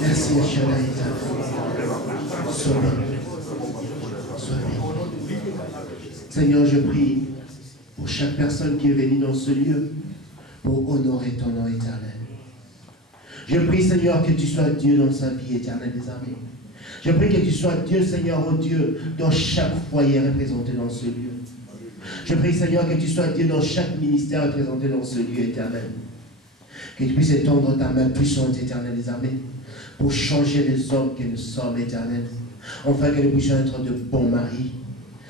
Merci, Shaddai, éternel. Sois béni. Sois béni. Seigneur, je prie pour chaque personne qui est venue dans ce lieu pour honorer ton nom éternel. Je prie, Seigneur, que tu sois Dieu dans sa vie éternelle des armées. Je prie que tu sois Dieu, Seigneur, oh Dieu, dans chaque foyer représenté dans ce lieu. Je prie, Seigneur, que tu sois Dieu dans chaque ministère représenté dans ce lieu éternel. Que tu puisses étendre ta main puissante éternelle des armées pour changer les hommes que nous sommes éternels. Enfin, que nous puissions être de bons maris.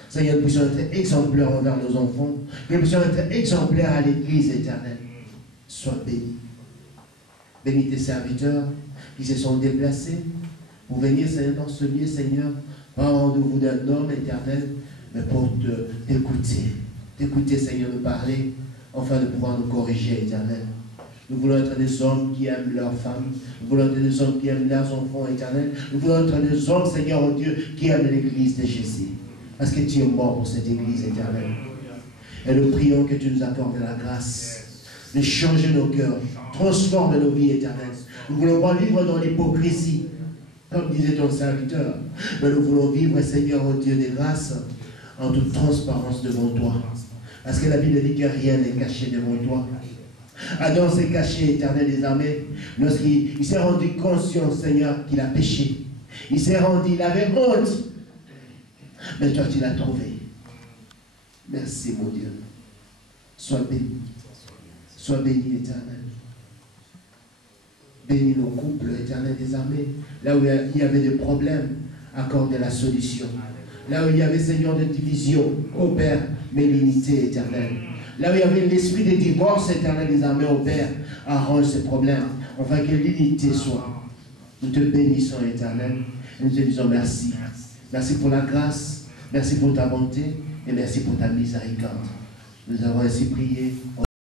Seigneur, nous puissions être exemplaires envers nos enfants. Que nous puissions être exemplaires à l'Église éternelle. Sois béni. Bénis tes serviteurs qui se sont déplacés pour venir, Seigneur, dans ce lieu, Seigneur, pas en rendez-vous d'un homme éternel, mais pour t'écouter. T'écouter, Seigneur, nous parler, afin de pouvoir nous corriger, éternel. Nous voulons être des hommes qui aiment leurs femmes. Nous voulons être des hommes qui aiment leurs enfants éternels. Nous voulons être des hommes, Seigneur, oh Dieu, qui aiment l'Église de Jésus. Parce que tu es mort pour cette Église éternelle. Et nous prions que tu nous accordes la grâce de changer nos cœurs, transforme nos vies éternelles. Nous ne voulons pas vivre dans l'hypocrisie, comme disait ton serviteur, mais nous voulons vivre, Seigneur, oh Dieu des grâces, en toute transparence devant toi. Parce que la Bible dit que rien n'est caché devant toi. Adam s'est caché, éternel des armées, lorsqu'il s'est rendu conscient, Seigneur, qu'il a péché. Il s'est rendu, il avait honte. Mais toi, tu l'as trouvé. Merci, mon Dieu. Sois béni. Sois béni, éternel. Bénis nos couples, éternel des armées. Là où il y avait des problèmes, accorde la solution. Là où il y avait, Seigneur, de division, ô Père, mais l'unité éternelle. Là où il y avait l'esprit de divorce, éternel des armées, ô Père, arrange ces problèmes, afin que l'unité soit. Nous te bénissons, éternel, et nous te disons merci. Merci pour la grâce, merci pour ta bonté, et merci pour ta miséricorde. Nous avons ainsi prié.